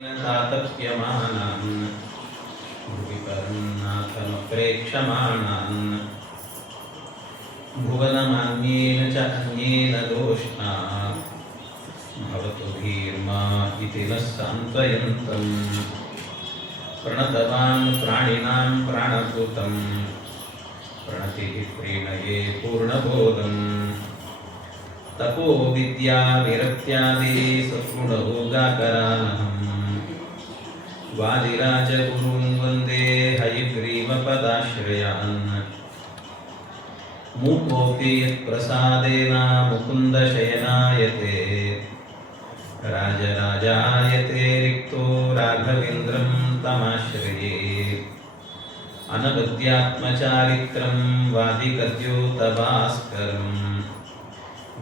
तातप्यमानान् भुविपरन्नाथमप्रेक्षमाणान् भुवनमान्येन च अन्येन दोष्णा भवतु धीर्मा इति नः सान्त्वयन्तम् प्रणतवान् प्राणिनां प्राणभूतं प्रणतिः प्रीणये पूर्णबोधम् तपो विद्या विरक्त्यादि सद्गुणभोगाकरानहम् वादिराजगुरून् वन्दे हयग्रीवपदाश्रयान् मूकोऽपि यत्प्रसादेन मुकुन्दशयनायते राजराजायते रिक्तो राघवेन्द्रं तमाश्रये अनवद्यात्मचारित्रं वादिगद्योतभास्करम्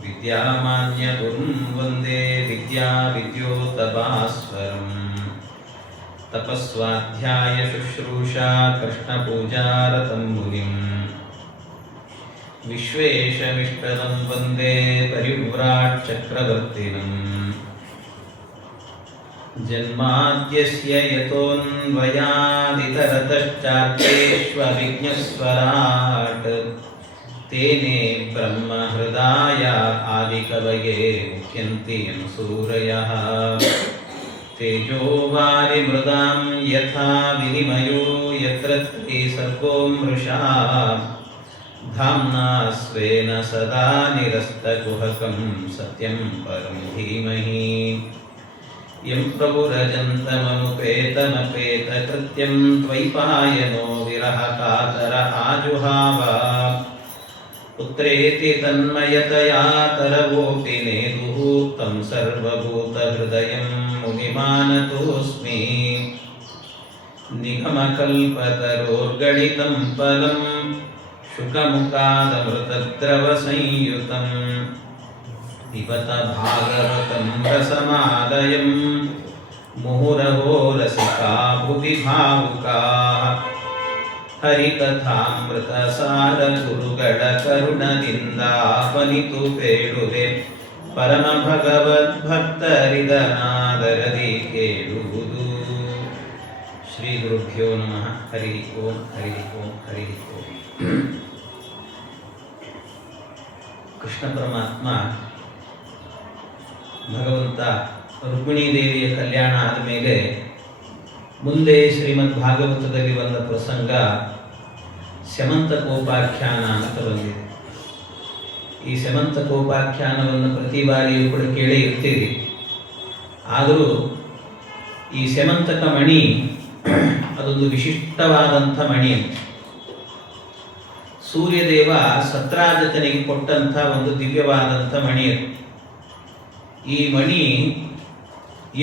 विद्यामान्यगुरुं वन्दे विद्याविद्योतभास्वरम् तपस्वाध्याय शुश्रूषा कृष्णपूजारतं मुनिं विश्वेशमिष्टदं वन्दे परिव्राट् चक्रवर्तिनम् जन्माद्यस्य यतोऽन्वयादितरतश्चार्तेष्वभिज्ञस्वराट् तेने ब्रह्महृदाय आदिकवये मुह्यन्ति यं सूरयः तेजो वारिमृदां यथा विनिमयो यत्र सर्गो मृषा धाम्ना स्वेन सदा निरस्तकुहकं सत्यं परं धीमहि यं प्रभुरजन्तमनुपेतमपेतकृत्यं त्वयिपायनो विरहकातर आजुहाव पुत्रेति तन्मयतया तरवोऽपि नेदुः तं सर्वभूतहृदयं मुनिमानतोऽस्मि निगमकल्पतरोर्गणितं फलं शुकमुखादमृतद्रवसंयुतं पिबत भागवतं रसमालयं मुहुरहो रसिका भुवि भावुकाः ಹರಿಕಥಾಮೃತಸಾರ ಗುರುಗಳ ಕರುಣದಿಂದಾಪನಿತು ಬೇಡುವೆ ಪರಮ ಭಗವದ್ಭಕ್ತರಿದನಾದರದಿ ಕೇಳುವುದು. ಶ್ರೀ ಗುರುಭ್ಯೋ ನಮಃ. ಹರಿ ಓಂ ಹರಿ ಓಂ ಹರಿ ಓಂ. ಕೃಷ್ಣ ಪರಮಾತ್ಮ ಭಗವಂತ ರುಕ್ಮಿಣೀ ದೇವಿಯ ಕಲ್ಯಾಣ ಆದಮೇಲೆ ಮುಂದೆ ಶ್ರೀಮದ್ ಭಾಗವತದಲ್ಲಿ ಬಂದ ಪ್ರಸಂಗ ಸ್ಯಮಂತಕೋಪಾಖ್ಯಾನ ಅಂತ ಬಂದಿದೆ. ಈ ಸ್ಯಮಂತಕೋಪಾಖ್ಯಾನವನ್ನು ಪ್ರತಿ ಬಾರಿಯೂ ಕೂಡ ಕೇಳೇ ಇರ್ತೀರಿ. ಆದರೂ ಈ ಸ್ಯಮಂತಕ ಮಣಿ ಅದೊಂದು ವಿಶಿಷ್ಟವಾದಂಥ ಮಣಿ ಅಂತ. ಸೂರ್ಯದೇವ ಸತ್ರಾಜಿತನಿಗೆ ಕೊಟ್ಟಂಥ ಒಂದು ದಿವ್ಯವಾದಂಥ ಮಣಿ ಅದು. ಈ ಮಣಿ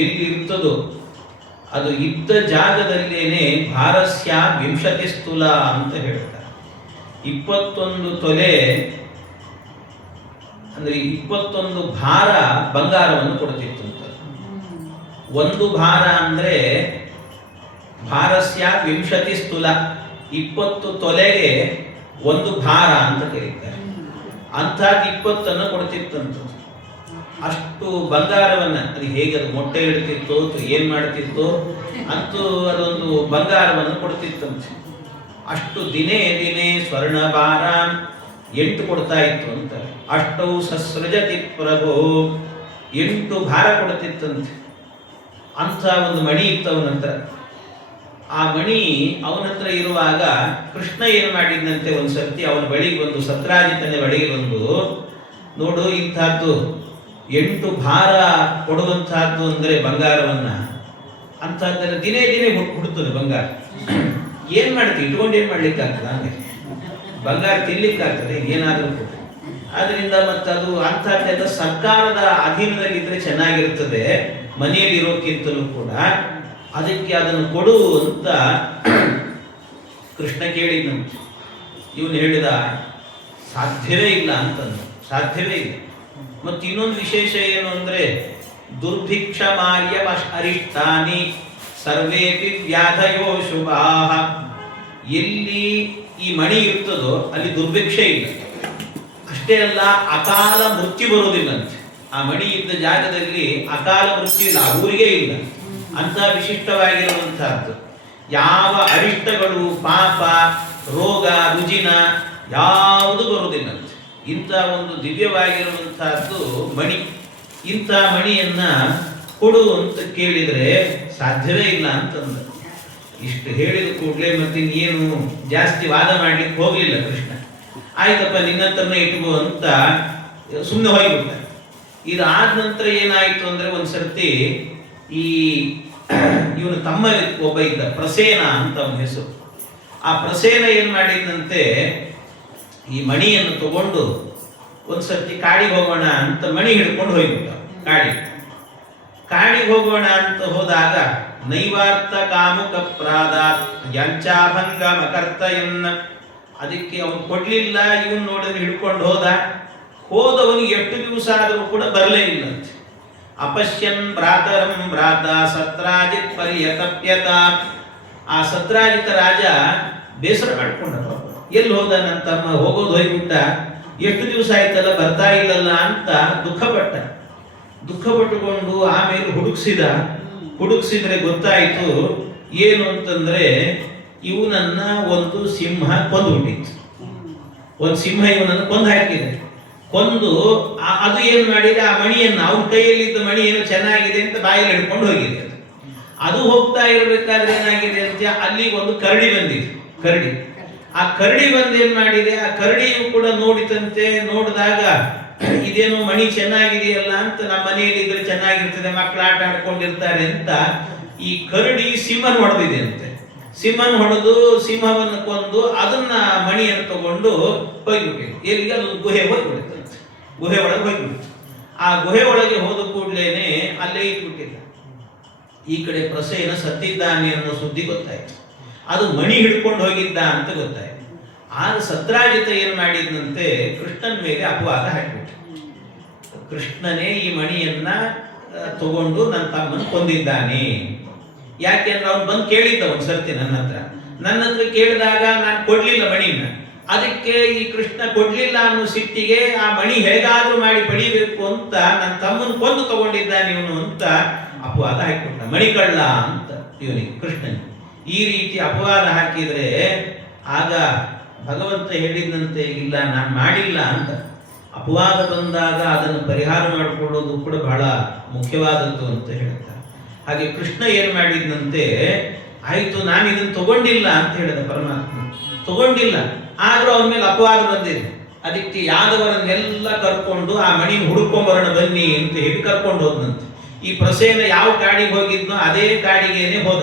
ಎಲ್ಲಿರ್ತದೋ ಅದು ಇದ್ದ ಜಾಗದಲ್ಲೇನೆ ಭಾರಸ್ಯ 20 ಸ್ಥೂಲ ಅಂತ ಹೇಳ್ತಾರೆ. 21 ತೊಲೆ ಅಂದರೆ 21 ಭಾರ ಬಂಗಾರವನ್ನು ಕೊಡ್ತಿತ್ತು ಅಂತ. ಒಂದು ಭಾರ ಅಂದರೆ ಭಾರಸ್ಯ 20 ಸ್ಥೂಲ, 20 ತೊಲೆಗೆ ಒಂದು ಭಾರ ಅಂತ ಕರೀತಾರೆ. ಅಂಥದ್ದು 20 ಕೊಡ್ತಿತ್ತಂತ. ಅಷ್ಟು ಬಂಗಾರವನ್ನು, ಅದು ಹೇಗೆ ಅದು ಮೊಟ್ಟೆ ಇಡ್ತಿತ್ತು ಏನು ಮಾಡ್ತಿತ್ತು ಅಂತೂ ಅದೊಂದು ಬಂಗಾರವನ್ನು ಕೊಡ್ತಿತ್ತಂತೆ. ಅಷ್ಟು ದಿನೇ ದಿನೇ ಸ್ವರ್ಣ ಭಾರ 8 ಕೊಡ್ತಾ ಇತ್ತು ಅಂತ. ಅಷ್ಟು ಸಸೃಜತಿ ಪ್ರಭೋ 8 ಭಾರ ಕೊಡ್ತಿತ್ತಂತೆ. ಅಂಥ ಒಂದು ಮಣಿ ಇತ್ತು ಅವನ ಹತ್ರ. ಆ ಮಣಿ ಅವನ ಹತ್ರ ಇರುವಾಗ ಕೃಷ್ಣ ಏನು ಮಾಡಿದ್ನಂತೆ, ಒಂದು ಸರ್ತಿ ಅವನ ಬಳಿಗೆ ಬಂದು, ಸತ್ರಾಜಿತನ ಬಳಿಗೆ ಬಂದು, ನೋಡು ಇಂಥದ್ದು 8 ಭಾರ ಕೊಡುವಂತಹದ್ದು ಅಂದರೆ ಬಂಗಾರವನ್ನ, ಅಂಥದ್ದೆಲ್ಲ ದಿನೇ ದಿನೇ ಹುಡ್ತದೆ ಬಂಗಾರ. ಏನು ಮಾಡ್ತೀವಿ, ಇಟ್ಕೊಂಡು ಏನು ಮಾಡ್ಲಿಕ್ಕೆ ಆಗ್ತದೆ? ಹಂಗೆ ಬಂಗಾರ ತಿನ್ಲಿಕ್ಕಾಗ್ತದೆ ಏನಾದರೂ ಕೂಡ. ಆದ್ರಿಂದ ಮತ್ತದು ಅಂಥದ್ದೆಲ್ಲ ಸರ್ಕಾರದ ಅಧೀನದಲ್ಲಿದ್ದರೆ ಚೆನ್ನಾಗಿರ್ತದೆ, ಮನೆಯಲ್ಲಿ ಇರೋಕ್ಕಿಂತಲೂ ಕೂಡ. ಅದಕ್ಕೆ ಅದನ್ನು ಕೊಡು ಅಂತ ಕೃಷ್ಣ ಕೇಳಿದಂತೆ. ಇವನು ಹೇಳಿದ, ಸಾಧ್ಯವೇ ಇಲ್ಲ ಅಂತಂದು. ಸಾಧ್ಯವೇ ಇಲ್ಲ. ಮತ್ತು ಇನ್ನೊಂದು ವಿಶೇಷ ಏನು ಅಂದರೆ, ದುರ್ಭಿಕ್ಷಮಾರ್ಯ ಅರಿಷ್ಟಾನಿ ಸರ್ವೇಪಿ ವ್ಯಾಧಯೋ ಶುಭಾಹ. ಎಲ್ಲಿ ಈ ಮಣಿ ಇರ್ತದೋ ಅಲ್ಲಿ ದುರ್ಭಿಕ್ಷೆ ಇಲ್ಲ. ಅಷ್ಟೇ ಅಲ್ಲ, ಅಕಾಲ ಮೃತ್ಯು ಬರುವುದಿಲ್ಲಂತೆ. ಆ ಮಣಿ ಇದ್ದ ಜಾಗದಲ್ಲಿ ಅಕಾಲ ಮೃತ್ಯು ಇಲ್ಲ, ಆ ಊರಿಗೆ ಇಲ್ಲ. ಅಂತ ವಿಶಿಷ್ಟವಾಗಿರುವಂತಹದ್ದು. ಯಾವ ಅರಿಷ್ಟಗಳು, ಪಾಪ, ರೋಗ, ರುಜಿನ ಯಾವುದು ಬರುವುದಿಲ್ಲಂತೆ. ಇಂಥ ಒಂದು ದಿವ್ಯವಾಗಿರುವಂತಹದ್ದು ಮಣಿ. ಇಂಥ ಮಣಿಯನ್ನ ಕೊಡು ಅಂತ ಕೇಳಿದರೆ ಸಾಧ್ಯವೇ ಇಲ್ಲ ಅಂತಂದ. ಇಷ್ಟು ಹೇಳಿದ ಕೂಡಲೇ ಮತ್ತೆ ಏನು ಜಾಸ್ತಿ ವಾದ ಮಾಡ್ಲಿಕ್ಕೆ ಹೋಗ್ಲಿಲ್ಲ ಕೃಷ್ಣ. ಆಯ್ತಪ್ಪ ನಿನ್ನ ಹತ್ರನೇ ಇಟ್ಕೋ ಅಂತ ಸುಮ್ಮನೆ ಹೋಗ್ಬಿಟ್ಟ. ಇದಾದ ನಂತರ ಏನಾಯ್ತು ಅಂದ್ರೆ ಒಂದ್ಸರ್ತಿ ಈ ಇವನು ತಮ್ಮ ಒಬ್ಬ ಇದ್ದ, ಪ್ರಸೇನ ಅಂತ ಅವನ ಹೆಸರು. ಆ ಪ್ರಸೇನ ಏನ್ ಮಾಡಿದಂತೆ, ಈ ಮಣಿಯನ್ನು ತಗೊಂಡು ಒಂದ್ಸರ್ತಿ ಕಾಡಿಗೆ ಹೋಗೋಣ ಅಂತ ಮಣಿ ಹಿಡ್ಕೊಂಡು ಹೋಗ್ಬಿಟ್ಟ. ಕಾಡಿಗೆ ಹೋಗೋಣ ಅಂತ ಹೋದಾಗ ನೈವಾರ್ಥ ಕಾಮುಕ ಪ್ರಾದಾತ್ ಯಾಂಚಾಭಂಗ ಮಕರ್ತಯನ್ನ, ಅದಕ್ಕೆ ಅವನು ಕೊಡ್ಲಿಲ್ಲ. ಇವನ್ ನೋಡಿದ್ರೆ ಹಿಡ್ಕೊಂಡು ಹೋದವನಿಗೆ ಎಷ್ಟು ದಿವಸ ಆದರೂ ಕೂಡ ಬರಲೇ ಇಲ್ಲಂತೆ. ಅಪಶ್ಯನ್ ಭ್ರಾತರಂ ಭ್ರಾತ ಸತ್ರಾಜಿತ್ ಪರ್ಯತಪ್ಯತ. ಆ ಸತ್ರಾಜಿತ ರಾಜ ಬೇಸರ ಮಾಡ್ಕೊಂಡ. ಎಲ್ಲಿ ಹೋದ ನನ್ನ ತಮ್ಮ, ಹೋಗೋದು ಹೋಗ್ಬಿಟ್ಟ, ಎಷ್ಟು ದಿವಸ ಆಯ್ತಲ್ಲ ಬರ್ತಾ ಇಲ್ಲಲ್ಲ ಅಂತ ದುಃಖ ಪಟ್ಟುಕೊಂಡು ಆಮೇಲೆ ಹುಡುಕ್ಸಿದ್ರೆ ಗೊತ್ತಾಯ್ತು ಏನು ಅಂತಂದ್ರೆ, ಇವನನ್ನ ಒಂದು ಸಿಂಹ ಕೊಂದುಬಿಟ್ಟಿತ್ತು. ಒಂದು ಸಿಂಹ ಇವನನ್ನು ಕೊಂದು ಹಾಕಿದೆ. ಅದು ಏನ್ ಮಾಡಿದೆ, ಆ ಮಣಿಯನ್ನು, ಅವನ ಕೈಯಲ್ಲಿದ್ದ ಮಣಿ ಏನು ಚೆನ್ನಾಗಿದೆ ಅಂತ ಬಾಯಲ್ಲಿ ಹಿಡ್ಕೊಂಡು ಹೋಗಿದೆ. ಅದು ಹೋಗ್ತಾ ಇರ್ಬೇಕಾದ್ರೆ ಏನಾಗಿದೆ ಅಂತ ಅಲ್ಲಿ ಒಂದು ಕರಡಿ ಬಂದಿದೆ. ಆ ಕರಡಿ ಬಂದು ಏನ್ ಮಾಡಿದೆ, ಆ ಕರಡಿಯು ಕೂಡ ನೋಡಿತಂತೆ. ನೋಡಿದಾಗ ಇದೇನೋ ಮಣಿ ಚೆನ್ನಾಗಿದೆಯಲ್ಲ ಅಂತ, ನಮ್ಮ ಮನೆಯಲ್ಲಿ ಇದ್ರೆ ಚೆನ್ನಾಗಿರ್ತದೆ, ಮಕ್ಕಳು ಆಟ ಆಡ್ಕೊಂಡಿರ್ತಾರೆ ಅಂತ ಈ ಕರಡಿ ಸಿಂಹನ ಹೊಡೆದಿದೆ ಅಂತೆ. ಸಿಂಹನ ಹೊಡೆದು ಸಿಂಹವನ್ನು ಕೊಂದು ಅದನ್ನ ಮಣಿಯನ್ನು ತಗೊಂಡು ಹೋಗ್ಬಿಟ್ಟಿದೆ. ಎಲ್ಲಿಗೆ, ಅದು ಗುಹೆ ಹೋಗ್ಬಿಡುತ್ತಂತೆ. ಗುಹೆ ಒಳಗೆ ಹೋಗ್ಬಿಡುತ್ತೆ. ಆ ಗುಹೆ ಒಳಗೆ ಹೋದ ಕೂಡಲೇನೆ ಅಲ್ಲೇ ಇಟ್ಬಿಟ್ಟಿದ್ದ. ಈ ಕಡೆ ಪ್ರಸೇನ ಸತ್ತಿದ್ದಾನೆ ಅನ್ನೋ ಸುದ್ದಿ ಗೊತ್ತಾಯ್ತು. ಅದು ಮಣಿ ಹಿಡ್ಕೊಂಡು ಹೋಗಿದ್ದ ಅಂತ ಗೊತ್ತಾಯ್ತು. ಆಗ ಸತ್ರಾಜಿತ ಏನ್ ಮಾಡಿದಂತೆ, ಕೃಷ್ಣನ ಮೇಲೆ ಅಪವಾದ ಹಾಕಿಬಿಟ್ಟು, ಕೃಷ್ಣನೇ ಈ ಮಣಿಯನ್ನ ತಗೊಂಡು ನನ್ನ ತಮ್ಮನ ಕೊಂದಿದ್ದಾನೆ. ಯಾಕೆಂದ್ರೆ ಅವ್ನು ಬಂದು ಕೇಳಿದ್ದ ಒಂದ್ಸರ್ತಿ ನನ್ನ ಹತ್ರ ಕೇಳಿದಾಗ ನಾನು ಕೊಡ್ಲಿಲ್ಲ ಮಣಿನ. ಅದಕ್ಕೆ ಈ ಕೃಷ್ಣ ಕೊಡ್ಲಿಲ್ಲ ಅನ್ನೋ ಸಿಟ್ಟಿಗೆ ಆ ಮಣಿ ಹೇಗಾದ್ರೂ ಮಾಡಿ ಪಡಿಬೇಕು ಅಂತ ನನ್ನ ತಮ್ಮನ ಕೊಂದು ತಗೊಂಡಿದ್ದಾನೆ ಇವನು ಅಂತ ಅಪವಾದ ಹಾಕಿಬಿಟ್ಟ. ಮಣಿ ಕಳ್ಳ ಅಂತ ಇವನಿಗೆ, ಕೃಷ್ಣನಿಗೆ. ಈ ರೀತಿ ಅಪವಾದ ಹಾಕಿದ್ರೆ ಆಗ ಭಗವಂತ ಹೇಳಿದಂತೆ, ಇಲ್ಲ ನಾನು ಮಾಡಿಲ್ಲ ಅಂತ. ಅಪವಾದ ಬಂದಾಗ ಅದನ್ನು ಪರಿಹಾರ ಮಾಡಿಕೊಳ್ಳೋದು ಕೂಡ ಬಹಳ ಮುಖ್ಯವಾದದ್ದು ಅಂತ ಹೇಳ್ತಾರೆ. ಹಾಗೆ ಕೃಷ್ಣ ಏನ್ ಮಾಡಿದಂತೆ, ಆಯ್ತು ನಾನು ಇದನ್ನು ತಗೊಂಡಿಲ್ಲ ಅಂತ ಹೇಳಿದ ಪರಮಾತ್ಮ. ತಗೊಂಡಿಲ್ಲ, ಆದ್ರೂ ಅವನ ಮೇಲೆ ಅಪವಾದ ಬಂದಿದೆ. ಅದಕ್ಕೆ ಯಾದವರನ್ನೆಲ್ಲ ಕರ್ಕೊಂಡು ಆ ಮಣಿನ ಹುಡುಕೊಂಬರೋಣ ಬನ್ನಿ ಅಂತ ಹೇಳಿ ಕರ್ಕೊಂಡು ಹೋದಂತೆ. ಈ ಪ್ರಸೇನ ಯಾವ ಕಾಡಿಗೆ ಹೋಗಿದ್ನೋ ಅದೇ ಕಾಡಿಗೇನೆ ಹೋದ.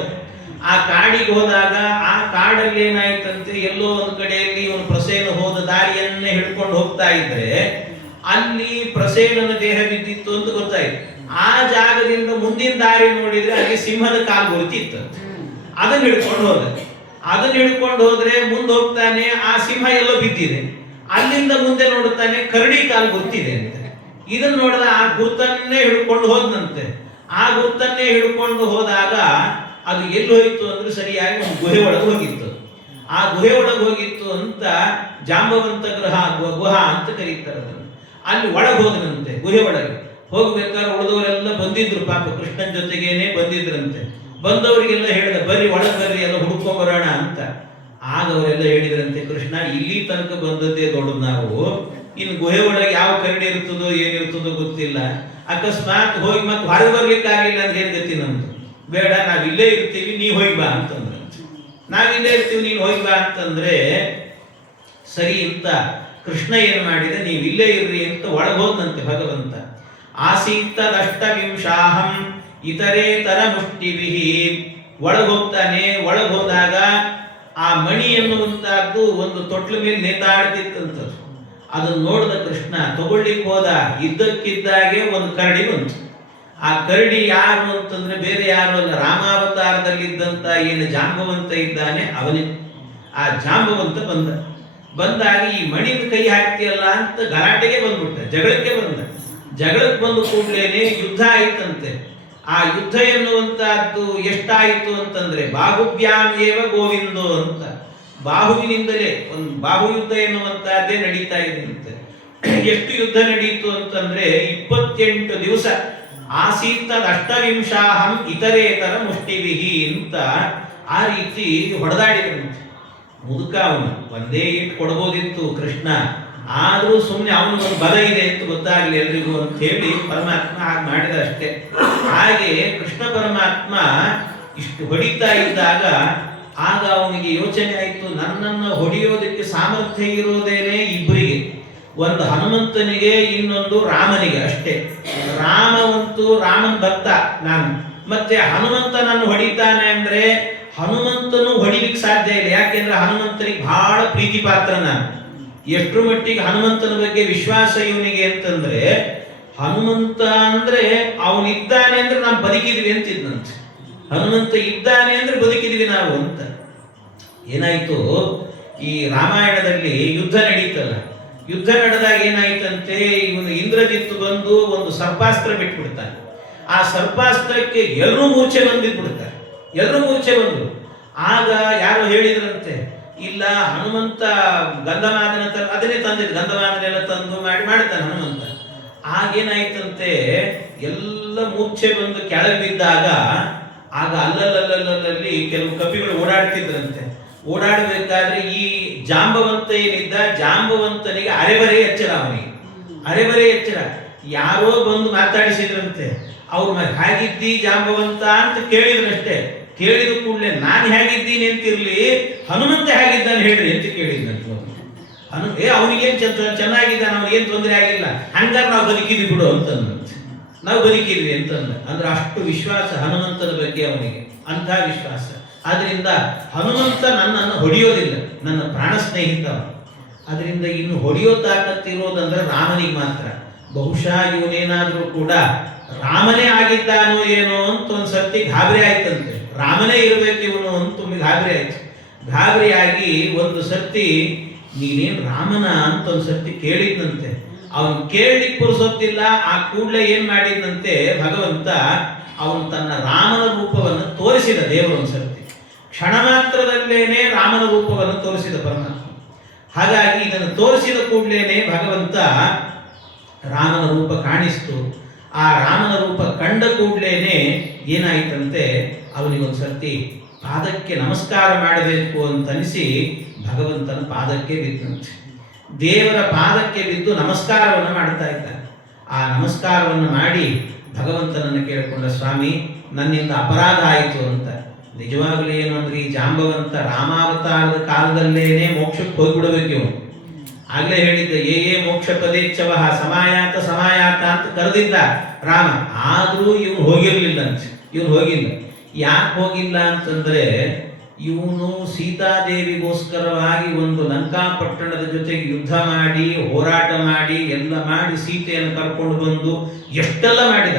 ಆ ಕಾಡಿಗೆ ಹೋದಾಗ ಆ ಕಾಡಲ್ಲಿ ಏನಾಯ್ತಂತೆ, ಎಲ್ಲೋ ಒಂದು ಕಡೆಯಲ್ಲಿ ಇವನು ಪ್ರಸೇನ ಹೋದ ದಾರಿಯನ್ನೇ ಹಿಡ್ಕೊಂಡು ಹೋಗ್ತಾ ಇದ್ರೆ ಅಲ್ಲಿ ಪ್ರಸೇನನ ದೇಹ ಬಿದ್ದಿತ್ತು ಅಂತ ಗೊತ್ತಾಯ್ತು. ಆ ಜಾಗದಿಂದ ಮುಂದಿನ ದಾರಿ ನೋಡಿದ್ರೆ ಅಲ್ಲಿ ಸಿಂಹದ ಕಾಲು ಗುರುತಿತ್ತು. ಅದನ್ನ ಹಿಡ್ಕೊಂಡು ಹೋದ್ರೆ ಮುಂದೆ ಹೋಗ್ತಾನೆ, ಆ ಸಿಂಹ ಎಲ್ಲೋ ಬಿದ್ದಿದೆ. ಅಲ್ಲಿಂದ ಮುಂದೆ ನೋಡುತ್ತಾನೆ, ಕರಡಿ ಕಾಲು ಗುರ್ತಿದೆ ಅಂತ. ಇದನ್ನ ನೋಡಿದ ಆ ಗುರ್ತನ್ನೇ ಹಿಡ್ಕೊಂಡು ಹೋದಂತೆ. ಆ ಗುರ್ತನ್ನೇ ಹಿಡ್ಕೊಂಡು ಹೋದಾಗ ಅದು ಎಲ್ಲಿ ಹೋಯಿತು ಅಂದ್ರೆ ಸರಿಯಾಗಿ ಒಂದು ಗುಹೆ ಒಳಗೆ ಹೋಗಿತ್ತು. ಆ ಗುಹೆ ಒಳಗೆ ಹೋಗಿತ್ತು ಅಂತ ಜಾಂಬವಂತ ಗುಹ ಅಂತ ಕರೀತಾರೆ ಅದನ್ನು. ಅಲ್ಲಿ ಒಳಗೆ ಹೋದನಂತೆ. ಗುಹೆ ಒಳಗೆ ಹೋಗ್ಬೇಕಾದ್ರೆ ಉಳಿದವರೆಲ್ಲ ಬಂದಿದ್ರು, ಪಾಪ ಕೃಷ್ಣನ ಜೊತೆಗೇನೆ ಬಂದಿದ್ರಂತೆ. ಬಂದವರಿಗೆಲ್ಲ ಹೇಳಿದ, ಬರ್ರಿ ಒಳಗೆ ಬರ್ರಿ, ಎಲ್ಲ ಹುಡ್ಕೊಂಬರೋಣ ಅಂತ. ಆಗ ಅವರೆಲ್ಲ ಹೇಳಿದ್ರಂತೆ, ಕೃಷ್ಣ ಇಲ್ಲಿ ತನಕ ಬಂದದ್ದೇ ದೊಡ್ಡದು, ನಾವು ಇನ್ನು ಗುಹೆ ಒಳಗೆ ಯಾವ ಕರಡಿ ಇರ್ತದೋ ಏನಿರ್ತದೋ ಗೊತ್ತಿಲ್ಲ. ಅಕಸ್ಮಾತ್ ಹೋಗಿ ಮತ್ತೆ ಹೊರಗೆ ಬರ್ಲಿಕ್ಕೆ ಆಗಿಲ್ಲ ಅಂದ್ರೆ ಏನ್ ಗತಿ ನಮ್ದು? ಬೇಡ, ನಾವಿಲ್ಲೇ ಇರ್ತೀವಿ, ನೀ ಹೋಗಿ ಬಾ ಅಂತಂದ್ರೆ, ನಾವಿಲ್ಲೇ ಇರ್ತೀವಿ ನೀನು ಹೋಗಿ ಬಾ ಅಂತಂದ್ರೆ ಸರಿ ಅಂತ ಕೃಷ್ಣ ಏನ್ ಮಾಡಿದೆ, ನೀವು ಇಲ್ಲೇ ಇರ್ರಿ ಅಂತ ಒಳಗೆ ಹೋದಂತೆ ಭಗವಂತ. ಆಸೀತ್ತದಷ್ಟವಿಂಶಾಹಂ ಇತರೇತರ ಮುಷ್ಟಿವಿಹಿ. ಒಳಗೆ ಹೋಗ್ತಾನೆ. ಒಳಗೆ ಹೋದಾಗ ಆ ಮಣಿ ಎನ್ನುವಂತಹದ್ದು ಒಂದು ತೊಟ್ಲ ಮೇಲೆ ನೇತಾಡ್ತಿತ್ತಂತದ್ದು. ಅದನ್ನು ನೋಡಿದ ಕೃಷ್ಣ ತಗೊಳ್ಳಿಕ್ಕೆ ಹೋದ. ಇದ್ದಕ್ಕಿದ್ದಾಗೆ ಒಂದು ಕರಡಿ ಬಂತು. ಆ ಕರಡಿ ಯಾರು ಅಂತಂದ್ರೆ ಬೇರೆ ಯಾರು ಅಲ್ಲ, ರಾಮಾವತಾರದಲ್ಲಿದ್ದಂತ ಏನು ಜಾಂಬವಂತ ಇದ್ದಾನೆ ಅವನೇ. ಆ ಜಾಂಬವಂತ ಬಂದಾಗ ಈ ಮಣಿನ ಕೈ ಹಾಕ್ತಿಯಲ್ಲ ಅಂತ ಗಲಾಟೆಗೆ ಬಂದ್ಬಿಟ್ಟ, ಜಗಳಕ್ಕೆ ಬಂದು ಕೂಡಲೇನೆ ಯುದ್ಧ ಆಯ್ತಂತೆ. ಆ ಯುದ್ಧ ಎನ್ನುವಂತಹದ್ದು ಎಷ್ಟಾಯಿತು ಅಂತಂದ್ರೆ ಬಾಹುಭ್ಯಾಂ ಏವ ಗೋವಿಂದೋ ಅಂತ, ಬಾಹುವಿನಿಂದಲೇ ಒಂದು ಬಾಹು ಯುದ್ಧ ಎನ್ನುವಂತಹದ್ದೇ ನಡೀತಾ ಇದ್ದಂತೆ. ಎಷ್ಟು ಯುದ್ಧ ನಡೀತು ಅಂತಂದ್ರೆ 28 ದಿವಸ ಆಸೀತ್ತದಷ್ಟವಿಂಶಾಹಂ ಇತರೇತರ ಮುಷ್ಟಿವಿಹಿ ಅಂತ ಆ ರೀತಿ ಹೊಡೆದಾಡಿದ್ರಂತೆ. ಮುದುಕ ಅವನು ಒಂದೇ ಇಟ್ಟು ಕೊಡ್ಬೋದಿತ್ತು ಕೃಷ್ಣ, ಆದ್ರೂ ಸುಮ್ಮನೆ ಅವನಿಗೊಂದು ಬಲ ಇದೆ ಅಂತ ಗೊತ್ತಾಗ್ಲಿ ಎಲ್ರಿಗೂ ಅಂತ ಹೇಳಿ ಪರಮಾತ್ಮ ಹಾಗೆ ಮಾಡಿದ ಅಷ್ಟೇ. ಹಾಗೆ ಕೃಷ್ಣ ಪರಮಾತ್ಮ ಇಷ್ಟು ಹೊಡಿತಾ ಇದ್ದಾಗ ಆಗ ಅವನಿಗೆ ಯೋಚನೆ ಆಯಿತು, ನನ್ನನ್ನು ಹೊಡೆಯೋದಕ್ಕೆ ಸಾಮರ್ಥ್ಯ ಇರೋದೇನೆ ಇಬ್ಬರಿಗೆ, ಒಂದು ಹನುಮಂತನಿಗೆ ಇನ್ನೊಂದು ರಾಮನಿಗೆ ಅಷ್ಟೇ. ರಾಮವಂತೂ ರಾಮನ ಭಕ್ತ ನಾನು, ಮತ್ತೆ ಹನುಮಂತ ನನ್ನ ಹೊಡಿತಾನೆ ಅಂದ್ರೆ ಹನುಮಂತನು ಹೊಡಿಲಿಕ್ಕೆ ಸಾಧ್ಯ ಇಲ್ಲ. ಯಾಕೆಂದ್ರೆ ಹನುಮಂತನಿಗೆ ಬಹಳ ಪ್ರೀತಿ ಪಾತ್ರ ನಾನು. ಎಷ್ಟರ ಮಟ್ಟಿಗೆ ಹನುಮಂತನ ಬಗ್ಗೆ ವಿಶ್ವಾಸ ಇವನಿಗೆ ಅಂತಂದ್ರೆ, ಹನುಮಂತ ಅಂದ್ರೆ ಅವನಿದ್ದಾನೆ ಅಂದ್ರೆ ನಾವು ಬದುಕಿದ್ವಿ ಅಂತಿದ್ನಂತೆ. ಹನುಮಂತ ಇದ್ದಾನೆ ಅಂದ್ರೆ ಬದುಕಿದ್ವಿ ನಾವು ಅಂತ. ಏನಾಯ್ತು, ಈ ರಾಮಾಯಣದಲ್ಲಿ ಯುದ್ಧ ನಡೀತಲ್ಲ, ಯುದ್ಧ ನಡೆದಾಗ ಏನಾಯ್ತಂತೆ, ಇವನು ಇಂದ್ರಜಿತ್ತು ಬಂದು ಒಂದು ಸರ್ಪಾಸ್ತ್ರ ಬಿಟ್ಬಿಡ್ತಾನೆ. ಆ ಸರ್ಪಾಸ್ತ್ರಕ್ಕೆ ಎಲ್ಲರೂ ಮೂರ್ಛೆ ಬಂದಿದ್ಬಿಡ್ತಾರೆ, ಎಲ್ಲರೂ ಮೂರ್ಛೆ ಬಂದು. ಆಗ ಯಾರು ಹೇಳಿದ್ರಂತೆ, ಇಲ್ಲ ಹನುಮಂತ ಗಂಧಮಾದನ ಅದನ್ನೇ ತಂದಿದ್ದು, ಗಂಧಮಾದನೆಲ್ಲ ತಂದು ಮಾಡ್ತಾನೆ ಹನುಮಂತ. ಆಗೇನಾಯ್ತಂತೆ, ಎಲ್ಲ ಮೂರ್ಛೆ ಬಂದು ಕೆಳಗೆ ಬಿದ್ದಾಗ ಆಗ ಅಲ್ಲಲ್ಲಿ ಕೆಲವು ಕಪಿಗಳು ಓಡಾಡ್ತಿದ್ರಂತೆ. ಓಡಾಡಬೇಕಾದ್ರೆ ಈ ಜಾಂಬವಂತ ಏನಿದ್ದ, ಜಾಂಬವಂತನಿಗೆ ಅರೆಬರೆ ಎಚ್ಚರ, ಅವನಿಗೆ ಅರೆಬರೆ ಎಚ್ಚರ. ಯಾರೋ ಬಂದು ಮಾತಾಡಿಸಿದ್ರಂತೆ, ಅವ್ರು ಹೇಗಿದ್ದಿ ಜಾಂಬವಂತ ಅಂತ ಕೇಳಿದ್ರಷ್ಟೇ. ಕೇಳಿದ ಕೂಡಲೇ ನಾನು ಹೇಗಿದ್ದೀನಿ ಅಂತಿರ್ಲಿ, ಹನುಮಂತ ಹೇಗಿದ್ದಾನೆ ಹೇಳ್ರಿ ಅಂತ ಕೇಳಿದ್ರಂತೆ. ಅವನಿಗೇನ್ ಚೆನ್ನಾಗಿದ್ದಾನೆ, ಅವನಿಗೇನ್ ತೊಂದರೆ ಆಗಿಲ್ಲ, ಹಂಗಾರೆ ನಾವು ಬದುಕಿದ್ವಿ ಬಿಡು ಅಂತಂದಂತೆ. ನಾವು ಬದುಕಿದ್ವಿ ಅಂತಂದ. ಅಂದ್ರೆ ಅಷ್ಟು ವಿಶ್ವಾಸ ಹನುಮಂತನ ಬಗ್ಗೆ ಅವನಿಗೆ, ಅಂಥ ವಿಶ್ವಾಸ. ಆದ್ರಿಂದ ಹನುಮಂತ ನನ್ನನ್ನು ಹೊಡೆಯೋದಿಲ್ಲ, ನನ್ನ ಪ್ರಾಣ ಸ್ನೇಹಿತ. ಅದರಿಂದ ಇನ್ನು ಹೊಡೆಯೋ ತಾಕತ್ತಿರೋದಂದ್ರೆ ರಾಮನಿಗೆ ಮಾತ್ರ. ಬಹುಶಃ ಇವನೇನಾದ್ರೂ ಕೂಡ ರಾಮನೇ ಆಗಿದ್ದಾನೋ ಏನೋ ಅಂತ ಒಂದ್ಸರ್ತಿ ಗಾಬರಿ ಆಯ್ತಂತೆ. ರಾಮನೇ ಇರಬೇಕು ಇವನು ಅಂತ ಗಾಬರಿ ಆಯ್ತು. ಗಾಬರಿಯಾಗಿ ಒಂದು ಸರ್ತಿ ನೀನೇನ್ ರಾಮನ ಅಂತ ಒಂದ್ಸರ್ತಿ ಕೇಳಿದ್ನಂತೆ. ಅವನು ಕೇಳಲಿಕ್ಕೆ ಪುರುಸೊತ್ತಿಲ್ಲ. ಆ ಕೂಡಲೇ ಏನ್ ಮಾಡಿದ್ನಂತೆ ಭಗವಂತ, ಅವನು ತನ್ನ ರಾಮನ ರೂಪವನ್ನು ತೋರಿಸಿದ. ದೇವರು ಒಂದ್ಸರ್ತಿ ಕ್ಷಣ ಮಾತ್ರದಲ್ಲೇನೆ ರಾಮನ ರೂಪವನ್ನು ತೋರಿಸಿದ ಪರಮಾತ್ಮ. ಹಾಗಾಗಿ ಇದನ್ನು ತೋರಿಸಿದ ಕೂಡಲೇನೆ ಭಗವಂತ ರಾಮನ ರೂಪ ಕಾಣಿಸ್ತು. ಆ ರಾಮನ ರೂಪ ಕಂಡ ಕೂಡಲೇನೆ ಏನಾಯ್ತಂತೆ, ಅವನಿಗೊಂದ್ಸರ್ತಿ ಪಾದಕ್ಕೆ ನಮಸ್ಕಾರ ಮಾಡಬೇಕು ಅಂತ ಅನಿಸಿ ಭಗವಂತನ ಪಾದಕ್ಕೆ ಬಿದ್ದಂತೆ. ದೇವರ ಪಾದಕ್ಕೆ ಬಿದ್ದು ನಮಸ್ಕಾರವನ್ನು ಮಾಡ್ತಾ ಇದ್ದಾನೆ. ಆ ನಮಸ್ಕಾರವನ್ನು ಮಾಡಿ ಭಗವಂತನನ್ನು ಕೇಳಿಕೊಂಡ, ಸ್ವಾಮಿ ನನ್ನಿಂದ ಅಪರಾಧ ಆಯಿತು ಅಂತ. ನಿಜವಾಗ್ಲೂ ಏನು ಅಂದ್ರೆ, ಈ ಜಾಂಬವಂತ ರಾಮಾವತಾರದ ಕಾಲದಲ್ಲೇನೆ ಮೋಕ್ಷಕ್ಕೆ ಹೋಗ್ಬಿಡಬೇಕು ಇವನು. ಆಗ್ಲೇ ಹೇಳಿದ್ದ, ಮೋಕ್ಷ ಪದೇಚ್ಛವ ಸಮಾಯಾತ ಸಮಾಯಾತ ಅಂತ ಕರೆದಿದ್ದ ರಾಮ. ಆದ್ರೂ ಇವನು ಹೋಗಿರ್ಲಿಲ್ಲ ಅಂತ. ಇವನು ಹೋಗಿಲ್ಲ. ಯಾಕೆ ಹೋಗಿಲ್ಲ ಅಂತಂದ್ರೆ, ಇವನು ಸೀತಾದೇವಿಗೋಸ್ಕರವಾಗಿ ಒಂದು ಲಂಕಾಪಟ್ಟಣದ ಜೊತೆಗೆ ಯುದ್ಧ ಮಾಡಿ, ಹೋರಾಟ ಮಾಡಿ, ಎಲ್ಲ ಮಾಡಿ ಸೀತೆಯನ್ನು ಕರ್ಕೊಂಡು ಬಂದು ಎಷ್ಟೆಲ್ಲ ಮಾಡಿದ.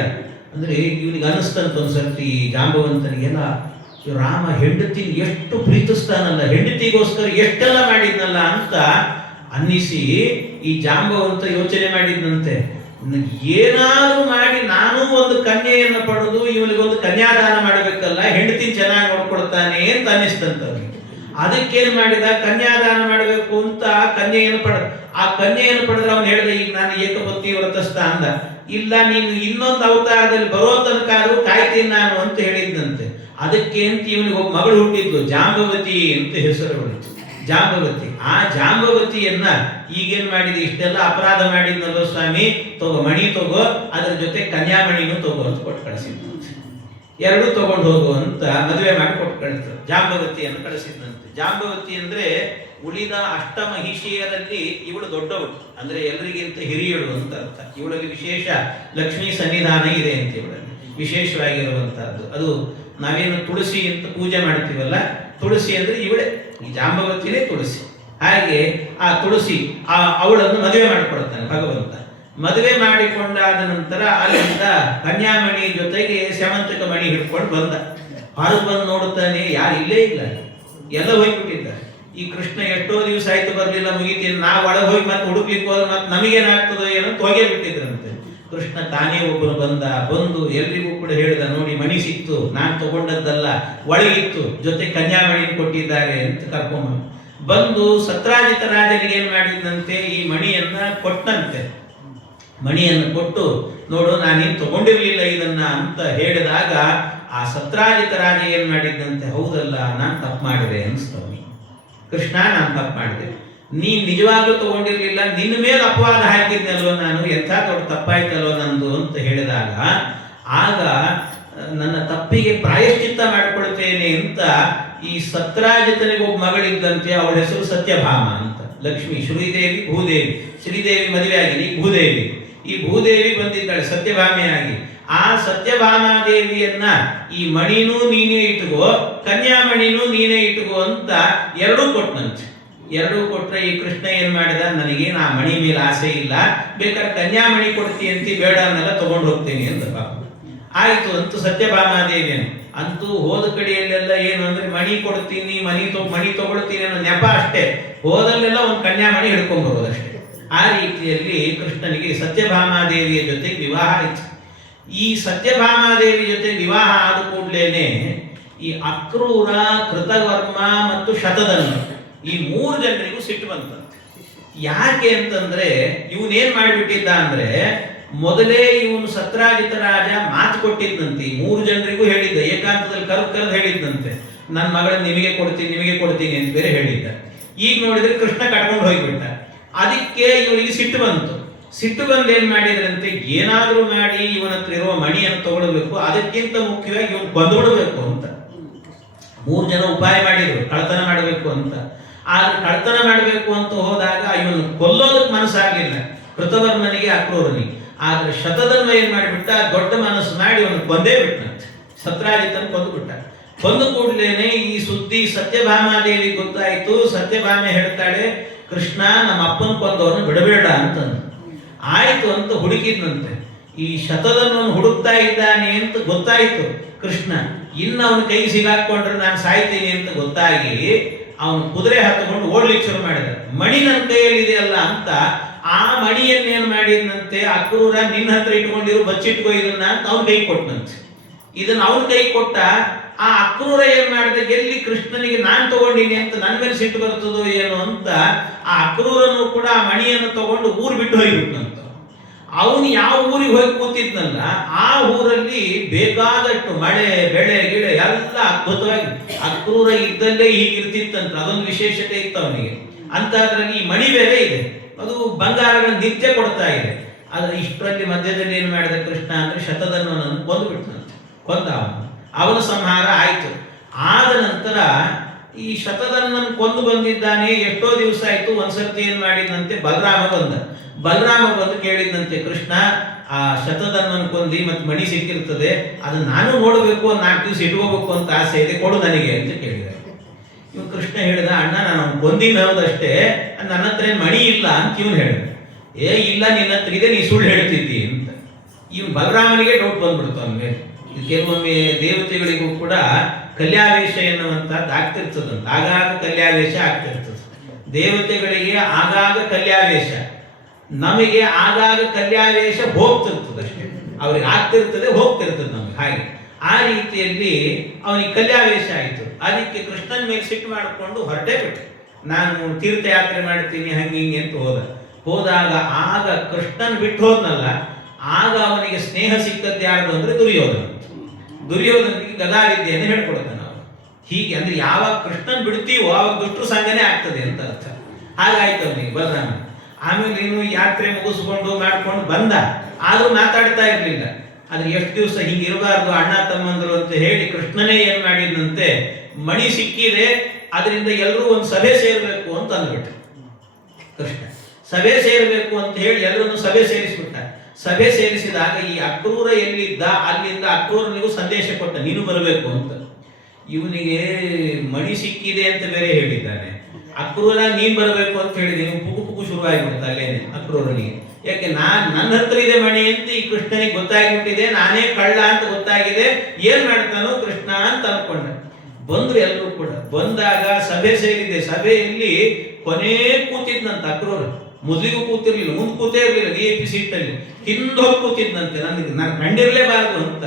ಅಂದ್ರೆ ಇವನಿಗೆ ಅನಿಸ್ತಂತ ಒಂದ್ಸರ್ತಿ ಜಾಂಬವಂತನಿಗೆಲ್ಲ, ರಾಮ ಹೆಂಡತಿ ಎಷ್ಟು ಪ್ರೀತಿಸ್ತಾನಲ್ಲ, ಹೆಂಡತಿಗೋಸ್ಕರ ಎಷ್ಟೆಲ್ಲ ಮಾಡಿದ್ನಲ್ಲ ಅಂತ ಅನ್ನಿಸಿ ಈ ಜಾಂಬವಂತ ಯೋಚನೆ ಮಾಡಿದ್ನಂತೆ, ಏನಾದ್ರೂ ಮಾಡಿ ನಾನು ಒಂದು ಕನ್ಯೆಯನ್ನು ಪಡೆದು ಇವನಿಗೊಂದು ಕನ್ಯಾದಾನ ಮಾಡಬೇಕಲ್ಲ, ಹೆಂಡತಿ ಚೆನ್ನಾಗಿ ನೋಡ್ಕೊಳ್ತಾನೆ ಅಂತ ಅನ್ನಿಸ್ತಂತ ಅವನಿಗೆ. ಅದಕ್ಕೇನು ಮಾಡಿದ, ಕನ್ಯಾದಾನ ಮಾಡಬೇಕು ಅಂತ ಕನ್ಯೆಯನ್ನು ಪಡೆದ. ಆ ಕನ್ಯೆಯನ್ನು ಪಡೆದ್ರೆ ಅವನು ಹೇಳಿದ, ಈಗ ನಾನು ಏಕಪತ್ನಿ ವ್ರತಸ್ಥ ಅಂದ. ಇಲ್ಲ, ನೀನು ಇನ್ನೊಂದು ಅವತಾರದಲ್ಲಿ ಬರೋ ತನಕ ಆದ್ರೂ ಕಾಯ್ತೀನಿ ನಾನು ಅಂತ ಹೇಳಿದ್ದಂತೆ. ಅದಕ್ಕೆ ಅಂತ ಇವನಿಗೆ ಒಬ್ಬ ಮಗಳು ಹುಟ್ಟಿದ್ಲು, ಜಾಂಬವತಿ ಅಂತ ಹೆಸರು ಹೊಳಿತು, ಜಾಂಬವತಿ. ಆ ಜಾಂಬವತಿಯನ್ನ ಈಗೇನ್ ಮಾಡಿದೆ, ಇಷ್ಟೆಲ್ಲ ಅಪರಾಧ ಮಾಡಿದ್ನಲ್ಲೋ ಸ್ವಾಮಿ, ತಗೋ ಮಣಿ ತಗೋ, ಅದ್ರ ಜೊತೆ ಕನ್ಯಾಮಣಿನೂ ತಗೋ ಅಂತ ಕೊಟ್ಟು ಕಳಿಸಿದ್ನಂತೆ. ಎರಡೂ ತಗೊಂಡು ಹೋಗು ಅಂತ ಮದುವೆ ಮಾಡಿ ಕೊಟ್ಟು ಕಳಿಸಿದ್ರು. ಜಾಂಬವತಿಯನ್ನು ಕಳಿಸಿದ್ನಂತೆ. ಜಾಂಬವತಿ ಅಂದ್ರೆ ಉಳಿದ ಅಷ್ಟಮಹಿಷಿಯರಲ್ಲಿ ಇವಳು ದೊಡ್ಡವಳು, ಅಂದ್ರೆ ಎಲ್ಲರಿಗಿಂತ ಹಿರಿಯಳು ಅಂತ ಅರ್ಥ. ಇವಳಲ್ಲಿ ವಿಶೇಷ ಲಕ್ಷ್ಮೀ ಸನ್ನಿಧಾನ ಇದೆ ಅಂತ ಇವಳಲ್ಲಿ ವಿಶೇಷವಾಗಿರುವಂತಹದ್ದು. ಅದು ನಾವೇನು ತುಳಸಿ ಅಂತ ಪೂಜೆ ಮಾಡ್ತೀವಲ್ಲ, ತುಳಸಿ ಅಂದ್ರೆ ಇವಳೆ, ಈ ಜಾಂಬವತಿನೇ ತುಳಸಿ. ಹಾಗೆ ಆ ತುಳಸಿ ಅವಳನ್ನು ಮದುವೆ ಮಾಡಿಕೊಡ್ತಾನೆ ಭಗವಂತ. ಮದುವೆ ಮಾಡಿಕೊಂಡಾದ ನಂತರ ಅಲ್ಲಿಂದ ಕನ್ಯಾಮಣಿ ಜೊತೆಗೆ ಸ್ಯಮಂತಕ ಮಣಿ ಹಿಡ್ಕೊಂಡು ಬಂದ. ಹೊರಗೆ ಬಂದು ನೋಡುತ್ತಾನೆ, ಯಾರು ಇಲ್ಲೇ ಇಲ್ಲ, ಎಲ್ಲ ಹೋಗ್ಬಿಟ್ಟಿದ್ದಾರೆ. ಈ ಕೃಷ್ಣ ಎಷ್ಟೋ ದಿವಸ ಆಯ್ತು ಬರ್ಲಿಲ್ಲ, ಮುಗಿತೀನಿ, ನಾವು ಒಳಗೆ ಹೋಗಿ ಮತ್ತೆ ಹುಡುಕ್ಲಿಕ್ಕೆ ಹೋದ್ರೆ ಮತ್ತೆ ನಮಗೇನಾಗ್ತದೋ ಏನೋ ಹೋಗೇ ಬಿಟ್ಟಿದ್ರಂತೆ. ಕೃಷ್ಣ ತಾನೇ ಒಬ್ಬನು ಬಂದು ಎಲ್ರಿಗೂ ಕೂಡ ಹೇಳಿದ, ನೋಡಿ ಮಣಿ ಸಿಕ್ತು, ನಾನು ತಗೊಂಡದ್ದಲ್ಲ, ಒಳಗಿತ್ತು, ಜೊತೆ ಕನ್ಯಾಮಣಿ ಕೊಟ್ಟಿದ್ದಾರೆ ಅಂತ ಕರ್ಕೊಂಬಂದು ಬಂದು ಸತ್ರಾಜಿತ ರಾಜನಿಗೆ ಏನ್ ಮಾಡಿದಂತೆ, ಈ ಮಣಿಯನ್ನ ಕೊಟ್ಟಂತೆ. ಮಣಿಯನ್ನು ಕೊಟ್ಟು, ನೋಡು ನಾನೇನು ತಗೊಂಡಿರ್ಲಿಲ್ಲ ಇದನ್ನ ಅಂತ ಹೇಳಿದಾಗ ಆ ಸತ್ರಾಜಿತ ರಾಜ ಏನ್ ಮಾಡಿದ್ದಂತೆ, ಹೌದಲ್ಲ ನಾನು ತಪ್ಪು ಮಾಡಿದೆ ಅನಿಸ್ತವನಿ, ಕೃಷ್ಣ ನಾನು ತಪ್ಪು ಮಾಡಿದೆ, ನೀನ್ ನಿಜವಾಗ್ಲೂ ತಗೊಂಡಿರ್ಲಿಲ್ಲ, ನಿನ್ನ ಮೇಲೆ ಅಪವಾದ ಹಾಕಿದ್ನಲ್ವ ನಾನು, ಎಂಥ ದೊಡ್ಡ ತಪ್ಪಾಯ್ತಲ್ವ ನಂದು ಅಂತ ಹೇಳಿದಾಗ, ಆಗ ನನ್ನ ತಪ್ಪಿಗೆ ಪ್ರಾಯಶ್ಚಿತ್ತ ಮಾಡಿಕೊಳ್ತೇನೆ ಅಂತ ಈ ಸತ್ರಾಜಿತನಿಗೆ ಒಬ್ಬ ಮಗಳಿದ್ದಂತೆ, ಅವಳ ಹೆಸರು ಸತ್ಯಭಾಮ ಅಂತ. ಲಕ್ಷ್ಮಿ, ಶ್ರೀದೇವಿ, ಭೂದೇವಿ. ಶ್ರೀದೇವಿ ಮದುವೆ ಆಗಿದೆ, ಈ ಭೂದೇವಿ. ಈ ಭೂದೇವಿ ಬಂದಿದ್ದಾಳೆ ಸತ್ಯಭಾಮೆಯಾಗಿ. ಆ ಸತ್ಯಭಾಮಾದೇವಿಯನ್ನ ಈ ಮಣಿನೂ ನೀನೇ ಇಟ್ಕೋ, ಕನ್ಯಾಮಣಿನೂ ನೀನೇ ಇಟ್ಕೋ ಅಂತ ಎರಡೂ ಕೊಟ್ಟನಂತೆ. ಎರಡೂ ಕೊಟ್ರೆ ಈ ಕೃಷ್ಣ ಏನ್ ಮಾಡಿದ, ನನಗೇನು ಆ ಮಣಿ ಮೇಲೆ ಆಸೆ ಇಲ್ಲ, ಬೇಕಾದ್ರೆ ಕನ್ಯಾಮಣಿ ಕೊಡ್ತೀಯಂತಿ, ಬೇಡ ಅನ್ನೆಲ್ಲ ತಗೊಂಡು ಹೋಗ್ತೀನಿ ಅಂತ. ಆಯ್ತು ಅಂತೂ ಸತ್ಯಭಾಮಾದೇವಿಯನ್ನು ಅಂತೂ ಹೋದ ಕಡೆಯಲ್ಲೆಲ್ಲ ಏನು ಅಂದ್ರೆ ಮಣಿ ಕೊಡ್ತೀನಿ, ಮಣಿ ತಗೊಳ್ತೀನಿ ಅನ್ನೋ ನೆಪ ಅಷ್ಟೇ, ಹೋದಲ್ಲೆಲ್ಲ ಒಂದು ಕನ್ಯಾಮಣಿ ಹಿಡ್ಕೊಂಡು ಬರೋದಷ್ಟೇ. ಆ ರೀತಿಯಲ್ಲಿ ಕೃಷ್ಣನಿಗೆ ಸತ್ಯಭಾಮಾದೇವಿಯ ಜೊತೆಗೆ ವಿವಾಹ ಆಯಿತು. ಈ ಸತ್ಯಭಾಮಾದೇವಿ ಜೊತೆ ವಿವಾಹ ಆದ ಕೂಡಲೇನೆ ಈ ಅಕ್ರೂರ, ಕೃತವರ್ಮ ಮತ್ತು ಶತಧನ್ವ ಈ 3 ಜನರಿಗೂ ಸಿಟ್ಟು ಬಂತಂತೆ. ಯಾಕೆ ಅಂತಂದ್ರೆ ಇವನೇನ್ ಮಾಡಿಬಿಟ್ಟಿದ್ದ ಅಂದ್ರೆ, ಮೊದಲೇ ಇವನು ಸತ್ರಾಜಿತ ರಾಜ ಮಾತು ಕೊಟ್ಟಿದ್ದಂತೆ, 3 ಜನರಿಗೂ ಹೇಳಿದ್ದ, ಏಕಾಂತದಲ್ಲಿ ಕರೆದು ಹೇಳಿದ್ದಂತೆ, ನನ್ನ ಮಗಳನ್ನ ನಿಮಗೆ ಕೊಡ್ತೀನಿ ಅಂತ ಬೇರೆ ಹೇಳಿದ್ದ. ಈಗ ನೋಡಿದ್ರೆ ಕೃಷ್ಣ ಕಟ್ಕೊಂಡು ಹೋಗ್ಬಿಟ್ಟ. ಅದಕ್ಕೆ ಇವನಿಗೆ ಸಿಟ್ಟು ಬಂತು. ಸಿಟ್ಟು ಬಂದು ಏನ್ ಮಾಡಿದ್ರಂತೆ, ಏನಾದ್ರೂ ಮಾಡಿ ಇವನ ಹತ್ರ ಇರುವ ಮಣಿಯನ್ನು ತಗೊಳ್ಬೇಕು, ಅದಕ್ಕಿಂತ ಮುಖ್ಯವಾಗಿ ಇವನು ಕೊಂದುಬಿಡಬೇಕು ಅಂತ 3 ಜನ ಉಪಾಯ ಮಾಡಿದ್ರು, ಕಳ್ತನ ಮಾಡಬೇಕು ಅಂತ. ಆದ್ರೆ ಕಳ್ತನ ಮಾಡಬೇಕು ಅಂತ ಹೋದಾಗ ಇವನು ಕೊಲ್ಲೋದಕ್ಕೆ ಮನಸ್ಸಾಗಲಿಲ್ಲ ಕೃತವರ್ಮನಿಗೆ, ಅಕ್ರೂರನಿಗೆ. ಆದ್ರೆ ಶತಧನ್ವ ಏನ್ ಮಾಡಿಬಿಟ್ಟ, ದೊಡ್ಡ ಮನಸ್ಸು ಮಾಡಿ ಅವನು ಕೊಂದೇ ಬಿಟ್ಟಂತೆ, ಸತ್ರಾಜಿತನ ಕೊಂದು ಬಿಟ್ಟ. ಕೊಂದು ಕೂಡಲೇನೆ ಈ ಸುದ್ದಿ ಸತ್ಯಭಾಮಾದೇವಿ ಗೊತ್ತಾಯ್ತು. ಸತ್ಯಭಾಮೆ ಹೇಳ್ತಾಳೆ, ಕೃಷ್ಣ ನಮ್ಮ ಅಪ್ಪನ ಕೊಂದವನು ಬಿಡಬೇಡ ಅಂತಂದು. ಆಯ್ತು ಅಂತ ಹುಡುಕಿದ್ನಂತೆ. ಈ ಶತಧನ್ವನು ಹುಡುಕ್ತಾ ಇದ್ದಾನೆ ಅಂತ ಗೊತ್ತಾಯ್ತು ಕೃಷ್ಣ. ಇನ್ನು ಅವನ ಕೈ ಸಿಗಾಕೊಂಡ್ರೆ ನಾನು ಸಾಯ್ತೀನಿ ಅಂತ ಗೊತ್ತಾಗಿ ಅವನು ಕುದುರೆ ಹತ್ತಕೊಂಡು ಓಡ್ಲಿಕ್ಕೆ ಶುರು ಮಾಡಿದ. ಮಣಿ ನನ್ನ ಕೈಯಲ್ಲಿದೆ ಅಲ್ಲ ಅಂತ ಆ ಮಣಿಯನ್ನೇನು ಮಾಡಿದಂತೆ, ಅಕ್ರೂರ ನಿನ್ನ ಹತ್ರ ಇಟ್ಕೊಂಡಿರು, ಬಚ್ಚಿಟ್ಕೋ ಇದನ್ನ ಅಂತ ಅವನ ಕೈ ಕೊಟ್ಟನಂತೆ. ಇದನ್ನ ಅವನ ಕೈ ಕೊಟ್ಟ. ಆ ಅಕ್ರೂರ ಏನ್ ಮಾಡಿದ, ಎಲ್ಲಿ ಕೃಷ್ಣನಿಗೆ ನಾನ್ ತಗೊಂಡಿನಿ ಅಂತ ನನ್ನ ಮೇಲೆ ಸಿಟ್ಟು ಬರ್ತದೋ ಏನೋ ಅಂತ ಆ ಅಕ್ರೂರನು ಕೂಡ ಆ ಮಣಿಯನ್ನು ತಗೊಂಡು ಊರು ಬಿಟ್ಟು ಹೋಗಿಬಿಟ್ನಂತ. ಅವನು ಯಾವ ಊರಿಗೆ ಹೋಗಿ ಕೂತಿದ್ನಲ್ಲ, ಆ ಊರಲ್ಲಿ ಬೇಕಾದಷ್ಟು ಮಳೆ, ಬೆಳೆ, ಗಿಳೆ ಎಲ್ಲ ಅದ್ಭುತವಾಗಿ, ಅಕ್ರೂರ ಇದ್ದಲ್ಲೇ ಹೀಗಿರ್ತಿತ್ತಂತ. ಅದೊಂದು ವಿಶೇಷತೆ ಇತ್ತು ಅವನಿಗೆ. ಅಂತ ಅದ್ರಲ್ಲಿ ಈ ಮಣಿ ಬೇರೆ ಇದೆ, ಅದು ಬಂಗಾರಗಳ ನಿತ್ಯ ಕೊಡ್ತಾ ಇದೆ. ಆದ್ರೆ ಇಷ್ಟರಲ್ಲಿ ಮಧ್ಯದಲ್ಲಿ ಏನ್ ಮಾಡಿದ ಕೃಷ್ಣ ಅಂದ್ರೆ, ಶತಧನ್ವನನ್ನು ಕೊಂದು ಬಿಟ್ಟನಂತೆ. ಕೊಂದ ಅವನ ಸಂಹಾರ ಆಯ್ತು. ಆದ ನಂತರ ಈ ಶತಧನ್ವನ ಕೊಂದು ಬಂದಿದ್ದಾನೆ, ಎಷ್ಟೋ ದಿವಸ ಆಯ್ತು. ಒಂದ್ಸರ್ತಿ ಏನ್ ಮಾಡಿದಂತೆ, ಬಲರಾಮ ಬಂದು ಕೇಳಿದಂತೆ, ಕೃಷ್ಣ ಆ ಶತಧನ್ವನ ಕೊಂದಿ ಮತ್ತೆ ಮಣಿ ಸಿಕ್ಕಿರ್ತದೆ, ಅದನ್ನ ನಾನು ನೋಡ್ಬೇಕು, 4 ದಿವಸ ಇಟ್ಕೋಬೇಕು ಅಂತ ಆಸೆ ಇದೆ, ಕೊಡು ನನಗೆ ಅಂತ ಕೇಳಿದ. ಇವ್ ಕೃಷ್ಣ ಹೇಳಿದ, ಅಣ್ಣ ನಾನು ಕೊಂದಿನ ಹೌದಷ್ಟೇ, ನನ್ನ ಹತ್ರ ಮಣಿ ಇಲ್ಲ ಅಂತ ಇವನು ಹೇಳಿದ. ಇಲ್ಲ ನಿನ್ನ ಹತ್ರ ಇದೆ, ನೀ ಸುಳ್ಳು ಹೇಳ್ತಿದ್ದಿ ಅಂತ. ಇವನು ಬಲರಾಮನಿಗೆ ಡೌಟ್ ಬಂದ್ಬಿಡ್ತು ಅವನ ಮೇಲೆ. ಕೆಲವೊಮ್ಮೆ ದೇವತೆಗಳಿಗೂ ಕೂಡ ಕಲ್ಯಾವೇಶ ಎನ್ನುವಂತದ್ದು ಆಗ್ತಿರ್ತದಂತ, ಆಗಾಗ ಕಲ್ಯಾವೇಶ ಆಗ್ತಿರ್ತದೆ. ದೇವತೆಗಳಿಗೆ ಆಗಾಗ ಕಲ್ಯಾವೇಶ, ನಮಗೆ ಆಗಾಗ ಕಲ್ಯಾವೇಶ ಹೋಗ್ತಿರ್ತದೆ ಅಷ್ಟೇ. ಅವ್ರಿಗೆ ಆಗ್ತಿರ್ತದೆ, ಹೋಗ್ತಿರ್ತದೆ ನಮಗೆ. ಹಾಗೆ ಆ ರೀತಿಯಲ್ಲಿ ಅವನಿಗೆ ಕಲ್ಯಾವೇಶ ಆಯಿತು. ಅದಕ್ಕೆ ಕೃಷ್ಣನ ಮೇಲೆ ಸಿಟ್ಟು ಮಾಡಿಕೊಂಡು ಹೊರಟೇ ಬಿಟ್ಟೆ, ನಾನು ತೀರ್ಥಯಾತ್ರೆ ಮಾಡ್ತೀನಿ ಹಂಗೆ ಅಂತ ಹೋದಾಗ ಆಗ ಕೃಷ್ಣನ್ ಬಿಟ್ಟು ಹೋದ್ನಲ್ಲ, ಆಗ ಅವನಿಗೆ ಸ್ನೇಹ ಸಿಕ್ಕದ್ದು ಯಾರ್ದು ಅಂದ್ರೆ ದುರ್ಯೋಧನಿಗೆ ಗದಾವಿದ್ಯೆಯನ್ನು ಹೇಳ್ಕೊಡ್ತಾನೆ ನಾವು. ಹೀಗೆ ಅಂದ್ರೆ ಯಾವಾಗ ಕೃಷ್ಣನ್ ಬಿಡ್ತೀವೋ ಆವಾಗ ದುಷ್ಟರು ಸಂಘನೆ ಆಗ್ತದೆ ಅಂತ ಅರ್ಥ. ಹಾಗಾಯ್ತು ಅವನಿಗೆ ಬಲರಾಮ. ಆಮೇಲೆ ಇನ್ನು ಯಾತ್ರೆ ಮುಗಿಸ್ಕೊಂಡು ಮಾಡ್ಕೊಂಡು ಬಂದ, ಆದ್ರೂ ಮಾತಾಡ್ತಾ ಇರ್ಲಿಲ್ಲ. ಆದ್ರೆ ಎಷ್ಟು ದಿವಸ ಹಿಂಗಿರಬಾರ್ದು ಅಣ್ಣ ತಮ್ಮಂದ್ರು ಅಂತ ಹೇಳಿ ಕೃಷ್ಣನೇ ಏನ್ ಮಾಡಿದಂತೆ, ಮಣಿ ಸಿಕ್ಕಿದೆ, ಅದರಿಂದ ಎಲ್ಲರೂ ಒಂದು ಸಭೆ ಸೇರ್ಬೇಕು ಅಂತ ಅಂದ್ಬಿಟ್ಟ ಕೃಷ್ಣ. ಸಭೆ ಸೇರ್ಬೇಕು ಅಂತ ಹೇಳಿ ಎಲ್ಲರನ್ನು ಸಭೆ ಸೇರಿಸ್ಬಿಟ್ಟ. ಸಭೆ ಸೇರಿಸಿದಾಗ ಈ ಅಕ್ರೂರ ಎಲ್ಲಿದ್ದ, ಅಲ್ಲಿಂದ ಅಕ್ರೂರನಿಗೂ ಸಂದೇಶ ಕೊಟ್ಟ, ನೀನು ಬರಬೇಕು ಅಂತ. ಇವನಿಗೆ ಮಣಿ ಸಿಕ್ಕಿದೆ ಅಂತ ಬೇರೆ ಹೇಳಿದ್ದಾನೆ. ಅಕ್ರೂರ ನೀನ್ ಬರಬೇಕು ಅಂತ ಹೇಳಿದೆ, ಪುಕು ಶುರುವಾಗಿಬಿಡುತ್ತೆ ಅಲ್ಲೇನೆ ಅಕ್ರೂರನಿಗೆ. ಯಾಕೆ ನನ್ನ ಹತ್ರ ಇದೆ ಮಣಿ ಅಂತ ಈ ಕೃಷ್ಣನಿಗೆ ಗೊತ್ತಾಗಿಬಿಟ್ಟಿದೆ, ನಾನೇ ಕಳ್ಳ ಅಂತ ಗೊತ್ತಾಗಿದೆ, ಏನ್ ಮಾಡ್ತಾನೋ ಕೃಷ್ಣ ಅಂತ ಅನ್ಕೊಂಡ. ಬಂದ್ರು ಎಲ್ಲರೂ ಕೂಡ. ಬಂದಾಗ ಸಭೆ ಸೇರಿದೆ. ಸಭೆಯಲ್ಲಿ ಕೊನೆ ಕೂತಿದ್ನಂತ ಅಕ್ರೂರ. ಮೊದಲಿಗೂ ಕೂತಿರ್ಲಿಲ್ಲ, ಮುಂದೆ ಕೂತೇ ಇರ್ಲಿಲ್ಲ, VIP ಸೀಟಲ್ಲಿ ಹಿಂದೋಗಿ ಕೂತಿದ್ನಂತೆ. ನಾನು ಕಂಡಿರ್ಲೇಬಾರದು ಅಂತ.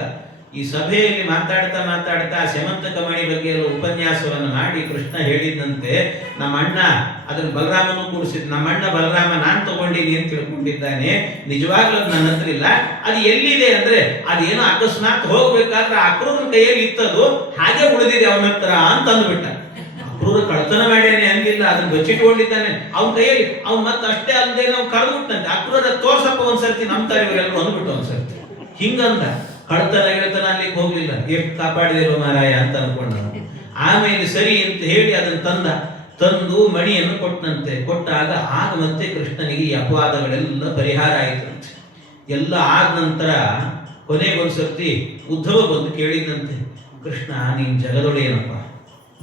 ಈ ಸಭೆಯಲ್ಲಿ ಮಾತಾಡ್ತಾ ಮಾತಾಡ್ತಾ ಸೆಮಂತಕ ಮಣಿ ಬಗ್ಗೆ ಎಲ್ಲ ಉಪನ್ಯಾಸವನ್ನು ಮಾಡಿ ಕೃಷ್ಣ ಹೇಳಿದಂತೆ ನಮ್ಮ ಅಣ್ಣ ಅದನ್ನು ಬಲರಾಮನು ಕೂಡಿಸಿದ್, ನಮ್ಮ ಅಣ್ಣ ಬಲರಾಮ ನಾನು ತಗೊಂಡಿನಿ ಅಂತ ತಿಳ್ಕೊಂಡಿದ್ದಾನೆ, ನಿಜವಾಗ್ಲೂ ಅದು ನನ್ನ ಹತ್ರ ಇಲ್ಲ. ಅದು ಎಲ್ಲಿದೆ ಅಂದ್ರೆ ಅದೇನೋ ಅಕಸ್ಮಾತ್ ಹೋಗ್ಬೇಕಾದ್ರೆ ಅಕ್ರೂರನ ಕೈಯಲ್ಲಿ ಇತ್ತದು, ಹಾಗೆ ಉಳಿದಿದೆ ಅವನ ಹತ್ರ ಅಂತ ಅಂದ್ಬಿಟ್ಟ. ಅಕ್ರೂರ ಕಳ್ತನ ಮಾಡ್ಯಾನೆ ಅಂದಿಲ್ಲ, ಅದನ್ನ ಬಚ್ಚಿಟ್ಕೊಂಡಿದ್ದಾನೆ ಅವನ ಕೈಯಲ್ಲಿ. ಅವ್ನು ಮತ್ತೆ ಅಷ್ಟೇ ಅಲ್ಲದೆ ನಾವು ಕರೆದ್ಬಿಟ್ಟಂತೆ, ಅಕ್ರೂರ ತೋರ್ಸಪ್ಪ ಒಂದ್ಸರ್ತಿ ನಮ್ಮ ತಾಯಿವರೆಲ್ಲರೂ ಅಂದ್ಬಿಟ್ಟು ಒಂದ್ಸರ್ತಿ ಹಿಂಗಂದ. ಕಳ್ತನ ಗಿಳ್ತನ ಅಲ್ಲಿಗೆ ಹೋಗ್ಲಿಲ್ಲ, ಎಷ್ಟು ಕಾಪಾಡಿದಿರೋ ಮಾರಾಯ ಅಂತ ಅನ್ಕೊಂಡ. ಆಮೇಲೆ ಸರಿ ಅಂತ ಹೇಳಿ ಅದನ್ನ ತಂದು ಮಣಿಯನ್ನು ಕೊಟ್ಟನಂತೆ. ಕೊಟ್ಟಾಗ ಆಗ ಮತ್ತೆ ಕೃಷ್ಣನಿಗೆ ಈ ಅಪವಾದಗಳೆಲ್ಲ ಪರಿಹಾರ ಆಯ್ತಂತೆ. ಎಲ್ಲ ಆದ ನಂತರ ಕೊನೆಗೊಂದ್ಸರ್ತಿ ಉದ್ಧವ ಬಂದು ಕೇಳಿದಂತೆ, ಕೃಷ್ಣ ನೀನ್ ಜಗದೊಡೆಯನಪ್ಪ,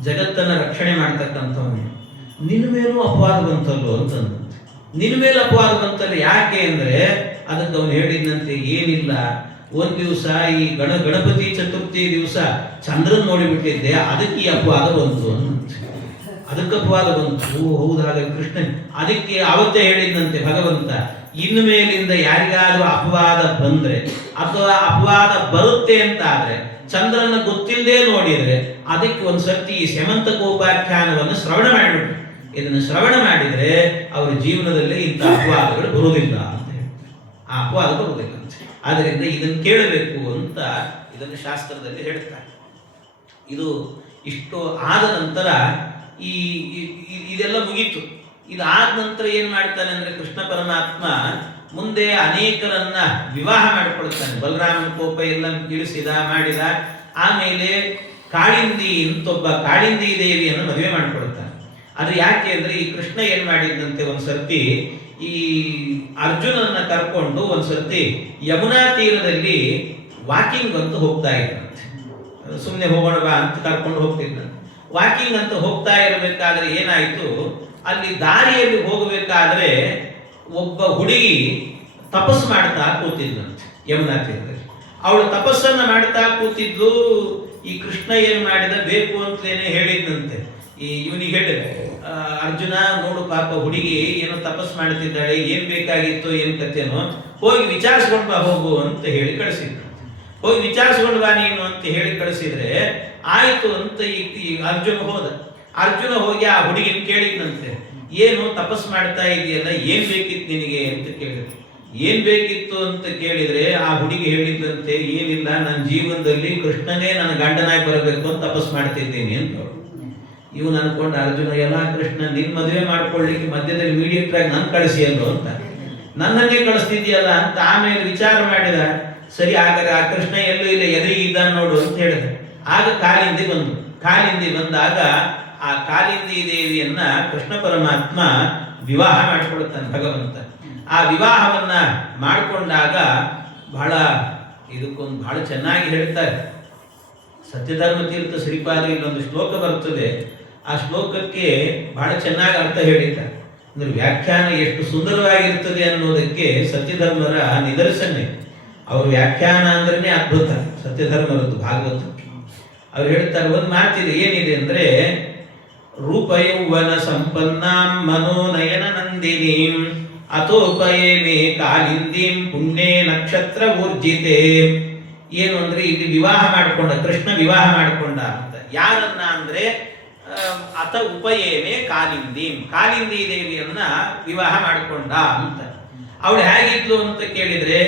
ಜಗತ್ತನ್ನ ರಕ್ಷಣೆ ಮಾಡ್ತಕ್ಕಂಥವನು, ನಿನ್ನ ಮೇಲೂ ಅಪವಾದ ಬಂತಲ್ಲೋ ಅಂತಂದಂತೆ. ನಿನ್ನ ಮೇಲೆ ಅಪವಾದ ಬಂತಲ್ಲ, ಯಾಕೆ ಅಂದ್ರೆ ಅದಕ್ಕೆ ಅವನು ಹೇಳಿದಂತೆ, ಏನಿಲ್ಲ, ಒಂದ್ ದಿವಸ ಈ ಗಣಪತಿ ಚತುರ್ಥಿ ದಿವಸ ಚಂದ್ರನ್ ನೋಡಿಬಿಟ್ಟಿದ್ದೆ, ಅದಕ್ಕೆ ಈ ಅಪವಾದ ಬಂತು ಅಂತ. ಅದಕ್ಕೆ ಅಪವಾದ ಬಂತು. ಹೌದಾಗ ಕೃಷ್ಣ ಅದಕ್ಕೆ ಅವತ್ತೇ ಹೇಳಿದಂತೆ ಭಗವಂತ, ಇನ್ನು ಮೇಲಿಂದ ಯಾರಿಗಾದ್ರೂ ಅಪವಾದ ಬಂದ್ರೆ ಅಥವಾ ಅಪವಾದ ಬರುತ್ತೆ ಅಂತ ಆದ್ರೆ ಚಂದ್ರನ ಗೊತ್ತಿಲ್ಲದೆ ನೋಡಿದ್ರೆ ಅದಕ್ಕೆ ಒಂದ್ಸರ್ತಿ ಈ ಸೆಮಂತಕೋಪಾಖ್ಯಾನವನ್ನು ಶ್ರವಣ ಮಾಡಿಬಿಟ್ರು. ಇದನ್ನು ಶ್ರವಣ ಮಾಡಿದ್ರೆ ಅವರ ಜೀವನದಲ್ಲಿ ಇಂಥ ಅಪವಾದಗಳು ಬರುವುದಿಲ್ಲ ಅಂತ ಹೇಳಿ, ಆ ಅಪವಾದ ಬರುವುದಿಲ್ಲ ಅಂತ. ಆದ್ದರಿಂದ ಇದನ್ನು ಕೇಳಬೇಕು ಅಂತ ಇದನ್ನು ಶಾಸ್ತ್ರದಲ್ಲಿ ಹೇಳ್ತಾರೆ. ಇದು ಇಷ್ಟು ಆದ ನಂತರ ಇದೆಲ್ಲ ಮುಗೀತು. ಇದಾದ ನಂತರ ಏನ್ ಮಾಡ್ತಾನೆ ಅಂದ್ರೆ ಕೃಷ್ಣ ಪರಮಾತ್ಮ ಮುಂದೆ ಅನೇಕರನ್ನ ವಿವಾಹ ಮಾಡಿಕೊಡ್ತಾನೆ. ಬಲರಾಮನ ಕೋಪ ಎಲ್ಲ ಮಾಡಿದ. ಆಮೇಲೆ ಕಾಳಿಂದಿ ಅಂತೊಬ್ಬ ಕಾಳಿಂದಿ ದೇವಿಯನ್ನು ಮದುವೆ ಮಾಡಿಕೊಡ್ತಾನೆ. ಅದು ಯಾಕೆ ಅಂದ್ರೆ ಈ ಕೃಷ್ಣ ಏನ್ ಮಾಡಿದಂತೆ ಒಂದ್ಸರ್ತಿ ಈ ಅರ್ಜುನನ್ನ ಕರ್ಕೊಂಡು ಒಂದ್ಸರ್ತಿ ಯಮುನಾ ತೀರದಲ್ಲಿ ವಾಕಿಂಗ್ ಅಂತ ಹೋಗ್ತಾ ಇದ್ದಂತೆ. ಸುಮ್ಮನೆ ಹೋಗೋಣ ಬಾ ಅಂತ ಕರ್ಕೊಂಡು ಹೋಗ್ತಿದ್ದಂತೆ. ವಾಕಿಂಗ್ ಅಂತ ಹೋಗ್ತಾ ಇರಬೇಕಾದ್ರೆ ಏನಾಯ್ತು, ಅಲ್ಲಿ ದಾರಿಯಲ್ಲಿ ಹೋಗಬೇಕಾದ್ರೆ ಒಬ್ಬ ಹುಡುಗಿ ತಪಸ್ಸು ಮಾಡ್ತಾ ಕೂತಿದ್ದಂತೆ ಯಮುನಾ ತೀರದಲ್ಲಿ. ಅವಳು ತಪಸ್ಸನ್ನ ಮಾಡ್ತಾ ಕೂತಿದ್ಲು. ಈ ಕೃಷ್ಣ ಏನ್ ಮಾಡಿದ, ಬೇಕು ಅಂತಲೇನೆ ಹೇಳಿದ್ದಂತೆ ಇವನಿಗೆ ಹೇಳಿದ, ಅರ್ಜುನ ನೋಡು ಪಾಪ ಹುಡುಗಿ ಏನೋ ತಪಸ್ಸು ಮಾಡ್ತಿದ್ದಾಳೆ, ಏನ್ ಬೇಕಾಗಿತ್ತು ಏನ್ ಕಥೆನೋ, ಹೋಗಿ ವಿಚಾರಿಸ್ಕೊಂಡು ಬಾ ಹೋಗು ಅಂತ ಹೇಳಿ ಕಳಿಸಿದ್ರು. ಹೋಗಿ ವಿಚಾರಿಸ್ಕೊಂಡು ಬಾ ನೀನು ಅಂತ ಹೇಳಿ ಕಳಿಸಿದ್ರೆ ಆಯ್ತು ಅಂತ ಈ ಅರ್ಜುನ ಹೋಗಿ ಆ ಹುಡುಗಿನ ಕೇಳಿದ್ನಂತೆ, ಏನು ತಪಸ್ಸು ಮಾಡ್ತಾ ಇದೆಯಲ್ಲ, ಏನ್ ಬೇಕಿತ್ತು ನಿನಗೆ ಅಂತ ಕೇಳಿದ್ರು. ಏನ್ ಬೇಕಿತ್ತು ಅಂತ ಕೇಳಿದ್ರೆ ಆ ಹುಡುಗಿ ಹೇಳಿದ್ದಂತೆ, ಏನಿಲ್ಲ, ನನ್ನ ಜೀವನದಲ್ಲಿ ಕೃಷ್ಣನೇ ನನ್ನ ಗಂಡನಾಗಿ ಬರಬೇಕು ಅಂತ ತಪಸ್ಸು ಮಾಡ್ತಿದ್ದೀನಿ ಅಂತ. ಇವನು ಅನ್ಕೊಂಡ ಅರ್ಜುನ, ಎಲ್ಲ ಕೃಷ್ಣ ನಿನ್ ಮದುವೆ ಮಾಡ್ಕೊಳ್ಳಿಕ್ಕೆ ಮಧ್ಯದಲ್ಲಿ ಇಮಿಡಿಯೇಟ್ ಆಗಿ ನನ್ ಕಳಿಸಿ ಅಲ್ಲೋ ಅಂತ, ನನ್ನನ್ನೇ ಕಳಿಸ್ತಿದ್ಯಲ್ಲ ಅಂತ. ಆಮೇಲೆ ವಿಚಾರ ಮಾಡಿದ, ಸರಿ ಹಾಗಾದ್ರೆ ಆ ಕೃಷ್ಣ ಎಲ್ಲೂ ಇಲ್ಲ, ಎದುರಿಗೆ ಇದ್ದಾನೆ ನೋಡು ಅಂತ ಹೇಳಿದ. ಆಗ ಕಾಲಿಂದಿ ಬಂದಾಗ ಆ ಕಾಲಿಂದಿ ದೇವಿಯನ್ನ ಕೃಷ್ಣ ಪರಮಾತ್ಮ ವಿವಾಹ ಮಾಡಿಕೊಡುತ್ತಾನೆ ಭಗವಂತ. ಆ ವಿವಾಹವನ್ನ ಮಾಡಿಕೊಂಡಾಗ ಇದಕ್ಕೊಂದು ಬಹಳ ಚೆನ್ನಾಗಿ ಹೇಳ್ತಾರೆ. ಸತ್ಯಧರ್ಮ ತೀರ್ಥ ಶ್ರೀಪಾದರು ಇಲ್ಲೊಂದು ಶ್ಲೋಕ ಬರ್ತದೆ, ಆ ಶ್ಲೋಕಕ್ಕೆ ಬಹಳ ಚೆನ್ನಾಗಿ ಅರ್ಥ ಹೇಳಿದ್ದಾರೆ. ಅಂದ್ರೆ ವ್ಯಾಖ್ಯಾನ ಎಷ್ಟು ಸುಂದರವಾಗಿರ್ತದೆ ಅನ್ನೋದಕ್ಕೆ ಸತ್ಯಧರ್ಮರ ನಿದರ್ಶನ. ಅವ್ರ ವ್ಯಾಖ್ಯಾನ ಅಂದ್ರೇನೆ ಅದ್ಭುತ ಸತ್ಯಧರ್ಮರದ್ದು ಭಾಗವತಕ್ಕೆ. ಅವ್ರು ಹೇಳ್ತಾರೆ, ಒಂದು ಮಾತಿದೆ, ಏನಿದೆ ಅಂದ್ರೆ, ರೂಪಯೌವನ ಸಂಪನ್ನಾಂ ಮನೋನಯನ ನಂದಿನೀಂ ಅಥೋಪಯೇಮೇ ಕಾಲಿಂದೀಂ ಪುಣ್ಯೇ ನಕ್ಷತ್ರ ಊರ್ಜಿತೆ. ಏನು ಅಂದ್ರೆ ಇಲ್ಲಿ ವಿವಾಹ ಮಾಡಿಕೊಂಡ ಕೃಷ್ಣ ವಿವಾಹ ಮಾಡಿಕೊಂಡ ಅಂತ. ಯಾರನ್ನ ಅಂದ್ರೆ ಅಥ ಉಪಯೇಮೇ ಕಾಲಿಂದಿ ದೇವಿಯನ್ನ ವಿವಾಹ ಮಾಡಿಕೊಂಡ ಅಂತ. ಅವಳು ಹೇಗಿದ್ಲು ಅಂತ ಕೇಳಿದ್ರೆ,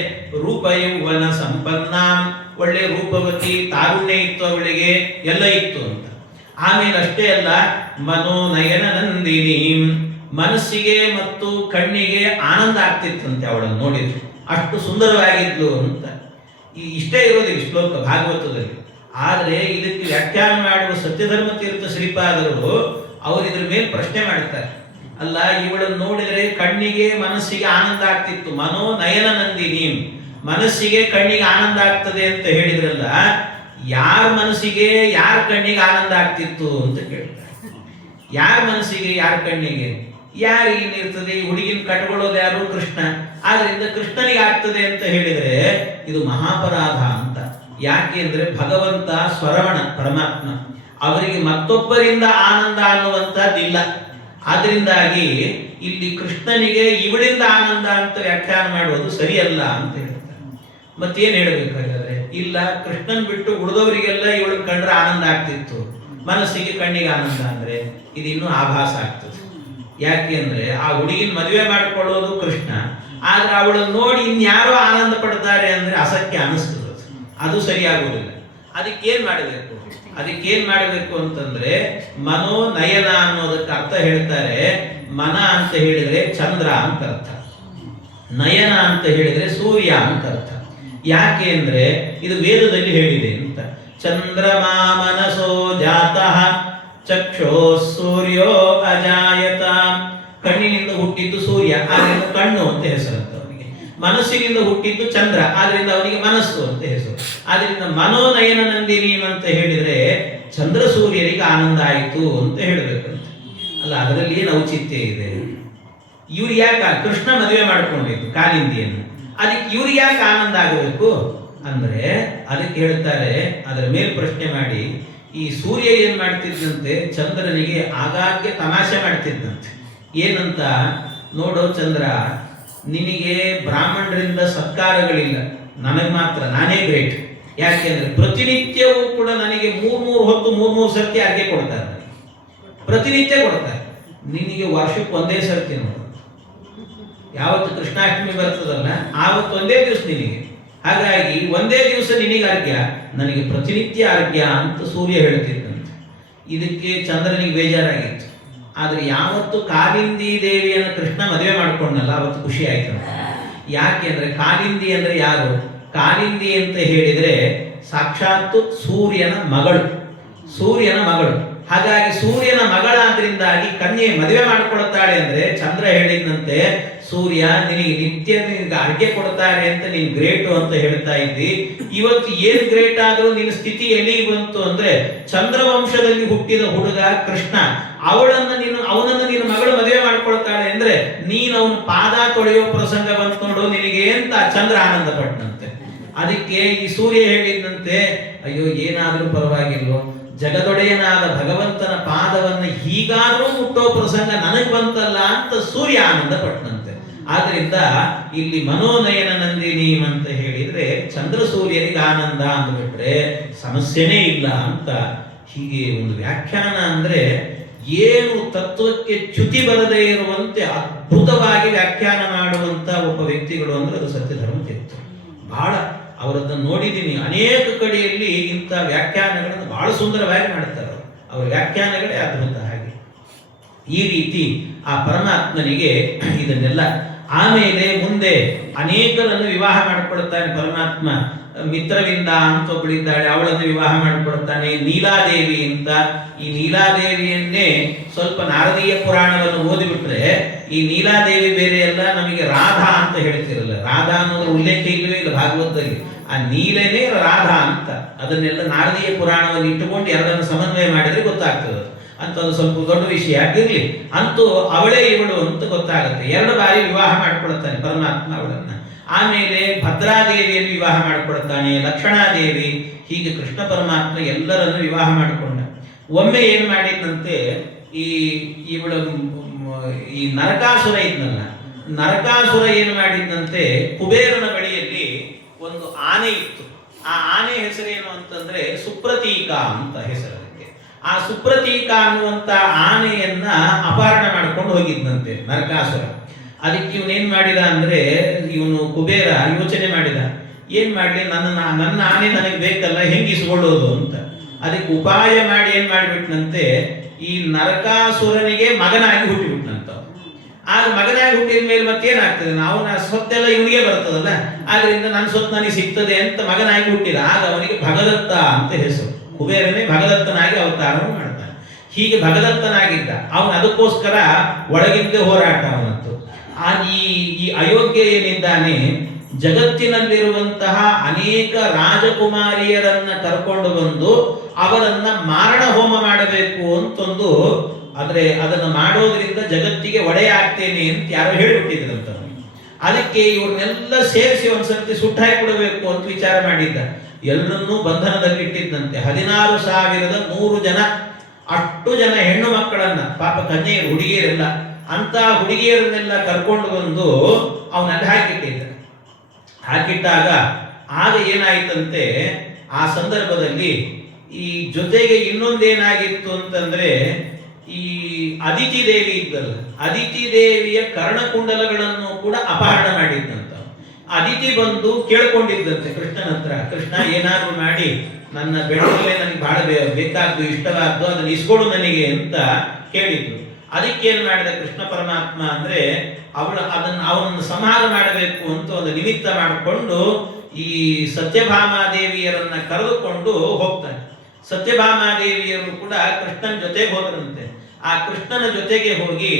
ರೂಪಯೌವನ ಸಂಪನ್ನಾಂ, ಒಳ್ಳೆ ರೂಪವತಿ, ತಾರುಣ್ಯ ಇತ್ತು ಅವಳಿಗೆ, ಎಲ್ಲ ಇತ್ತು ಅಂತ. ಆಮೇಲೆ ಅಷ್ಟೇ ಅಲ್ಲ, ಮನೋನಯನ ನಂದಿನಿ, ಮನಸ್ಸಿಗೆ ಮತ್ತು ಕಣ್ಣಿಗೆ ಆನಂದ ಆಗ್ತಿತ್ತಂತೆ ಅವಳನ್ನು ನೋಡಿದ್ರು, ಅಷ್ಟು ಸುಂದರವಾಗಿದ್ಲು ಅಂತ. ಇಷ್ಟೇ ಇರೋದಿಲ್ಲ ಶ್ಲೋಕ ಭಾಗವತದಲ್ಲಿ. ಆದರೆ ಇದಕ್ಕೆ ವ್ಯಾಖ್ಯಾನ ಮಾಡುವ ಸತ್ಯಧರ್ಮ ತೀರ್ಥ ಶ್ರೀಪಾದರು ಅವರು ಇದ್ರ ಮೇಲೆ ಪ್ರಶ್ನೆ ಮಾಡ್ತಾರೆ. ಅಲ್ಲ, ಇವಳನ್ನು ನೋಡಿದ್ರೆ ಕಣ್ಣಿಗೆ ಮನಸ್ಸಿಗೆ ಆನಂದ ಆಗ್ತಿತ್ತು, ಮನೋನಯನ ನಂದಿನಿ, ಮನಸ್ಸಿಗೆ ಕಣ್ಣಿಗೆ ಆನಂದ ಆಗ್ತದೆ ಅಂತ ಹೇಳಿದ್ರಲ್ಲ, ಯಾರ ಮನಸ್ಸಿಗೆ ಯಾರ ಕಣ್ಣಿಗೆ ಆನಂದ ಆಗ್ತಿತ್ತು ಅಂತ ಕೇಳ್ತಾರೆ. ಯಾರ ಮನಸ್ಸಿಗೆ ಯಾರ ಕಣ್ಣಿಗೆ ಯಾರಿಗಿರ್ತದೆ? ಈ ಹುಡುಗಿನ ಕಟ್ಕೊಳ್ಳೋದು ಯಾರು? ಕೃಷ್ಣ. ಆದ್ರಿಂದ ಕೃಷ್ಣನಿಗೆ ಆಗ್ತದೆ ಅಂತ ಹೇಳಿದ್ರೆ ಇದು ಮಹಾಪರಾಧ ಅಂತ. ಯಾಕೆ ಅಂದ್ರೆ ಭಗವಂತ ಸ್ವರವಣ ಪರಮಾತ್ಮ, ಅವರಿಗೆ ಮತ್ತೊಬ್ಬರಿಂದ ಆನಂದ ಅನ್ನುವಂಥದ್ದಿಲ್ಲ. ಆದ್ರಿಂದಾಗಿ ಇಲ್ಲಿ ಕೃಷ್ಣನಿಗೆ ಇವಳಿಂದ ಆನಂದ ಅಂತ ವ್ಯಾಖ್ಯಾನ ಮಾಡುವುದು ಸರಿಯಲ್ಲ ಅಂತ ಹೇಳ್ತಾರೆ. ಮತ್ತೇನ್ ಹೇಳ್ಬೇಕಾದ್ರೆ ಇಲ್ಲ ಕೃಷ್ಣನ್ ಬಿಟ್ಟು ಉಳಿದವರಿಗೆಲ್ಲ ಇವಳು ಕಂಡ್ರೆ ಆನಂದ ಆಗ್ತಿತ್ತು, ಮನಸ್ಸಿಗೆ ಕಣ್ಣಿಗೆ ಆನಂದ ಅಂದ್ರೆ ಇದು ಇನ್ನೂ ಆಭಾಸ ಆಗ್ತದೆ. ಯಾಕೆ ಅಂದ್ರೆ ಆ ಹುಡುಗಿನ ಮದುವೆ ಮಾಡಿಕೊಳ್ಳೋದು ಕೃಷ್ಣ, ಆದ್ರೆ ಅವಳನ್ನು ನೋಡಿ ಇನ್ಯಾರೋ ಆನಂದ ಪಡ್ತಾರೆ ಅಂದ್ರೆ ಅಸಖ್ಯ ಅನಿಸ್ತದೆ, ಅದು ಸರಿಯಾಗುವುದಿಲ್ಲ. ಅದಕ್ಕೇನ್ ಮಾಡಬೇಕು ಅಂತಂದ್ರೆ ಮನೋನಯನ ಅನ್ನೋದಕ್ಕೆ ಅರ್ಥ ಹೇಳ್ತಾರೆ. ಮನ ಅಂತ ಹೇಳಿದ್ರೆ ಚಂದ್ರ ಅಂತ ಅರ್ಥ, ನಯನ ಅಂತ ಹೇಳಿದ್ರೆ ಸೂರ್ಯ ಅಂತ ಅರ್ಥ. ಯಾಕೆ ಅಂದ್ರೆ ಇದು ವೇದದಲ್ಲಿ ಹೇಳಿದೆ ಅಂತ. ಚಂದ್ರಮಾ ಮನಸೋ ಜಾತಃ ಚಕ್ಷೋ ಸೂರ್ಯೋ ಅಜಾಯತ. ಕಣ್ಣಿನಿಂದ ಹುಟ್ಟಿದ್ದು ಸೂರ್ಯ, ಆದ್ರಿಂದ ಕಣ್ಣು ಅಂತ ಹೆಸರಂತ ಅವನಿಗೆ. ಮನಸ್ಸಿನಿಂದ ಹುಟ್ಟಿದ್ದು ಚಂದ್ರ, ಆದ್ರಿಂದ ಅವನಿಗೆ ಮನಸ್ಸು ಅಂತ ಹೆಸರು. ಆದ್ರಿಂದ ಮನೋನಯನ ನಂದಿನಿ ಅಂತ ಹೇಳಿದ್ರೆ ಚಂದ್ರ ಸೂರ್ಯರಿಗೆ ಆನಂದ ಆಯಿತು ಅಂತ ಹೇಳಬೇಕಂತ. ಅಲ್ಲ, ಅದರಲ್ಲಿ ಏನು ಔಚಿತ್ಯ ಇದೆ? ಇವ್ರು ಯಾಕೆ ಕೃಷ್ಣ ಮದುವೆ ಮಾಡಿಕೊಂಡಿದ್ದು ಕಾಲಿಂದಿಯನ್ನು, ಅದಕ್ಕೆ ಇವ್ರಿಗೆ ಯಾಕೆ ಆನಂದ ಆಗಬೇಕು ಅಂದ್ರೆ ಅದಕ್ಕೆ ಹೇಳ್ತಾರೆ. ಅದರ ಮೇಲೆ ಪ್ರಶ್ನೆ ಮಾಡಿ, ಈ ಸೂರ್ಯ ಏನ್ ಮಾಡ್ತಿದ್ದಂತೆ ಚಂದ್ರನಿಗೆ ಆಗಾಗ್ಗೆ ತಮಾಷೆ ಮಾಡ್ತಿದ್ದಂತೆ. ಏನಂತ, ನೋಡೋ ಚಂದ್ರ, ನಿನಗೆ ಬ್ರಾಹ್ಮಣರಿಂದ ಸತ್ಕಾರಗಳಿಲ್ಲ, ನನಗೆ ಮಾತ್ರ ನಾನೇ ಗ್ರೇಟ್. ಯಾಕೆಂದ್ರೆ ಪ್ರತಿನಿತ್ಯವೂ ಕೂಡ ನನಗೆ ಮೂರ್ ಹೊತ್ತು ಮೂರ್ ಸರ್ತಿ ಅರ್ಗೆ ಕೊಡ್ತಾರೆ, ನನಗೆ ಪ್ರತಿನಿತ್ಯ ಕೊಡ್ತಾರೆ. ನಿನಗೆ ವರ್ಷಕ್ಕೆ ಒಂದೇ ಸರ್ತಿ ನೋಡು, ಯಾವತ್ತು ಕೃಷ್ಣಾಷ್ಟಮಿ ಬರ್ತದಲ್ಲ ಆವತ್ತು ಒಂದೇ ದಿವಸ ನಿನಗೆ. ಹಾಗಾಗಿ ಒಂದೇ ದಿವಸ ನಿನಗೆ ಅರ್ಘ್ಯ, ನನಗೆ ಪ್ರತಿನಿತ್ಯ ಅರ್ಘ್ಯ ಅಂತ ಸೂರ್ಯ ಹೇಳ್ತಿದ್ದಂತೆ. ಇದಕ್ಕೆ ಚಂದ್ರನಿಗೆ ಬೇಜಾರಾಗಿತ್ತು. ಆದ್ರೆ ಯಾವತ್ತು ಕಾಲಿಂದಿ ದೇವಿಯನ್ನು ಕೃಷ್ಣ ಮದುವೆ ಮಾಡ್ಕೊಂಡಲ್ಲ ಅವತ್ತು ಖುಷಿ ಆಯ್ತು. ಯಾಕೆ ಅಂದ್ರೆ ಕಾಲಿಂದಿ ಅಂದ್ರೆ ಯಾರು? ಕಾಲಿಂದಿ ಅಂತ ಹೇಳಿದ್ರೆ ಸಾಕ್ಷಾತ್ತು ಸೂರ್ಯನ ಮಗಳು. ಹಾಗಾಗಿ ಸೂರ್ಯನ ಮಗಳಾದ್ರಿಂದಾಗಿ ಕನ್ಯೆ ಮದುವೆ ಮಾಡಿಕೊಡುತ್ತಾಳೆ ಅಂದ್ರೆ ಚಂದ್ರ ಹೇಳಿದಂತೆ ಸೂರ್ಯ ನಿನಗೆ ನಿತ್ಯ ಅರ್ಘ್ಯ ಕೊಡ್ತಾರೆ ಅಂತ ನೀನ್ ಗ್ರೇಟು ಅಂತ ಹೇಳ್ತಾ ಇದ್ದಿ. ಇವತ್ತು ಏನ್ ಗ್ರೇಟ್ ಆದ್ರೂ ನಿನ್ನ ಸ್ಥಿತಿ ಎಲ್ಲಿ ಬಂತು ಅಂದ್ರೆ ಚಂದ್ರವಂಶದಲ್ಲಿ ಹುಟ್ಟಿದ ಹುಡುಗ ಕೃಷ್ಣ, ಅವನನ್ನ ನಿನ್ನ ಮಗಳು ಮದುವೆ ಮಾಡ್ಕೊಳ್ತಾಳೆ ಅಂದ್ರೆ ನೀನ್ ಅವನ ಪಾದ ತೊಳೆಯೋ ಪ್ರಸಂಗ ಬಂತು ನೋಡು ನಿನಗೆ ಅಂತ ಚಂದ್ರ ಆನಂದ ಪಟ್ಟಂತೆ. ಅದಕ್ಕೆ ಈ ಸೂರ್ಯ ಹೇಳಿದಂತೆ, ಅಯ್ಯೋ ಏನಾದ್ರೂ ಪರವಾಗಿಲ್ವೋ, ಜಗದೊಡೆಯನಾದ ಭಗವಂತನ ಪಾದವನ್ನು ಹೀಗಾದ್ರೂ ಮುಟ್ಟೋ ಪ್ರಸಂಗ ನನಗೆ ಬಂತಲ್ಲ ಅಂತ ಸೂರ್ಯ ಆನಂದ ಪಟ್ಟನಂತೆ. ಆದ್ರಿಂದ ಇಲ್ಲಿ ಮನೋನಯನ ನಂದಿನಿ ಅಂತ ಹೇಳಿದ್ರೆ ಚಂದ್ರ ಸೂರ್ಯನಿಗೆ ಆನಂದ ಅಂದ್ಬಿಟ್ರೆ ಸಮಸ್ಯೆನೇ ಇಲ್ಲ ಅಂತ. ಹೀಗೆ ಒಂದು ವ್ಯಾಖ್ಯಾನ ಅಂದ್ರೆ ಏನು ತತ್ವಕ್ಕೆ ಚ್ಯುತಿ ಬರದೇ ಇರುವಂತೆ ಅದ್ಭುತವಾಗಿ ವ್ಯಾಖ್ಯಾನ ಮಾಡುವಂತ ಒಬ್ಬ ವ್ಯಕ್ತಿಗಳು ಅಂದ್ರೆ ಅದು ಸತ್ಯಧರ್ಮ ತೀರ್ಥ. ಬಹಳ ಅವರದ್ದನ್ನು ನೋಡಿದ್ದೀನಿ, ಅನೇಕ ಕಡೆಯಲ್ಲಿ ಇಂಥ ವ್ಯಾಖ್ಯಾನಗಳನ್ನು ಬಹಳ ಸುಂದರವಾಗಿ ಮಾಡ್ತಾರೆ. ಅವರ ವ್ಯಾಖ್ಯಾನಗಳೇ ಅದ್ಭುತ. ಹಾಗೆ ಈ ರೀತಿ ಆ ಪರಮಾತ್ಮನಿಗೆ ಇದನ್ನೆಲ್ಲ. ಆಮೇಲೆ ಮುಂದೆ ಅನೇಕರನ್ನು ವಿವಾಹ ಮಾಡಿಕೊಡುತ್ತಾನೆ ಪರಮಾತ್ಮ. ಮಿತ್ರವಿಂದ ಅಂತ ಒಬ್ಬಳಿದ್ದಾಳೆ, ಅವಳನ್ನು ವಿವಾಹ ಮಾಡಿಕೊಡುತ್ತಾನೆ. ನೀಲಾದೇವಿ ಅಂತ. ಈ ನೀಲಾದೇವಿಯನ್ನೇ ಸ್ವಲ್ಪ ನಾರದೀಯ ಪುರಾಣವನ್ನು ಓದಿಬಿಟ್ರೆ ಈ ನೀಲಾದೇವಿ ಬೇರೆ ಎಲ್ಲ ನಮಗೆ ರಾಧಾ ಅಂತ ಹೇಳ್ತಿರಲ್ಲ. ರಾಧಾ ಅನ್ನೋದ್ರ ಉಲ್ಲೇಖ ಇಲ್ಲವೇ ಇಲ್ಲ ಭಾಗವತದಲ್ಲಿ. ಆ ನೀಲೇನೇ ರಾಧಾ ಅಂತ. ಅದನ್ನೆಲ್ಲ ನಾರದೀಯ ಪುರಾಣವನ್ನು ಇಟ್ಟುಕೊಂಡು ಎರಡನ್ನು ಸಮನ್ವಯ ಮಾಡಿದ್ರೆ ಗೊತ್ತಾಗ್ತದೆ ಅಂತ. ಅದು ಸ್ವಲ್ಪ ದೊಡ್ಡ ವಿಷಯ ಆಗಿರ್ಲಿ, ಅಂತೂ ಅವಳೇ ಇವಳು ಅಂತ ಗೊತ್ತಾಗುತ್ತೆ. 2 ಬಾರಿ ವಿವಾಹ ಮಾಡಿಕೊಡುತ್ತಾನೆ ಪರಮಾತ್ಮ ಅವಳನ್ನ. ಆಮೇಲೆ ಭದ್ರಾದೇವಿಯನ್ನು ವಿವಾಹ ಮಾಡಿಕೊಡುತ್ತಾನೆ, ಲಕ್ಷಣಾದೇವಿ. ಹೀಗೆ ಕೃಷ್ಣ ಪರಮಾತ್ಮ ಎಲ್ಲರನ್ನು ವಿವಾಹ ಮಾಡಿಕೊಂಡ. ಒಮ್ಮೆ ಏನ್ ಮಾಡಿದಂತೆ, ಈ ನರಕಾಸುರ ಇದ್ನಲ್ಲ, ನರಕಾಸುರ ಏನು ಮಾಡಿದಂತೆ ಕುಬೇರನ ಬಳಿಯಲ್ಲಿ ಒಂದು ಆನೆ ಇತ್ತು. ಆ ಆನೆ ಹೆಸರೇನು ಅಂತಂದ್ರೆ ಸುಪ್ರತೀಕ ಅಂತ ಹೆಸರು. ಆ ಸುಪ್ರತೀಕ ಅನ್ನುವಂತ ಆನೆಯನ್ನ ಅಪಹರಣ ಮಾಡ್ಕೊಂಡು ಹೋಗಿದ್ದಂತೆ ನರಕಾಸುರ. ಅದಕ್ಕೆ ಇವನೇನ್ ಮಾಡಿದ ಅಂದ್ರೆ, ಇವನು ಕುಬೇರ ಯೋಚನೆ ಮಾಡಿದ, ಏನ್ ಮಾಡ್ಲಿ, ನನ್ನ ಆನೆ ನನಗೆ ಬೇಕಲ್ಲ, ಹೆಂಗಿಸ್ಕೊಳ್ಳೋದು ಅಂತ. ಅದಕ್ಕೆ ಉಪಾಯ ಮಾಡಿ ಏನ್ ಮಾಡಿಬಿಟ್ನಂತೆ, ಈ ನರಕಾಸುರನಿಗೆ ಮಗನಾಗಿ ಹುಟ್ಟಿಬಿಟ್ನಂತ. ಆಗ ಮಗನಾಗಿ ಹುಟ್ಟಿದ ಮೇಲೆ ಮತ್ತೇನಾಗ್ತದೆ, ಅವನ ಸ್ವತ್ತೆಲ್ಲ ಇವನಿಗೆ ಬರ್ತದಲ್ಲ, ಆದ್ರಿಂದ ನನ್ನ ಸ್ವತ್ತು ನನಗೆ ಸಿಗ್ತದೆ ಅಂತ ಮಗನಾಗಿ ಹುಟ್ಟಿದ. ಆಗ ಅವನಿಗೆ ಭಗದತ್ತ ಅಂತ ಹೆಸರು. ಕುಬೇರನೇ ಭಗದತ್ತನಾಗಿ ಅವತಾರವನ್ನು ಮಾಡ್ತಾನೆ. ಹೀಗೆ ಭಗದತ್ತನಾಗಿದ್ದ ಅವನು. ಅದಕ್ಕೋಸ್ಕರ ಒಳಗಿಂದ ಹೋರಾಟ ಅವನದ್ದು. ಈ ಅಯೋಗ್ಯ ಏನಿದ್ದಾನೆ, ಜಗತ್ತಿನಲ್ಲಿರುವಂತಹ ಅನೇಕ ರಾಜಕುಮಾರಿಯರನ್ನ ಕರ್ಕೊಂಡು ಬಂದು ಅವರನ್ನ ಮಾರಣ ಹೋಮ ಮಾಡಬೇಕು ಅಂತೊಂದು, ಆದ್ರೆ ಅದನ್ನು ಮಾಡೋದ್ರಿಂದ ಜಗತ್ತಿಗೆ ಒಡೆಯ ಆಗ್ತೇನೆ ಅಂತ ಯಾರೋ ಹೇಳಿಬಿಟ್ಟಿದ್ರಂತ. ಅದಕ್ಕೆ ಇವ್ರನ್ನೆಲ್ಲ ಸೇರಿಸಿ ಒಂದ್ಸರ್ತಿ ಸುಟ್ಟಾಕಿ ಕೊಡಬೇಕು ಅಂತ ವಿಚಾರ ಮಾಡಿದ್ದ. ಎಲ್ಲರನ್ನೂ ಬಂಧನದಲ್ಲಿ ಇಟ್ಟಿದ್ದಂತೆ. 16,100 ಜನ, ಅಷ್ಟು ಜನ ಹೆಣ್ಣು ಮಕ್ಕಳನ್ನ, ಪಾಪ ಕನ್ಯೆಯರು, ಹುಡುಗಿಯರೆಲ್ಲ, ಅಂತ ಹುಡುಗಿಯರನ್ನೆಲ್ಲ ಕರ್ಕೊಂಡು ಬಂದು ಅವನಲ್ಲಿ ಹಾಕಿಟ್ಟಿದ್ದ. ಹಾಕಿಟ್ಟಾಗ ಆಗ ಏನಾಯ್ತಂತೆ, ಆ ಸಂದರ್ಭದಲ್ಲಿ ಈ ಜೊತೆಗೆ ಇನ್ನೊಂದೇನಾಗಿತ್ತು ಅಂತಂದ್ರೆ, ಈ ಅದಿತಿ ದೇವಿ ಇದ್ದಲ್ಲ, ಅದಿತಿ ದೇವಿಯ ಕರ್ಣಕುಂಡಲಗಳನ್ನು ಕೂಡ ಅಪಹರಣ ಮಾಡಿದ್ದಂತ. ಅದಿತಿ ಬಂದು ಕೇಳ್ಕೊಂಡಿದ್ದಂತೆ ಕೃಷ್ಣನ ಹತ್ರ, ಕೃಷ್ಣ ಏನಾದ್ರು ಮಾಡಿ ನನ್ನ ಬೆಳವಲ್ಲೇ ನನಗೆ ಬಹಳ ಬೇಕಾದ್ದು ಇಷ್ಟವಾದ್ದು ಅದನ್ನು ಇಸ್ಕೊಡು ನನಗೆ ಅಂತ ಕೇಳಿದ್ರು. ಅದಕ್ಕೇನು ಮಾಡಿದ ಕೃಷ್ಣ ಪರಮಾತ್ಮ ಅಂದ್ರೆ, ಅವನನ್ನು ಸಂಹಾರ ಮಾಡಬೇಕು ಅಂತ ಒಂದು ನಿಮಿತ್ತ ಮಾಡಿಕೊಂಡು ಈ ಸತ್ಯಭಾಮಾದೇವಿಯರನ್ನ ಕರೆದುಕೊಂಡು ಹೋಗ್ತಾನೆ. ಸತ್ಯಭಾಮಾದೇವಿಯರು ಕೂಡ ಕೃಷ್ಣನ ಜೊತೆಗೆ ಹೋದ್ರಂತೆ. ಆ ಕೃಷ್ಣನ ಜೊತೆಗೆ ಹೋಗಿ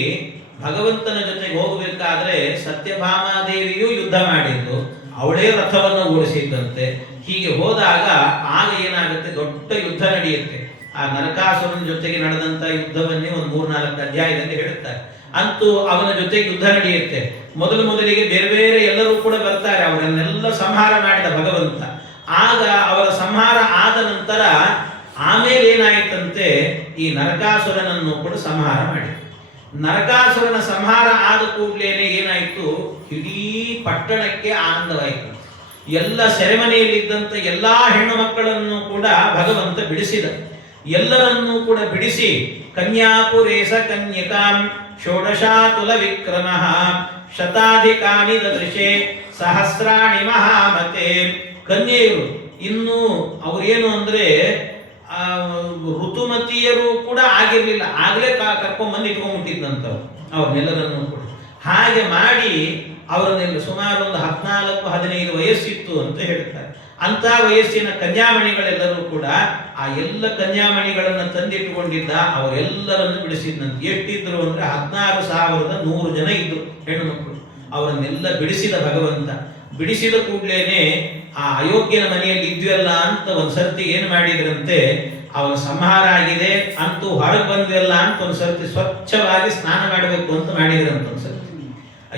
ಭಗವಂತನ ಜೊತೆಗೆ ಹೋಗಬೇಕಾದ್ರೆ ಸತ್ಯಭಾಮಾದೇವಿಯು ಯುದ್ಧ ಮಾಡಿದ್ದು, ಅವಳೇ ರಥವನ್ನು ಓಡಿಸಿದ್ದಂತೆ. ಹೀಗೆ ಹೋದಾಗ ಆಗ ಏನಾಗುತ್ತೆ, ದೊಡ್ಡ ಯುದ್ಧ ನಡೆಯುತ್ತೆ. ಆ ನರಕಾಸುರನ ಜೊತೆಗೆ ನಡೆದಂತ ಯುದ್ಧವನ್ನೇ ಒಂದು 3-4 ಅಧ್ಯಾಯದಲ್ಲಿ ಹೇಳುತ್ತಾರೆ. ಅಂತೂ ಅವನ ಜೊತೆಗೆ ಯುದ್ಧ ನಡೆಯುತ್ತೆ. ಮೊದಲಿಗೆ ಬೇರೆ ಬೇರೆ ಎಲ್ಲರೂ ಕೂಡ ಬರ್ತಾರೆ, ಅವರನ್ನೆಲ್ಲ ಸಂಹಾರ ಮಾಡಿದ ಭಗವಂತ. ಆಗ ಅವರ ಸಂಹಾರ ಆದ ನಂತರ ಆಮೇಲೆ ಏನಾಯ್ತಂತೆ, ಈ ನರಕಾಸುರನನ್ನು ಕೂಡ ಸಂಹಾರ ಮಾಡಿ. ನರಕಾಸುರನ ಸಂಹಾರ ಆದ ಕೂಡಲೇ ಏನಾಯ್ತು, ಇಡೀ ಪಟ್ಟಣಕ್ಕೆ ಆನಂದವಾಯಿತು. ಎಲ್ಲ ಸೆರೆಮನೆಯಲ್ಲಿದ್ದಂಥ ಎಲ್ಲಾ ಹೆಣ್ಣು ಮಕ್ಕಳನ್ನು ಕೂಡ ಭಗವಂತ ಬಿಡಿಸಿದ. ಎಲ್ಲರನ್ನೂ ಕೂಡ ಬಿಡಿಸಿ ಕನ್ಯಾಪುರೇಶ ಕನ್ಯಕಾಂ ಷೋಡಶಾತುಲ ವಿಕ್ರಮಃ ಶತಾಧಿಕಾನಿ ದದೃಶೆ ಸಹಸ್ರಾಣಿ ಮಹಾಮತೆ. ಕನ್ಯೆಯರು ಇನ್ನು ಅವರೇನು ಅಂದ್ರೆ ಋತುಮತಿಯರು ಕೂಡ ಆಗಿರ್ಲಿಲ್ಲ, ಆಗ್ಲೇ ಕರ್ಕೊಂಡ್ಬಂದು ಇಟ್ಕೊಂಡ್ಬಿಟ್ಟಿದ್ದಂಥವ್ರು ಅವ್ರನ್ನೆಲ್ಲರನ್ನು ಕೂಡ. ಹಾಗೆ ಮಾಡಿ ಅವರನ್ನೆಲ್ಲ ಸುಮಾರು ಒಂದು 14-15 ವಯಸ್ಸಿತ್ತು ಅಂತ ಹೇಳ್ತಾರೆ. ಅಂತ ವಯಸ್ಸಿನ ಕನ್ಯಾಮಣಿಗಳೆಲ್ಲರೂ ಕೂಡ ಆ ಎಲ್ಲ ಕನ್ಯಾಮಣಿಗಳನ್ನು ತಂದಿಟ್ಟುಕೊಂಡಿದ್ದ ಅವರೆಲ್ಲರನ್ನು ಬಿಡಿಸಿದಂತೆ. ಎಷ್ಟಿದ್ರು ಅಂದ್ರೆ 16,100 ಜನ ಇದ್ರು ಹೆಣ್ಣು ಮಕ್ಕಳು. ಅವರನ್ನೆಲ್ಲ ಬಿಡಿಸಿದ ಭಗವಂತ. ಬಿಡಿಸಿದ ಕೂಡಲೇನೆ ಆ ಅಯೋಗ್ಯನ ಮನೆಯಲ್ಲಿ ಇದ್ವಲ್ಲ ಅಂತ ಒಂದ್ ಸರ್ತಿ ಏನ್ ಮಾಡಿದ್ರಂತೆ, ಅವನ ಸಂಹಾರ ಆಗಿದೆ ಅಂತೂ ಹೊರಗೆ ಬಂದ್ವಲ್ಲ ಅಂತ ಒಂದ್ ಸರ್ತಿ ಸ್ವಚ್ಛವಾಗಿ ಸ್ನಾನ ಮಾಡಬೇಕು ಅಂತ ಮಾಡಿದ್ರಂತ. ಒಂದ್ಸರ್ತಿ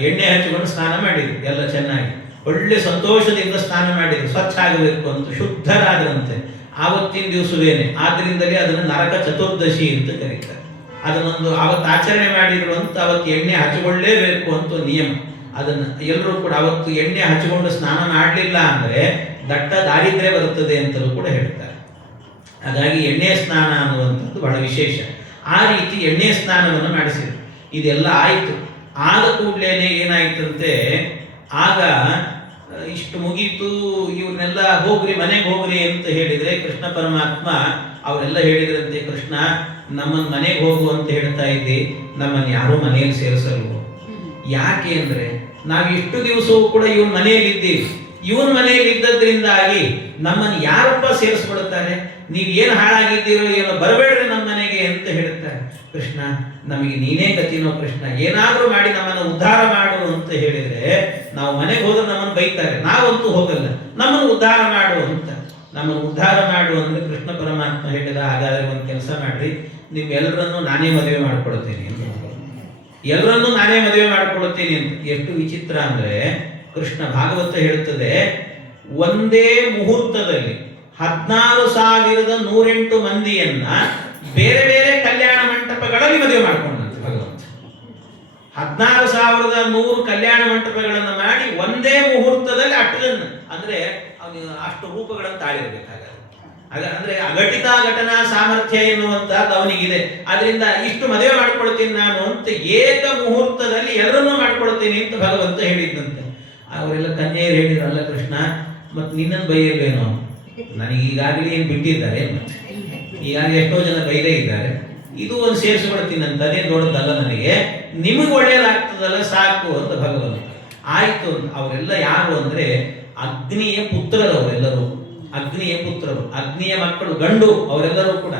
ಎಣ್ಣೆ ಹಚ್ಚಿಕೊಂಡು ಸ್ನಾನ ಮಾಡಿದ್ರು, ಎಲ್ಲ ಚೆನ್ನಾಗಿ ಒಳ್ಳೆ ಸಂತೋಷದಿಂದ ಸ್ನಾನ ಮಾಡಿದ್ರು, ಸ್ವಚ್ಛ ಆಗಬೇಕು ಅಂತ ಶುದ್ಧರಾದ್ರಂತೆ. ಆವತ್ತಿನ ದಿವಸವೇನೆ, ಆದ್ರಿಂದಲೇ ಅದನ್ನು ನರಕ ಚತುರ್ದಶಿ ಅಂತ ಕರೀತಾರೆ. ಅದನ್ನೊಂದು ಅವತ್ತು ಆಚರಣೆ ಮಾಡಿದ್ರು ಅಂತ ಅವತ್ತು ಎಣ್ಣೆ ಹಚ್ಚಿಕೊಳ್ಳೇಬೇಕು ಅಂತ ನಿಯಮ. ಅದನ್ನ ಎಲ್ಲರೂ ಕೂಡ ಅವತ್ತು ಎಣ್ಣೆ ಹಚ್ಚಿಕೊಂಡು ಸ್ನಾನ ಮಾಡಲಿಲ್ಲ ಅಂದ್ರೆ ದಟ್ಟ ದಾರಿದ್ರ್ಯ ಬರುತ್ತದೆ ಅಂತಲೂ ಕೂಡ ಹೇಳ್ತಾರೆ. ಹಾಗಾಗಿ ಎಣ್ಣೆ ಸ್ನಾನ ಅನ್ನುವಂಥದ್ದು ಬಹಳ ವಿಶೇಷ. ಆ ರೀತಿ ಎಣ್ಣೆ ಸ್ನಾನವನ್ನು ಮಾಡಿಸಿದ್ರು. ಇದೆಲ್ಲ ಆಯ್ತು. ಆದ ಕೂಡಲೇ ಏನಾಯ್ತಂತೆ, ಆಗ ಇಷ್ಟು ಮುಗೀತು, ಇವ್ರನ್ನೆಲ್ಲ ಹೋಗ್ರಿ ಮನೆಗೆ ಹೋಗ್ರಿ ಅಂತ ಹೇಳಿದ್ರೆ ಕೃಷ್ಣ ಪರಮಾತ್ಮ ಅವರೆಲ್ಲ ಹೇಳಿದ್ರಂತೆ, ಕೃಷ್ಣ ನಮ್ಮನ್ನ ಮನೆಗೆ ಹೋಗು ಅಂತ ಹೇಳ್ತಾ ಇದ್ದಿ, ನಮ್ಮನ್ನು ಯಾರೂ ಮನೆಯಲ್ಲಿ ಸೇರಿಸಲ್ವ? ಯಾಕೆ ಅಂದ್ರೆ ನಾವು ಇಷ್ಟು ದಿವಸವೂ ಕೂಡ ಇವನ್ ಮನೆಯಲ್ಲಿ ಇದ್ದೀವಿ. ಇವನ್ ಮನೆಯಲ್ಲಿ ಇದ್ದದ್ರಿಂದಾಗಿ ನಮ್ಮನ್ನು ಯಾರೊಬ್ಬ ಸೇರಿಸ್ಬಿಡುತ್ತಾರೆ, ನೀವು ಏನು ಹಾಳಾಗಿದ್ದೀರೋ ಏನೋ, ಬರಬೇಡ್ರಿ ನಮ್ಮ ಮನೆಗೆ ಅಂತ ಹೇಳ್ತಾರೆ. ಕೃಷ್ಣ ನಮಗೆ ನೀನೇ ಗತಿನೋ ಕೃಷ್ಣ, ಏನಾದ್ರೂ ಮಾಡಿ ನಮ್ಮನ್ನು ಉದ್ಧಾರ ಮಾಡು ಅಂತ ಹೇಳಿದ್ರೆ ನಾವು ಮನೆಗೆ ಹೋದ್ರೆ ನಮ್ಮನ್ನು ಬೈತಾರೆ, ನಾವಂತೂ ಹೋಗಲ್ಲ, ನಮ್ಮನ್ನು ಉದ್ಧಾರ ಮಾಡು ಅಂತ. ನಮ್ಮನ್ನು ಉದ್ಧಾರ ಮಾಡು ಅಂದ್ರೆ ಕೃಷ್ಣ ಪರಮಾತ್ಮ ಹೇಳಿದ, ಹಾಗಾದ್ರೆ ಒಂದು ಕೆಲಸ ಮಾಡ್ರಿ, ನಿಮ್ಮೆಲ್ಲರನ್ನು ನಾನೇ ಮದುವೆ ಮಾಡ್ಕೊಳ್ತೇನೆ ಅಂತ. ಎಲ್ಲರನ್ನೂ ನಾನೇ ಮದುವೆ ಮಾಡ್ಕೊಳ್ತೇನೆ ಅಂತ. ಎಷ್ಟು ವಿಚಿತ್ರ ಅಂದ್ರೆ ಕೃಷ್ಣ ಭಾಗವತ ಹೇಳುತ್ತದೆ, ಒಂದೇ ಮುಹೂರ್ತದಲ್ಲಿ 16,108 ಮಂದಿಯನ್ನ ಬೇರೆ ಬೇರೆ ಕಲ್ಯಾಣ ಮಂಟಪಗಳಲ್ಲಿ ಮದುವೆ ಮಾಡ್ಕೊಂಡಂತೆ ಭಗವಂತ. 16,100 ಕಲ್ಯಾಣ ಮಂಟಪಗಳನ್ನ ಮಾಡಿ ಒಂದೇ ಮುಹೂರ್ತದಲ್ಲಿ ಅಷ್ಟು ಜನ, ಅಂದ್ರೆ ಅವನು ಅಷ್ಟು ರೂಪಗಳನ್ನು ತಾಳಿರ್ಬೇಕಾಗ. ಅಂದ್ರೆ ಅಘಟಿತ ಘಟನಾ ಸಾಮರ್ಥ್ಯ ಎನ್ನುವಂತಹದ್ದು ಅವನಿಗಿದೆ. ಅದರಿಂದ ಇಷ್ಟು ಮದುವೆ ಮಾಡ್ಕೊಳ್ತೀನಿ ನಾನು ಅಂತ ಏಕ ಮುಹೂರ್ತದಲ್ಲಿ ಎಲ್ಲರನ್ನೂ ಮಾಡ್ಕೊಳ್ತೀನಿ ಅಂತ ಭಗವಂತ ಹೇಳಿದ್ದಂತೆ. ಅವರೆಲ್ಲ ಕನ್ಯೆಯರು ಹೇಳಿದ್ರಲ್ಲ, ಕೃಷ್ಣ ಮತ್ತೆ ನಿನ್ನನ್ನು ಬೈಯಲ್ವೇನೋ, ನನಗೆ ಈಗಾಗಲೇ ಏನು ಬಿಟ್ಟಿದ್ದಾರೆ, ಮತ್ತೆ ಈಗಾಗಲೇ ಎಷ್ಟೋ ಜನ ಬೈದೇ ಇದ್ದಾರೆ, ಇದು ಒಂದು ಸೇರಿಸ್ಕೊಳ್ತೀನಿ ಅಂತ, ಅದೇ ದೊಡ್ಡದಲ್ಲ ನನಗೆ, ನಿಮಗೆ ಒಳ್ಳೇದಾಗ್ತದಲ್ಲ ಸಾಕು ಅಂತ ಭಗವಂತ. ಆಯ್ತು. ಅವರೆಲ್ಲ ಯಾರು ಅಂದ್ರೆ ಅಗ್ನಿಯ ಪುತ್ರರವರೆಲ್ಲರೂ, ಅಗ್ನಿಯ ಪುತ್ರರು, ಅಗ್ನಿಯ ಮಕ್ಕಳು ಗಂಡು, ಅವರೆಲ್ಲರೂ ಕೂಡ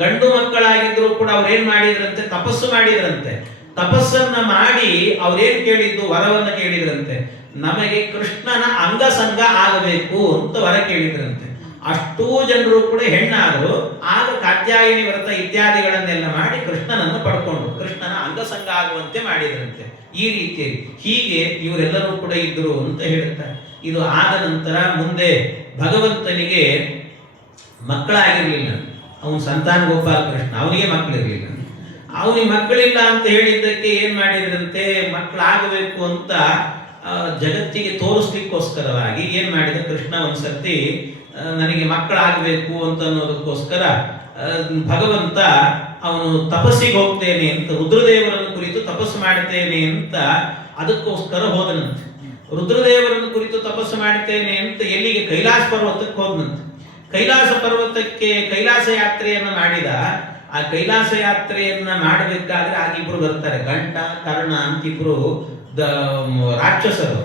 ಗಂಡು ಮಕ್ಕಳಾಗಿದ್ರು ಕೂಡ ಅವ್ರೇನ್ ಮಾಡಿದ್ರಂತೆ, ತಪಸ್ಸು ಮಾಡಿದ್ರಂತೆ. ತಪಸ್ಸನ್ನ ಮಾಡಿ ಅವ್ರೇನ್ ಕೇಳಿದ್ದು, ವರವನ್ನ ಕೇಳಿದ್ರಂತೆ, ನಮಗೆ ಕೃಷ್ಣನ ಅಂಗಸಂಗ ಆಗಬೇಕು ಅಂತ ವರ ಕೇಳಿದ್ರಂತೆ. ಅಷ್ಟೂ ಜನರು ಕೂಡ ಹೆಣ್ಣಾದರು. ಆಗ ಕಾತ್ಯಾಯನಿ ವ್ರತ ಇತ್ಯಾದಿಗಳನ್ನೆಲ್ಲ ಮಾಡಿ ಕೃಷ್ಣನನ್ನು ಪಡ್ಕೊಂಡು ಕೃಷ್ಣನ ಅಂಗಸಂಗ ಆಗುವಂತೆ ಮಾಡಿದ್ರಂತೆ. ಈ ರೀತಿಯಲ್ಲಿ ಹೀಗೆ ಇವರೆಲ್ಲರೂ ಕೂಡ ಇದ್ರು ಅಂತ ಹೇಳುತ್ತಾರೆ. ಇದು ಆದ ನಂತರ ಮುಂದೆ ಭಗವಂತನಿಗೆ ಮಕ್ಕಳಾಗಿರ್ಲಿಲ್ಲ. ಅವನು ಸಂತಾನ ಗೋಪಾಲ ಕೃಷ್ಣ, ಅವನಿಗೆ ಮಕ್ಕಳಿರ್ಲಿಲ್ಲ. ಅವನಿಗೆ ಮಕ್ಕಳಿಲ್ಲ ಅಂತ ಹೇಳಿದ್ದಕ್ಕೆ ಏನ್ ಮಾಡಿದ್ರಂತೆ, ಮಕ್ಕಳಾಗಬೇಕು ಅಂತ ಜಗತ್ತಿಗೆ ತೋರಿಸ್ಲಿಕ್ಕೋಸ್ಕರವಾಗಿ ಏನ್ ಮಾಡಿದ ಕೃಷ್ಣ ಒಂದ್ಸರ್ತಿ ನನಗೆ ಮಕ್ಕಳಾಗಬೇಕು ಅಂತ ಅನ್ನೋದಕ್ಕೋಸ್ಕರ ಭಗವಂತ ಅವನು ತಪಸ್ಸಿಗೆ ಹೋಗ್ತೇನೆ ಅಂತ ರುದ್ರದೇವರನ್ನು ಕುರಿತು ತಪಸ್ಸು ಮಾಡ್ತೇನೆ ಅಂತ ಅದಕ್ಕೋಸ್ಕರ ಹೋದನಂತೆ. ರುದ್ರದೇವರನ್ನು ಕುರಿತು ತಪಸ್ಸು ಮಾಡ್ತೇನೆ ಅಂತ ಎಲ್ಲಿಗೆ? ಕೈಲಾಸ ಪರ್ವತಕ್ಕೆ ಹೋದನಂತೆ. ಕೈಲಾಸ ಪರ್ವತಕ್ಕೆ ಕೈಲಾಸ ಯಾತ್ರೆಯನ್ನ ಮಾಡಿದ. ಆ ಕೈಲಾಸ ಯಾತ್ರೆಯನ್ನ ಮಾಡಬೇಕಾದ್ರೆ ಆಗಿಬ್ರು ಬರ್ತಾರೆ, ಗಂಟ ಕರ್ಣ ಅಂತಿಬ್ರು ರಾಕ್ಷಸರು.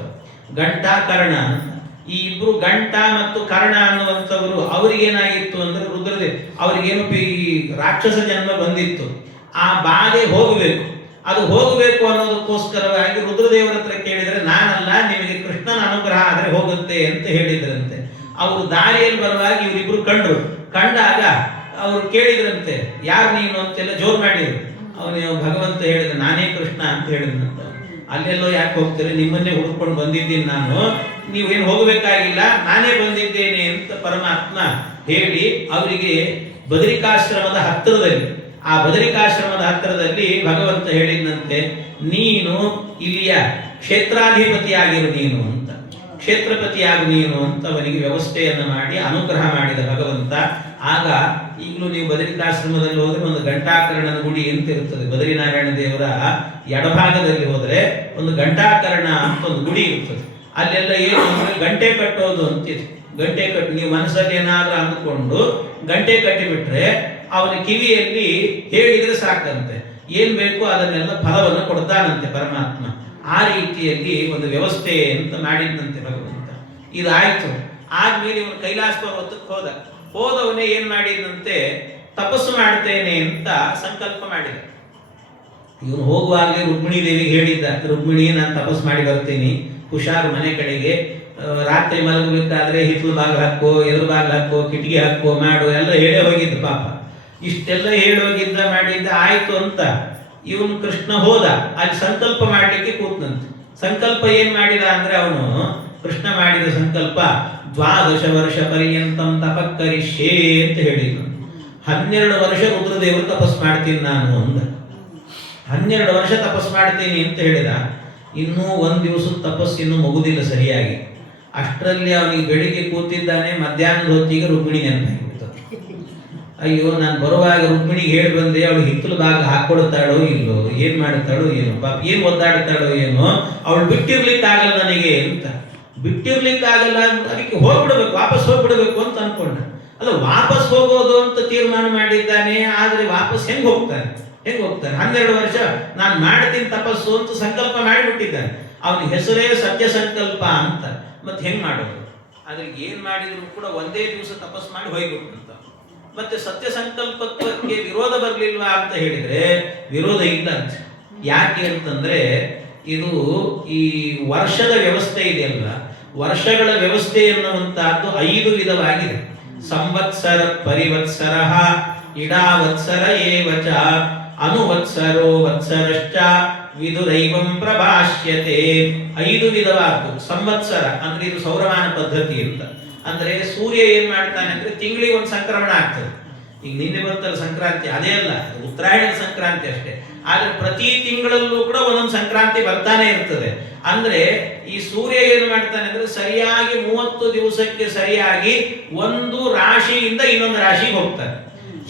ಗಂಟ ಕರ್ಣ ಈ ಇಬ್ರು, ಗಂಟ ಮತ್ತು ಕರ್ಣ ಅನ್ನುವಂಥವರು, ಅವ್ರಿಗೇನಾಗಿತ್ತು ಅಂದ್ರೆ ರುದ್ರದೇವ್ ಅವ್ರಿಗೇನು ರಾಕ್ಷಸ ಜನ್ಮ ಬಂದಿತ್ತು. ಆ ಬಾಧೆ ಹೋಗಬೇಕು, ಅದು ಹೋಗಬೇಕು ಅನ್ನೋದಕ್ಕೋಸ್ಕರವಾಗಿ ರುದ್ರದೇವರ ಹತ್ರ ಕೇಳಿದರೆ ನಾನಲ್ಲ, ನಿಮಗೆ ಕೃಷ್ಣನ ಅನುಗ್ರಹ ಆದ್ರೆ ಹೋಗುತ್ತೆ ಅಂತ ಹೇಳಿದ್ರಂತೆ. ಅವರು ದಾರಿಯಲ್ಲಿ ಬರುವಾಗ ಇವರಿಬ್ರು ಕಂಡಾಗ ಅವರು ಕೇಳಿದ್ರಂತೆ, ಯಾರು ನೀನು ಅಂತೆಲ್ಲ ಜೋರು ಮಾಡಿದ್ರು. ಅವನು ಭಗವಂತ ಹೇಳಿದ, ನಾನೇ ಕೃಷ್ಣ ಅಂತ ಹೇಳಿದ್ನಂತ. ಅಲ್ಲೆಲ್ಲೋ ಯಾಕೆ ಹೋಗ್ತಾರೆ, ನಿಮ್ಮನ್ನೇ ಹುಡುಕೊಂಡು ಬಂದಿದ್ದೀನಿ ನಾನು, ನೀವೇನು ಹೋಗಬೇಕಾಗಿಲ್ಲ, ನಾನೇ ಬಂದಿದ್ದೇನೆ ಅಂತ ಪರಮಾತ್ಮ ಹೇಳಿ ಅವರಿಗೆ ಬದರಿಕಾಶ್ರಮದ ಹತ್ತಿರದಲ್ಲಿ, ಆ ಬದರಿಕಾಶ್ರಮದ ಹತ್ತಿರದಲ್ಲಿ ಭಗವಂತ ಹೇಳಿದಂತೆ, ನೀನು ಇಲ್ಲಿಯ ಕ್ಷೇತ್ರಾಧಿಪತಿಯಾಗಿರು ನೀನು ಅಂತ, ಕ್ಷೇತ್ರಪತಿಯಾಗು ನೀನು ಅಂತ ಅವನಿಗೆ ವ್ಯವಸ್ಥೆಯನ್ನು ಮಾಡಿ ಅನುಗ್ರಹ ಮಾಡಿದ ಭಗವಂತ. ಆಗ ಈಗಲೂ ನೀವು ಬದರಿಕಾಶ್ರಮದಲ್ಲಿ ಹೋದ್ರೆ ಒಂದು ಘಂಟಾಕರ್ಣನ ಗುಡಿ ಅಂತ ಇರುತ್ತದೆ. ಬದರಿನಾರಾಯಣ ದೇವರ ಎಡಭಾಗದಲ್ಲಿ ಹೋದ್ರೆ ಒಂದು ಘಂಟಾಕರ್ಣ ಅಂತ ಒಂದು ಗುಡಿ ಇರ್ತದೆ. ಅಲ್ಲೆಲ್ಲ ಏನು ಅಂದ್ರೆ ಗಂಟೆ ಕಟ್ಟೋದು ಅಂತಿದೆ. ಗಂಟೆ ಕಟ್ಟಿ ನೀವು ಮನಸ್ಸಲ್ಲಿ ಏನಾದ್ರೂ ಅಂದುಕೊಂಡು ಗಂಟೆ ಕಟ್ಟಿಬಿಟ್ರೆ ಅವನ ಕಿವಿಯಲ್ಲಿ ಹೇಳಿದ್ರೆ ಸಾಕಂತೆ, ಏನ್ ಬೇಕು ಅದನ್ನೆಲ್ಲ ಫಲವನ್ನು ಕೊಡ್ತಾನಂತೆ ಪರಮಾತ್ಮ. ಆ ರೀತಿಯಲ್ಲಿ ಒಂದು ವ್ಯವಸ್ಥೆ ಅಂತ ಮಾಡಿದಂತೆ ಭಗವಂತ. ಇದಾಯ್ತು. ಆದ್ಮೇಲೆ ಇವನು ಕೈಲಾಸ ಪರ್ವತಕ್ಕೆ ಹೋದವನೇ ಏನ್ ಮಾಡಿದಂತೆ, ತಪಸ್ಸು ಮಾಡ್ತೇನೆ ಅಂತ ಸಂಕಲ್ಪ ಮಾಡಿದ. ಇವನು ಹೋಗುವಾಗಲೇ ರುಕ್ಮಿಣಿ ದೇವಿಗೆ ಹೇಳಿದ್ದ, ರುಕ್ಮಿಣಿ ನಾನು ತಪಸ್ಸು ಮಾಡಿ ಬರ್ತೀನಿ, ಹುಷಾರು ಮನೆ ಕಡೆಗೆ, ರಾತ್ರಿ ಮಲಗಬೇಕಾದ್ರೆ ಹಿತ್ಲು ಬಾಗಿಲು ಹಾಕೋ, ಎದುರು ಬಾಗಿಲು ಹಾಕೋ, ಕಿಟಕಿ ಹಾಕೋ, ಮಾಡು ಎಲ್ಲ ಹೇಳೇ ಹೋಗಿದ್ದ ಪಾಪ. ಇಷ್ಟೆಲ್ಲ ಹೇಳೋಗಿದ್ದ ಮಾಡಿದ್ದ. ಆಯ್ತು ಅಂತ ಇವನು ಕೃಷ್ಣ ಹೋದ. ಅಲ್ಲಿ ಸಂಕಲ್ಪ ಮಾಡ್ಲಿಕ್ಕೆ ಕೂತ್ನಂತೆ. ಸಂಕಲ್ಪ ಏನ್ ಮಾಡಿದ ಅಂದ್ರೆ ಅವನು ಕೃಷ್ಣ ಮಾಡಿದ ಸಂಕಲ್ಪ, 12 ವರ್ಷ ಪರ್ಯಂತಂ ತಪಕ್ಕರಿಷ್ಯೇ ಅಂತ ಹೇಳಿದ್ರು. 12 ವರ್ಷ ರುದ್ರದೇವರು ತಪಸ್ ಮಾಡ್ತೀನಿ ನಾನು ಅಂದ. 12 ವರ್ಷ ತಪಸ್ ಮಾಡ್ತೀನಿ ಅಂತ ಹೇಳಿದ. ಇನ್ನೂ ಒಂದು ದಿವಸದ ತಪಸ್ಸು ಇನ್ನೂ ಮುಗುದಿಲ್ಲ ಸರಿಯಾಗಿ. ಅಷ್ಟರಲ್ಲಿ ಅವನಿಗೆ ಬೆಳಿಗ್ಗೆ ಕೂತಿದ್ದಾನೆ, ಮಧ್ಯಾಹ್ನದ ಹೊತ್ತಿಗೆ ರುಕ್ಮಿಣಿ ನೆನಪಾಗಿಬಿಡ್ತದೆ. ಅಯ್ಯೋ, ನಾನು ಬರುವಾಗ ರುಕ್ಮಿಣಿಗೆ ಹೇಳಿ ಬಂದೆ, ಅವಳು ಹಿತ್ತಲು ಭಾಗ ಹಾಕೊಳ್ತಾಳೋ ಇಲ್ಲೋ, ಏನ್ ಮಾಡ್ತಾಳೋ ಏನೋ, ಪಾಪ ಏನ್ ಒದ್ದಾಡ್ತಾಳೋ ಏನೋ, ಅವಳು ಬಿಟ್ಟಿರ್ಲಿಕ್ಕಾಗಲ್ಲ ನನಗೆ ಅಂತ. ಬಿಟ್ಟಿರ್ಲಿಕ್ಕಾಗಲ್ಲ ಅದಕ್ಕೆ ಹೋಗ್ಬಿಡ್ಬೇಕು, ವಾಪಸ್ ಹೋಗ್ಬಿಡ್ಬೇಕು ಅಂತ ಅನ್ಕೊಂಡ. ಅಲ್ಲ, ವಾಪಸ್ ಹೋಗೋದು ಅಂತ ತೀರ್ಮಾನ ಮಾಡಿದ್ದಾನೆ. ಆದ್ರೆ ವಾಪಸ್ ಹೆಂಗ್ ಹೋಗ್ತಾನೆ? 12 ವರ್ಷ ನಾನು ಮಾಡ್ತೀನಿ ತಪಸ್ಸು ಅಂತ ಸಂಕಲ್ಪ ಮಾಡಿಬಿಟ್ಟಿದ್ದಾನೆ. ಅವನ ಹೆಸರೇ ಸತ್ಯ ಸಂಕಲ್ಪ ಅಂತ. ಮತ್ತೆ ಹೆಂಗ್ ಮಾಡೋದು? ಆದ್ರೆ ಏನ್ ಮಾಡಿದ್ರು ಕೂಡ ಒಂದೇ ದಿವಸ ತಪಸ್ಸು ಮಾಡಿ ಹೋಗ್ಬಿಟ್ಟಂತ. ಮತ್ತೆ ಸತ್ಯ ಸಂಕಲ್ಪಕ್ಕೆ ವಿರೋಧ ಬರ್ಲಿಲ್ವಾ ಅಂತ ಹೇಳಿದ್ರೆ ವಿರೋಧ ಇಲ್ಲ ಅಂತ. ಯಾಕೆ ಅಂತಂದ್ರೆ ಇದು ಈ ವರ್ಷದ ವ್ಯವಸ್ಥೆ ಇದೆಯಲ್ಲ, ವರ್ಷಗಳ ವ್ಯವಸ್ಥೆ ಎನ್ನುವಂತಹದ್ದು 5 ವಿಧವಾಗಿದೆ. ಸಂವತ್ಸರ, ಪರಿವತ್ಸರ, ಇಡಾವತ್ಸರ ಏವಚ, ಅನುವತ್ಸರೋ ವತ್ಸರಶ್ಚ ವಿದುರೈವಂ ಪ್ರಭಾಷ್ಯತೆ. 5 ವಿಧವಾದ್ದು. ಸಂವತ್ಸರ ಅಂದ್ರೆ ಇದು ಸೌರಮಾನ ಪದ್ಧತಿ ಅಂತ. ಅಂದ್ರೆ ಸೂರ್ಯ ಏನ್ ಮಾಡ್ತಾನೆ ಅಂದ್ರೆ ತಿಂಗಳಿಗೆ ಒಂದು ಸಂಕ್ರಮಣ ಆಗ್ತದೆ. ಈಗ ನಿನ್ನೆ ಬಂತಲ್ಲ ಸಂಕ್ರಾಂತಿ, ಅದೇ ಅಲ್ಲ, ಉತ್ತರಾಯಣದ ಸಂಕ್ರಾಂತಿ ಅಷ್ಟೇ. ಆದ್ರೆ ಪ್ರತಿ ತಿಂಗಳಲ್ಲೂ ಕೂಡ ಒಂದೊಂದು ಸಂಕ್ರಾಂತಿ ಬರ್ತಾನೆ ಇರ್ತದೆ. ಅಂದ್ರೆ ಈ ಸೂರ್ಯ ಏನು ಮಾಡ್ತಾನೆ ಅಂದ್ರೆ ಸರಿಯಾಗಿ 30 ದಿವಸಕ್ಕೆ ಸರಿಯಾಗಿ ಒಂದು ರಾಶಿಯಿಂದ ಇನ್ನೊಂದು ರಾಶಿಗೆ ಹೋಗ್ತಾನೆ.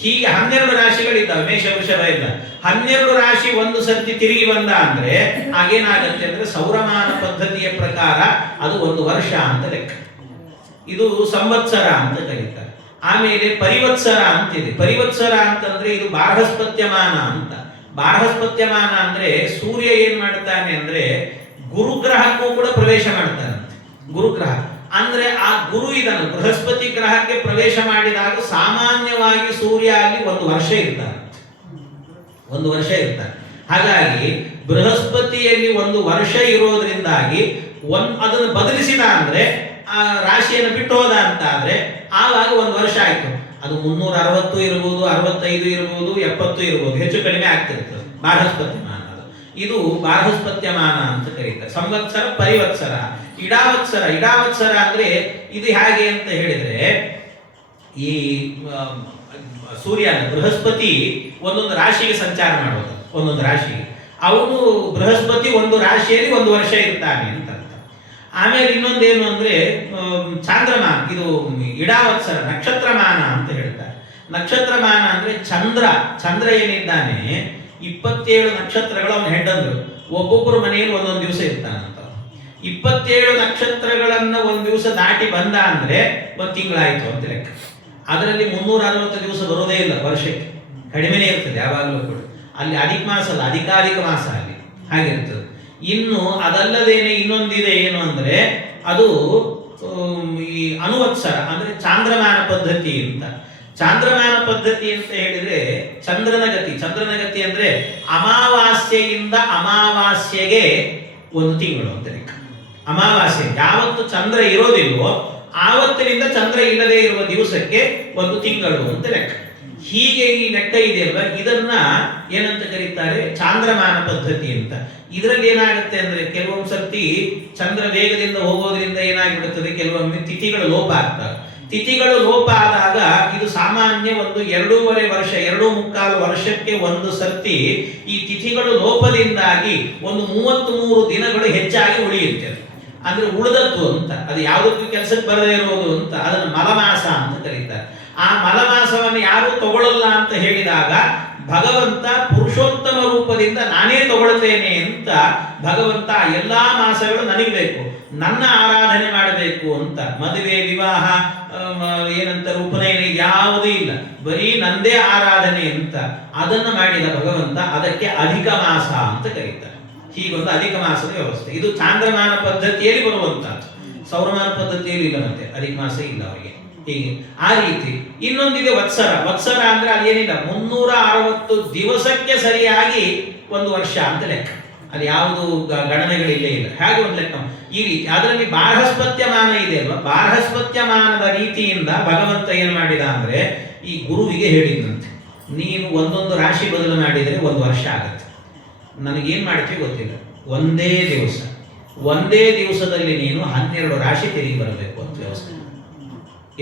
ಹೀಗೆ 12 ರಾಶಿಗಳಿದ್ದಾವೆ, ಮೇಷ ವೃಷಭ ಇಲ್ಲ. 12 ರಾಶಿ ಒಂದು ಸರ್ತಿ ತಿರುಗಿ ಬಂದ ಅಂದ್ರೆ ಆಗೇನಾಗತ್ತೆ ಅಂದ್ರೆ ಸೌರಮಾನ ಪದ್ಧತಿಯ ಪ್ರಕಾರ ಅದು 1 ವರ್ಷ ಅಂತ ಲೆಕ್ಕ. ಇದು ಸಂವತ್ಸರ ಅಂತ ಕರೀತಾರೆ. ಆಮೇಲೆ ಪರಿವತ್ಸರ ಅಂತಿದೆ. ಪರಿವತ್ಸರ ಅಂತಂದ್ರೆ ಇದು ಬಾರ್ಹಸ್ಪತ್ಯಮಾನ ಅಂತ. ಬಾರ್ಹಸ್ಪತ್ಯಮಾನ ಅಂದ್ರೆ ಸೂರ್ಯ ಏನ್ ಮಾಡ್ತಾನೆ ಅಂದ್ರೆ ಗುರುಗ್ರಹಕ್ಕೂ ಕೂಡ ಪ್ರವೇಶ ಮಾಡ್ತಾನೆ. ಗುರುಗ್ರಹ ಅಂದ್ರೆ ಆ ಗುರು ಇದನ್ನು ಬೃಹಸ್ಪತಿ ಗ್ರಹಕ್ಕೆ ಪ್ರವೇಶ ಮಾಡಿದಾಗ ಸಾಮಾನ್ಯವಾಗಿ ಸೂರ್ಯ ಅಲ್ಲಿ 1 ವರ್ಷ ಇರ್ತಾನೆ. 1 ವರ್ಷ ಇರ್ತಾನೆ. ಹಾಗಾಗಿ ಬೃಹಸ್ಪತಿಯಲ್ಲಿ 1 ವರ್ಷ ಇರೋದ್ರಿಂದಾಗಿ ಅದನ್ನು ಬದಲಿಸಿದ ಅಂದ್ರೆ ಆ ರಾಶಿಯನ್ನು ಬಿಟ್ಟು ಹೋದ ಅಂತ ಆದ್ರೆ ಆವಾಗ 1 ವರ್ಷ ಆಯ್ತು. ಅದು 360 ಇರಬಹುದು, 65 ಇರಬಹುದು, 70 ಇರಬಹುದು, ಹೆಚ್ಚು ಕಡಿಮೆ ಆಗ್ತಿರ್ತದೆ. ಬಾರ್ಹಸ್ಪತ್ಯಮಾನ ಇದು ಬಾರ್ಹಸ್ಪತ್ಯಮಾನ ಅಂತ ಕರೀತಾರೆ. ಸಂವತ್ಸರ, ಪರಿವತ್ಸರ, ಇಡಾವತ್ಸರ. ಇಡಾವತ್ಸರ ಅಂದ್ರೆ ಇದು ಹೇಗೆ ಅಂತ ಹೇಳಿದ್ರೆ ಈ ಸೂರ್ಯನ ಬೃಹಸ್ಪತಿ ಒಂದೊಂದು ರಾಶಿಗೆ ಸಂಚಾರ ಮಾಡೋದು. ಒಂದೊಂದು ರಾಶಿಗೆ ಅವನು ಬೃಹಸ್ಪತಿ ಒಂದು ರಾಶಿಯಲ್ಲಿ 1 ವರ್ಷ ಇರ್ತಾನೆ ಅಂತ ಅರ್ಥ. ಆಮೇಲೆ ಇನ್ನೊಂದೇನು ಅಂದ್ರೆ ಚಾಂದ್ರಮಾನ, ಇದು ಇಡಾವತ್ಸರ ನಕ್ಷತ್ರಮಾನ ಅಂತ ಹೇಳ್ತಾರೆ. ನಕ್ಷತ್ರಮಾನ ಅಂದ್ರೆ ಚಂದ್ರ ಏನಿದ್ದಾನೆ 27 ನಕ್ಷತ್ರಗಳು ಅವನ ಹೆಡ್ಡಂದ್ರು. ಒಬ್ಬೊಬ್ಬರು ಮನೆಯಲ್ಲಿ ಒಂದೊಂದು ದಿವಸ ಇರ್ತಾನಂತ. 27 ನಕ್ಷತ್ರಗಳನ್ನ ಒಂದ್ ದಿವಸ ದಾಟಿ ಬಂದ ಅಂದ್ರೆ ಒಂದ್ ತಿಂಗಳಾಯ್ತು ಅಂತ ಲೆಕ್ಕ. ಅದರಲ್ಲಿ 360 ದಿವಸ ಬರೋದೇ ಇಲ್ಲ ವರ್ಷಕ್ಕೆ, ಕಡಿಮೆನೇ ಇರ್ತದೆ ಯಾವಾಗಲೂ ಕೂಡ. ಅಲ್ಲಿ ಅಧಿಕ ಮಾಸ ಅಲ್ಲ, ಅಧಿಕಾಧಿಕ ಮಾಸ ಅಲ್ಲಿ ಹಾಗಿರ್ತದೆ. ಇನ್ನು ಅದಲ್ಲದೇನೆ ಇನ್ನೊಂದಿದೆ, ಏನು ಅಂದ್ರೆ ಅದು ಈ ಅನುವತ್ಸರ ಅಂದ್ರೆ ಚಾಂದ್ರಮಾನ ಪದ್ಧತಿ ಅಂತ. ಚಾಂದ್ರಮಾನ ಪದ್ಧತಿ ಅಂತ ಹೇಳಿದ್ರೆ ಚಂದ್ರನ ಗತಿ ಅಂದ್ರೆ ಅಮಾವಾಸ್ಯೆಯಿಂದ ಅಮಾವಾಸ್ಯೆಗೆ ಒಂದು ತಿಂಗಳು ಅಂತ ಲೆಕ್ಕ. ಅಮಾವಾಸ್ಯೆ ಯಾವತ್ತು ಚಂದ್ರ ಇರೋದಿಲ್ವೋ ಆವತ್ತಿನಿಂದ ಚಂದ್ರ ಇಲ್ಲದೆ ಇರುವ ದಿವಸಕ್ಕೆ ಒಂದು ತಿಂಗಳು ಅಂತ ಲೆಕ್ಕ. ಹೀಗೆ ಈ ಲೆಕ್ಕ ಇದೆಯಲ್ವ, ಇದನ್ನ ಏನಂತ ಕರೀತಾರೆ? ಚಾಂದ್ರಮಾನ ಪದ್ಧತಿ ಅಂತ. ಇದರಲ್ಲಿ ಏನಾಗುತ್ತೆ ಅಂದ್ರೆ ಕೆಲವೊಂದು ಸರ್ತಿ ಚಂದ್ರ ವೇಗದಿಂದ ಹೋಗೋದ್ರಿಂದ ಏನಾಗಿಬಿಡುತ್ತದೆ, ಕೆಲವೊಮ್ಮೆ ತಿಥಿಗಳು ಲೋಪ ಆಗ್ತವೆ. ತಿಥಿಗಳು ಲೋಪ ಆದಾಗ ಇದು ಸಾಮಾನ್ಯ ಒಂದು 2.5 ವರ್ಷ 2.25 ವರ್ಷಕ್ಕೆ ಒಂದು ಸರ್ತಿ ಈ ತಿಥಿಗಳು ಲೋಪದಿಂದಾಗಿ ಒಂದು 33 ದಿನಗಳು ಹೆಚ್ಚಾಗಿ ಉಳಿಯುತ್ತೆ. ಅಂದ್ರೆ ಉಳಿದದ್ದು ಅಂತ, ಅದು ಯಾವುದಕ್ಕೂ ಕೆಲಸಕ್ಕೆ ಬರದೇ ಇರೋದು ಅಂತ, ಅದನ್ನು ಮಲಮಾಸ ಅಂತ ಕರೀತಾರೆ. ಆ ಮಲಮಾಸವನ್ನು ಯಾರು ತಗೊಳ್ಳಲ್ಲ ಅಂತ ಹೇಳಿದಾಗ ಭಗವಂತ ಪುರುಷೋತ್ತಮ ರೂಪದಿಂದ ನಾನೇ ತಗೊಳ್ತೇನೆ ಅಂತ ಭಗವಂತ ಎಲ್ಲಾ ಮಾಸಗಳು ನನಗೆ ಬೇಕು, ನನ್ನ ಆರಾಧನೆ ಮಾಡಬೇಕು ಅಂತ. ಮದುವೆ ವಿವಾಹ ಏನಂತಾರೆ ಉಪನಯನ ಯಾವುದೂ ಇಲ್ಲ, ಬರೀ ನಂದೇ ಆರಾಧನೆ ಅಂತ ಅದನ್ನ ಮಾಡಿದ ಭಗವಂತ ಅದಕ್ಕೆ ಅಧಿಕ ಮಾಸ ಅಂತ ಕರೀತಾರೆ. ಹೀಗೊಂದು ಅಧಿಕ ಮಾಸದ ವ್ಯವಸ್ಥೆ. ಇದು ಚಾಂದ್ರಮಾನ ಪದ್ಧತಿಯಲ್ಲಿ ಬರುವಂತಹದ್ದು, ಸೌರಮಾನ ಪದ್ಧತಿಯಲ್ಲಿ ಇಲ್ಲ, ಮತ್ತೆ ಅಧಿಕ ಮಾಸ ಇಲ್ಲ ಅವರಿಗೆ. ಹೀಗೆ ಆ ರೀತಿ ಇನ್ನೊಂದಿದೆ ವತ್ಸರ ಅಂದ್ರೆ ಅದೇನಿಲ್ಲ, 360 ದಿವಸಕ್ಕೆ ಸರಿಯಾಗಿ ಒಂದು ವರ್ಷ ಅಂತ ಲೆಕ್ಕ. ಅದು ಯಾವುದು ಗಣನೆಗಳಿಲ್ಲೇ ಇಲ್ಲ, ಹಾಗೆ ಒಂದು ಲೆಕ್ಕ ಈ ರೀತಿ. ಅದರಲ್ಲಿ ಬಾರ್ಹಸ್ಪತ್ಯಮಾನ ಇದೆ ಅಲ್ವಾ, ಬಾರ್ಹಸ್ಪತ್ಯಮಾನದ ರೀತಿಯಿಂದ ಭಗವಂತ ಏನ್ ಮಾಡಿದ ಅಂದ್ರೆ ಈ ಗುರುವಿಗೆ ಹೇಳಿದಂತೆ, ನೀನು ಒಂದೊಂದು ರಾಶಿ ಬದಲು ಮಾಡಿದರೆ ಒಂದು ವರ್ಷ ಆಗತ್ತೆ. ನನಗೇನ್ ಮಾಡ್ತೀವಿ ಗೊತ್ತಿಲ್ಲ, ಒಂದೇ ದಿವಸದಲ್ಲಿ ನೀನು 12 ರಾಶಿ ತೆರಿಗೆ ಬರಬೇಕು ಅಂತ ವ್ಯವಸ್ಥೆ.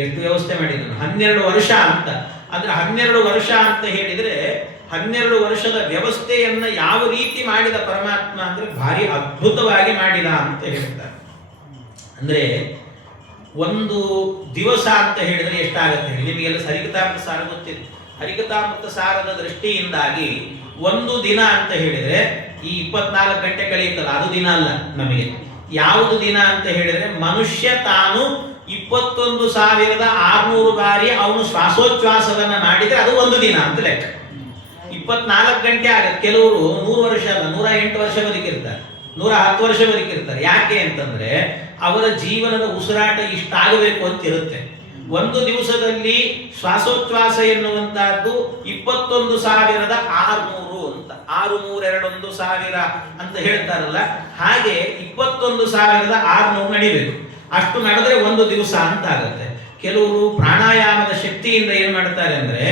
ಎಷ್ಟು ವ್ಯವಸ್ಥೆ ಮಾಡಿದನು? 12 ವರ್ಷ ಅಂತ. ಅಂದ್ರೆ 12 ವರ್ಷ ಅಂತ ಹೇಳಿದ್ರೆ 12 ವರ್ಷದ ವ್ಯವಸ್ಥೆಯನ್ನ ಯಾವ ರೀತಿ ಮಾಡಿದ ಪರಮಾತ್ಮ ಅಂದ್ರೆ ಭಾರಿ ಅದ್ಭುತವಾಗಿ ಮಾಡಿದ ಅಂತ ಹೇಳ್ತಾರೆ. ಅಂದ್ರೆ ಒಂದು ದಿವಸ ಅಂತ ಹೇಳಿದ್ರೆ ಎಷ್ಟಾಗತ್ತೆ ಹೇಳಿ? ನಿಮಗೆಲ್ಲ ಹರಿಕಥಾಮೃತ ಸಾರ ಗೊತ್ತಿದೆ. ಹರಿಕಥಾಮೃತ ಸಾರದ ದೃಷ್ಟಿಯಿಂದಾಗಿ ಒಂದು ದಿನ ಅಂತ ಹೇಳಿದ್ರೆ ಈ 24 ಗಂಟೆ ಕಳೆಯುತ್ತಲ್ಲ, ಅದು ದಿನ ಅಲ್ಲ ನಮಗೆ. ಯಾವುದು ದಿನ ಅಂತ ಹೇಳಿದ್ರೆ ಮನುಷ್ಯ ತಾನು 21,600 ಬಾರಿ ಅವನು ಶ್ವಾಸೋಚ್ಛ್ವಾಸವನ್ನ ಮಾಡಿದ್ರೆ ಅದು ಒಂದು ದಿನ ಅಂತ ಲೆಕ್ಕ. 24 ಗಂಟೆ ಆಗತ್ತೆ. ಕೆಲವರು 100 ವರ್ಷ ಅಲ್ಲ, 108 ವರ್ಷ ಬದುಕಿರ್ತಾರೆ, 110 ವರ್ಷ ಬದುಕಿರ್ತಾರೆ. ಯಾಕೆ ಅಂತಂದ್ರೆ ಅವರ ಜೀವನದ ಉಸಿರಾಟ ಇಷ್ಟಾಗಬೇಕು ಅಂತ ಇರುತ್ತೆ. ಒಂದು ದಿವಸದಲ್ಲಿ ಶ್ವಾಸೋಚ್ಛ್ವಾಸ ಎನ್ನುವಂತಹದ್ದು 21,600 ಅಂತ, 6,321,000 ಅಂತ ಹೇಳ್ತಾರಲ್ಲ, ಹಾಗೆ 21,600 ನಡಿಬೇಕು. ಅಷ್ಟು ನಡೆದ್ರೆ ಒಂದು ದಿವಸ ಅಂತ ಆಗುತ್ತೆ. ಕೆಲವರು ಪ್ರಾಣಾಯಾಮದ ಶಕ್ತಿಯಿಂದ ಏನ್ ಮಾಡ್ತಾರೆ ಅಂದ್ರೆ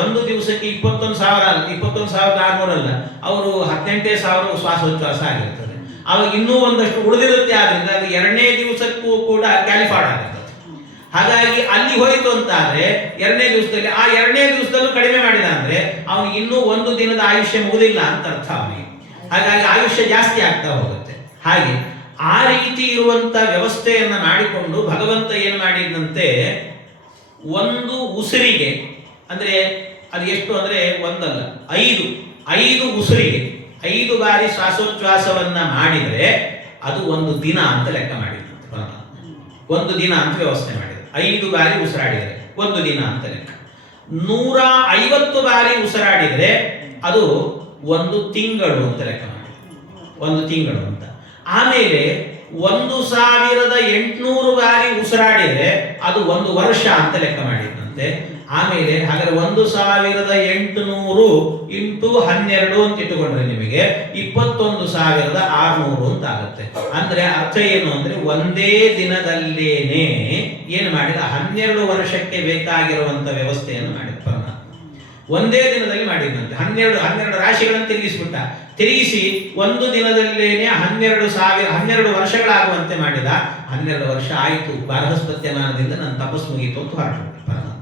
ಒಂದು ದಿವಸಕ್ಕೆ 21,600 ಅಲ್ಲ, ಅವರು 18,000 ಶ್ವಾಸೋಚ್ಛ್ವಾಸ ಆಗಿರ್ತದೆ. ಅವಾಗ ಇನ್ನೂ ಒಂದಷ್ಟು ಉಳಿದಿರುತ್ತೆ. ಆದ್ರಿಂದ ಅದು 2ನೇ ದಿವಸಕ್ಕೂ ಕೂಡ ಕ್ಯಾಲಿಫೈಡ್ ಆಗುತ್ತೆ. ಹಾಗಾಗಿ ಅಲ್ಲಿ ಹೋಯ್ತು ಅಂತ ಆದ್ರೆ 2ನೇ ದಿವಸದಲ್ಲಿ, ಆ 2ನೇ ದಿವಸದಲ್ಲೂ ಕಡಿಮೆ ಮಾಡಿದ ಅಂದ್ರೆ ಅವನಿಗೆ ಇನ್ನೂ ಒಂದು ದಿನದ ಆಯುಷ್ಯ ಮುಗಿದಿಲ್ಲ ಅಂತ ಅರ್ಥ ಅವನಿಗೆ. ಹಾಗಾಗಿ ಆಯುಷ್ಯ ಜಾಸ್ತಿ ಆಗ್ತಾ ಹೋಗುತ್ತೆ. ಹಾಗೆ ಆ ರೀತಿ ಇರುವಂತ ವ್ಯವಸ್ಥೆಯನ್ನ ಮಾಡಿಕೊಂಡು ಭಗವಂತ ಏನ್ ಮಾಡಿದಂತೆ, ಒಂದು ಉಸಿರಿಗೆ ಅಂದ್ರೆ ಅದು ಎಷ್ಟು ಅಂದ್ರೆ ಒಂದಲ್ಲ 5 ಉಸಿರಿಗೆ 5 ಬಾರಿ ಶ್ವಾಸೋಚ್ಛ್ವಾಸವನ್ನ ಮಾಡಿದ್ರೆ ಅದು ಒಂದು ದಿನ ಅಂತ ಲೆಕ್ಕ ಮಾಡಿದಂತೆ. ಒಂದು ದಿನ ಅಂತ ವ್ಯವಸ್ಥೆ ಮಾಡಿದ್ರು. 5 ಬಾರಿ ಉಸಿರಾಡಿದರೆ ಒಂದು ದಿನ ಅಂತ ಲೆಕ್ಕ. 150 ಬಾರಿ ಉಸಿರಾಡಿದ್ರೆ ಅದು ಒಂದು ತಿಂಗಳು ಅಂತ ಲೆಕ್ಕ ಮಾಡಿ, ಒಂದು ತಿಂಗಳು ಅಂತ. ಆಮೇಲೆ 1,800 ಬಾರಿ ಉಸಿರಾಡಿದ್ರೆ ಅದು ಒಂದು ವರ್ಷ ಅಂತ ಲೆಕ್ಕ ಮಾಡಿದಂತೆ. ಆಮೇಲೆ ಹಾಗಾದ್ರೆ 1,800 ಇಂಟು 12 ಅಂತ ಇಟ್ಟುಕೊಂಡ್ರೆ ನಿಮಗೆ 21,600 ಅಂತ ಆಗುತ್ತೆ. ಅಂದ್ರೆ ಅರ್ಥ ಏನು ಅಂದ್ರೆ ಒಂದೇ ದಿನದಲ್ಲೇನೆ ಏನು ಮಾಡಿದ, 12 ವರ್ಷಕ್ಕೆ ಬೇಕಾಗಿರುವಂತ ವ್ಯವಸ್ಥೆಯನ್ನು ಮಾಡಿದ ಪರಮಾತ್ಮ. ಒಂದೇ ದಿನದಲ್ಲಿ ಮಾಡಿದಂತೆ 12 ರಾಶಿಗಳನ್ನು ತಿರುಗಿಸಿ ಒಂದು ದಿನದಲ್ಲೇನೆ 12 ವರ್ಷಗಳಾಗುವಂತೆ ಮಾಡಿದ. 12 ವರ್ಷ ಆಯಿತು, ಬಾರ್ಹಸ್ಪತ್ಯಮಾನದಿಂದ ನನ್ನ ತಪಸ್ಸು ಮುಗೀತು ಅಂತ ಹೊರಟು ಪರಮಾತ್ಮ.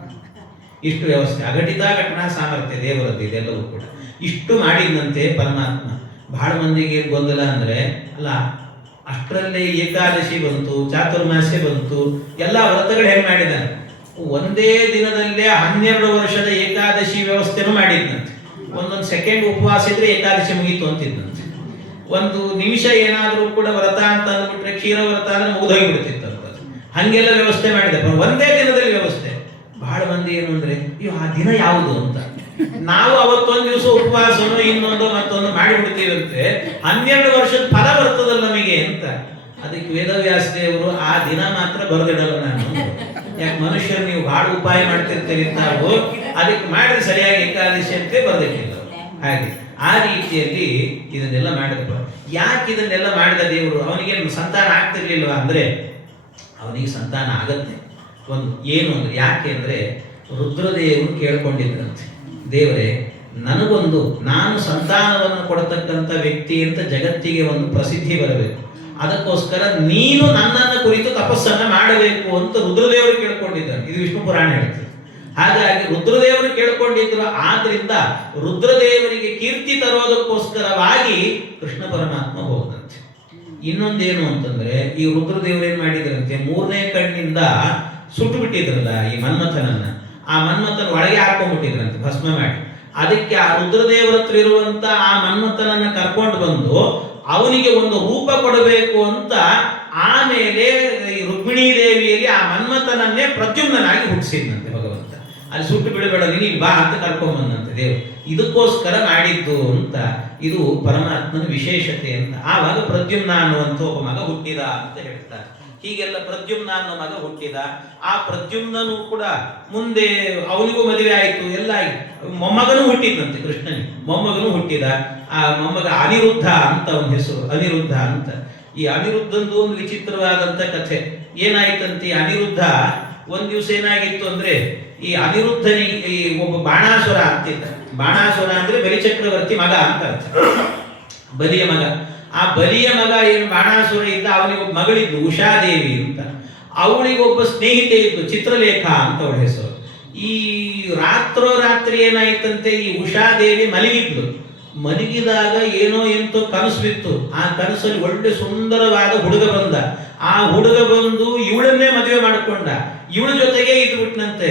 ಇಷ್ಟು ವ್ಯವಸ್ಥೆ, ಅಘಟಿತ ಘಟನಾ ಸಾಮರ್ಥ್ಯ ದೇವರದ್ದು ಇದೆಲ್ಲವೂ ಕೂಡ. ಇಷ್ಟು ಮಾಡಿದಂತೆ ಪರಮಾತ್ಮ. ಬಹಳ ಮಂದಿಗೆ ಗೊಂದಲ ಅಂದ್ರೆ, ಅಲ್ಲ ಅಷ್ಟರಲ್ಲೇ ಏಕಾದಶಿ ಬಂತು, ಚಾತುರ್ಮಾಸ್ಯ ಬಂತು, ಎಲ್ಲ ವ್ರತಗಳು ಹೆಂಗ್ ಮಾಡಿದಾನೆ. ಒಂದೇ ದಿನದಲ್ಲೇ 12 ವರ್ಷದ ಏಕಾದಶಿ ವ್ಯವಸ್ಥೆನೂ ಮಾಡಿದ್ನಂತೆ. ಒಂದೊಂದು ಸೆಕೆಂಡ್ ಉಪವಾಸ ಇದ್ರೆ ಏಕಾದಶಿ ಮುಗೀತು ಅಂತಿದ್ದಂತೆ. ಒಂದು ನಿಮಿಷ ಏನಾದರೂ ಕೂಡ ವ್ರತ ಅಂತ ಅಂದ್ಬಿಟ್ರೆ ಕ್ಷೀರ ವ್ರತ ಅಂದ್ರೆ ಮುಗಿದೋಗಿಬಿಡ್ತಿತ್ತು. ಹಂಗೆಲ್ಲ ವ್ಯವಸ್ಥೆ ಮಾಡಿದೆ, ಒಂದೇ ದಿನದಲ್ಲಿ ವ್ಯವಸ್ಥೆ. ಬಹಳ ಮಂದಿ ಏನು ಅಂದ್ರೆ ಅಯ್ಯೋ ಆ ದಿನ ಯಾವುದು ಅಂತ. ನಾವು ಅವತ್ತೊಂದು ದಿವಸ ಉಪವಾಸನೋ ಇನ್ನೊಂದು ಮತ್ತೊಂದು ಮಾಡಿಬಿಡ್ತೀವಂತೆ, 12 ವರ್ಷದ ಫಲ ಬರ್ತದಲ್ಲ ನಮಗೆ ಅಂತ. ಅದಕ್ಕೆ ವೇದವ್ಯಾಸ ದೇವರು ಆ ದಿನ ಮಾತ್ರ ಬರೆದಿಡಲ್ಲ ನಾನು. ಯಾಕೆ ಮನುಷ್ಯರು ನೀವು ಬಹಳ ಉಪಾಯ ಮಾಡ್ತಿರ್ತೀರಿ ನಾವು, ಅದಕ್ಕೆ ಮಾಡಿದ್ರೆ ಸರಿಯಾಗಿ ಏಕಾದಶಿ ಅಂತ ಬರೆದಿಕ್ಕಿಲ್ಲ. ಹಾಗೆ ಆ ರೀತಿಯಲ್ಲಿ ಇದನ್ನೆಲ್ಲ ಮಾಡಿದ. ಯಾಕೆ ಇದನ್ನೆಲ್ಲ ಮಾಡಿದ ದೇವರು? ಅವನಿಗೆ ಸಂತಾನ ಆಗ್ತಿರ್ಲಿಲ್ವಾ ಅಂದ್ರೆ ಅವನಿಗೆ ಸಂತಾನ ಆಗತ್ತೆ. ಒಂದು ಏನು ಅಂದ್ರೆ ಯಾಕೆ ಅಂದ್ರೆ ರುದ್ರದೇವರು ಕೇಳ್ಕೊಂಡಿದ್ರಂತೆ, ದೇವರೇ ನನಗೊಂದು, ನಾನು ಸಂತಾನವನ್ನು ಕೊಡತಕ್ಕಂಥ ವ್ಯಕ್ತಿ ಅಂತ ಜಗತ್ತಿಗೆ ಒಂದು ಪ್ರಸಿದ್ಧಿ ಬರಬೇಕು, ಅದಕ್ಕೋಸ್ಕರ ನೀನು ನನ್ನನ್ನು ಕುರಿತು ತಪಸ್ಸನ್ನ ಮಾಡಬೇಕು ಅಂತ ರುದ್ರದೇವರು ಕೇಳ್ಕೊಂಡಿದ್ದಾರೆ. ಇದು ವಿಷ್ಣು ಪುರಾಣ ಹೇಳ್ತದೆ. ಹಾಗಾಗಿ ರುದ್ರದೇವರು ಕೇಳ್ಕೊಂಡಿದ್ರು. ಆದ್ರಿಂದ ರುದ್ರದೇವರಿಗೆ ಕೀರ್ತಿ ತರೋದಕ್ಕೋಸ್ಕರವಾಗಿ ಕೃಷ್ಣ ಪರಮಾತ್ಮ ಹೋದಂತೆ. ಇನ್ನೊಂದೇನು ಅಂತಂದ್ರೆ ಈ ರುದ್ರದೇವರು ಏನ್ ಮಾಡಿದ್ರಂತೆ, 3ನೇ ಕಣ್ಣಿಂದ ಸುಟ್ಟು ಬಿಟ್ಟಿದ್ರಲ್ಲ ಈ ಮನ್ಮಥನನ್ನ, ಆ ಮನ್ಮಥನ ಒಳಗೆ ಹಾಕೊಂಡ್ಬಿಟ್ಟಿದ್ರಂತೆ ಭಸ್ಮ ಮಾಡಿ. ಅದಕ್ಕೆ ಆ ರುದ್ರದೇವರ ಹತ್ರ ಇರುವಂತ ಆ ಮನ್ಮಥನನ್ನ ಕರ್ಕೊಂಡು ಬಂದು ಅವನಿಗೆ ಒಂದು ರೂಪ ಕೊಡಬೇಕು ಅಂತ ಆಮೇಲೆ ರುಕ್ಮಿಣೀ ದೇವಿಯಲ್ಲಿ ಆ ಮನ್ಮಥನನ್ನೇ ಪ್ರದ್ಯುಮ್ನಾಗಿ ಹುಟ್ಟಿಸಿದ್ನಂತೆ ಭಗವಂತ. ಅಲ್ಲಿ ಸುಟ್ಟು ಬಿಡಬೇಡ ನೀನು ಬಾ ಅಂತ ಕರ್ಕೊಂಡ್ಬಂದಂತೆ ದೇವರು. ಇದಕ್ಕೋಸ್ಕರ ಮಾಡಿದ್ದು ಅಂತ. ಇದು ಪರಮಾತ್ಮನ ವಿಶೇಷತೆ ಅಂತ. ಆವಾಗ ಪ್ರದ್ಯುಮ್ನ ಅನ್ನುವಂಥ ಒಬ್ಬ ಮಗ ಹುಟ್ಟಿದ ಅಂತ ಹೇಳ್ತಾರೆ. ಹೀಗೆಲ್ಲ ಪ್ರದ್ಯುಮ್ನ ಅನ್ನೋ ಮಗ ಹುಟ್ಟಿದ. ಆ ಪ್ರದ್ಯುಮ್ನನು ಕೂಡ ಮುಂದೆ ಅವನಿಗೂ ಮದುವೆ ಆಯಿತು, ಎಲ್ಲ ಮೊಮ್ಮಗನೂ ಹುಟ್ಟಿದ್ದಂತೆ ಕೃಷ್ಣನಿಗೆ. ಮೊಮ್ಮಗನೂ ಹುಟ್ಟಿದ. ಆ ಮೊಮ್ಮಗ ಅನಿರುದ್ಧ ಅಂತ ಅವನ ಹೆಸರು, ಅನಿರುದ್ಧ ಅಂತ. ಈ ಅನಿರುದ್ಧಂದು ಒಂದು ವಿಚಿತ್ರವಾದಂತ ಕಥೆ. ಏನಾಯ್ತಂತೆ, ಅನಿರುದ್ಧ ಒಂದ್ ದಿವಸ ಏನಾಗಿತ್ತು ಅಂದ್ರೆ ಈ ಅನಿರುದ್ಧನಿಗೆ ಈ ಒಬ್ಬ ಬಾಣಾಸುರ ಅಂತಿದ್ದ. ಬಾಣಾಸುರ ಅಂದ್ರೆ ಬಲಿಚಕ್ರವರ್ತಿ ಮಗ ಅಂತ ಅರ್ಥ, ಬಲಿಯ ಮಗ. ಆ ಬಲಿಯ ಮಗ ಏನು ಬಾಣಾಸುರ ಇದ್ದ, ಅವನಿಗೆ ಒಬ್ಬ ಮಗಳಿದ್ದು ಉಷಾದೇವಿ ಅಂತ. ಅವಳಿಗೆ ಒಬ್ಬ ಸ್ನೇಹಿತೆ ಇದ್ದು ಚಿತ್ರಲೇಖ ಅಂತ ಅವಳ ಹೆಸರು. ಈ ರಾತ್ರೋರಾತ್ರಿ ಏನಾಯ್ತಂತೆ, ಈ ಉಷಾದೇವಿ ಮಲಗಿದ್ಲು. ಮಲಗಿದಾಗ ಏನೋ ಎಂತೋ ಕನಸು ಬಿತ್ತು. ಆ ಕನಸಲ್ಲಿ ಒಳ್ಳೆ ಸುಂದರವಾದ ಹುಡುಗ ಬಂದ. ಆ ಹುಡುಗ ಬಂದು ಇವಳನ್ನೇ ಮದುವೆ ಮಾಡಿಕೊಂಡ, ಇವಳ ಜೊತೆಗೆ ಇದ್ಬಿಟ್ನಂತೆ.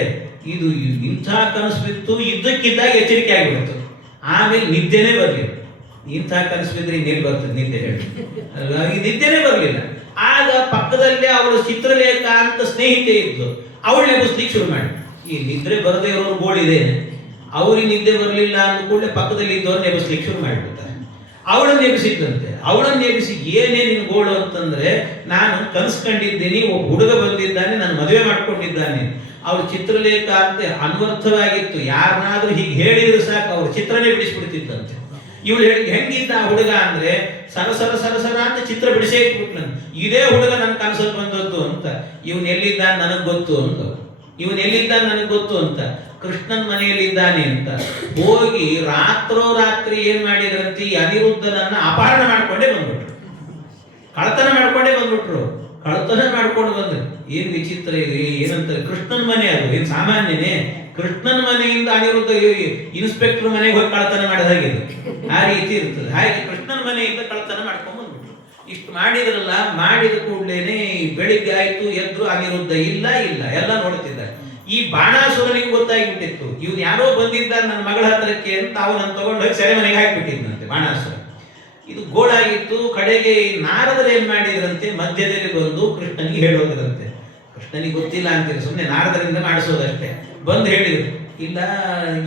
ಇದು ಇಂಥ ಕನಸು ಬಿತ್ತು, ಇದ್ದಕ್ಕಿದ್ದಾಗ ಎಚ್ಚರಿಕೆ ಆಗಿಬಿಡ್ತು. ಆಮೇಲೆ ನಿದ್ದೆನೇ ಬರಲಿಲ್ಲ. ಇಂಥ ಕನಸು ಬಿದ್ರೆ ಇನ್ನೇನು ಬರ್ತದೆ ನಿದ್ದೆ ಹೇಳಿ, ನಿದ್ದೆನೇ ಬರಲಿಲ್ಲ. ಆಗ ಪಕ್ಕದಲ್ಲೇ ಅವಳು ಚಿತ್ರಲೇಖ ಅಂತ ಸ್ನೇಹಿತೆ ಇದ್ಲು, ಅವಳು ನೆಬಸ್ಲಿಕ್ಕೆ ಶುರು ಮಾಡಿ. ಈ ನಿದ್ರೆ ಬರದೇ ಇರೋರು ಗೋಳಿದೆ, ಅವ್ರಿಗೆ ನಿದ್ದೆ ಬರಲಿಲ್ಲ ಅಂದ ಕೂಡಲೇ ಪಕ್ಕದಲ್ಲಿ ಇದ್ದವ್ರು ನೆಬಸ್ಲಿಕ್ಕೆ ಶುರು ಮಾಡಿಬಿಡ್ತಾರೆ. ಅವಳನ್ನು ನೆಬಸಿದ್ದಂತೆ. ಅವಳನ್ನು ನೆಬಸಿ ಏನೇ ನಿನ್ ಗೋಳು ಅಂತಂದ್ರೆ, ನಾನು ಕನಸು ಕಂಡಿದ್ದೀನಿ, ಒಬ್ಬ ಹುಡುಗ ಬಂದಿದ್ದಾನೆ, ನಾನು ಮದುವೆ ಮಾಡ್ಕೊಂಡಿದ್ದಾನೆ. ಅವ್ರ ಚಿತ್ರಲೇಖ ಅಂತ ಅನ್ವರ್ಥವಾಗಿತ್ತು. ಯಾರನ್ನಾದ್ರೂ ಹೀಗೆ ಹೇಳಿದ್ರೆ ಸಾಕು ಅವ್ರ ಚಿತ್ರನೇ ಬಿಡಿಸ್ಬಿಡ್ತಿದ್ದಂತೆ. ಇವಳು ಹೇಳಿ ಹೆಂಗಿದ್ದ ಆ ಹುಡುಗ ಅಂದ್ರೆ ಸರಸರ ಸರಸರ ಅಂತ ಚಿತ್ರ ಬಿಡಿಸೇ ಇಟ್ಬಿಟ್ಲಂತ. ಇದೇ ಹುಡುಗ ನನ್ನ ಕನಸಲ್ಲಿ ಬಂದದ್ದು ಅಂತ. ಇವನ್ ಎಲ್ಲಿದ್ದಾನೆ ನನಗ್ ಗೊತ್ತು ಅಂತ, ಇವನ್ ಎಲ್ಲಿದ್ದಾನೆ ನನಗ್ ಗೊತ್ತು ಅಂತ. ಕೃಷ್ಣನ್ ಮನೆಯಲ್ಲಿದ್ದಾನೆ ಅಂತ ಹೋಗಿ ರಾತ್ರೋರಾತ್ರಿ ಏನ್ ಮಾಡಿದ್ರಂತೆ, ಈ ಅನಿರುದ್ಧನನ್ನ ಅಪಹರಣ ಮಾಡ್ಕೊಂಡೇ ಬಂದ್ಬಿಟ್ರು, ಕಳತನ ಮಾಡ್ಕೊಂಡೇ ಬಂದ್ಬಿಟ್ರು. ಕಳತನ ಮಾಡ್ಕೊಂಡು ಬಂದ್ರು. ಏನ್ ವಿಚಿತ್ರ ಇದೆ, ಏನಂತಾರೆ, ಕೃಷ್ಣನ್ ಮನೆ ಅದು ಏನ್ ಸಾಮಾನ್ಯನೇ? ಕೃಷ್ಣನ ಮನೆಯಿಂದ ಅನಿರುದ್ಧ ಇನ್ಸ್ಪೆಕ್ಟರ್ ಮನೆಗೆ ಹೋಗಿ ಕಳತನ ಮಾಡಿದಾಗಿದೆ, ಆ ರೀತಿ ಇರ್ತದೆ. ಹಾಗೆ ಕೃಷ್ಣನ ಮನೆಯಿಂದ ಕಳತನ ಮಾಡ್ಕೊಂಡು ಬಂದ್ಬಿಟ್ರು. ಇಷ್ಟು ಮಾಡಿದ್ರಲ್ಲ, ಮಾಡಿದ ಕೂಡಲೇನೆ ಬೆಳಿಗ್ಗೆ ಆಯ್ತು, ಎದ್ರು ಅನಿರುದ್ಧ ಇಲ್ಲ ಇಲ್ಲ ಎಲ್ಲ ನೋಡ್ತಿದ್ದಾರೆ. ಈ ಬಾಣಾಸುರನಿಗೆ ಗೊತ್ತಾಗಿಬಿಟ್ಟಿತ್ತು, ಇವ್ನು ಯಾರೋ ಬಂದಿದ್ದ ನನ್ನ ಮಗಳ ಹತ್ರಕ್ಕೆ ಅಂತ. ಅವನನ್ನು ತಗೊಂಡೋಗಿ ಸೆರೆ ಮನೆಗೆ ಹಾಕಿಬಿಟ್ಟಿದ್ದಂತೆ ಬಾಣಾಸುರ. ಇದು ಗೋಳಾಗಿತ್ತು. ಕಡೆಗೆ ನಾರದರು ಏನ್ ಮಾಡಿದ್ರಂತೆ, ಮಧ್ಯದಲ್ಲಿ ಬಂದು ಕೃಷ್ಣನಿಗೆ ಹೇಳೋದ್ರಂತೆ. ಕೃಷ್ಣನಿಗೆ ಗೊತ್ತಿಲ್ಲ ಅಂತೀರಿ, ಸುಮ್ಮನೆ ನಾರದರಿಂದ ಮಾಡಿಸೋದಷ್ಟೇ. ಬಂದು ಹೇಳಿದ್ರು, ಇಲ್ಲ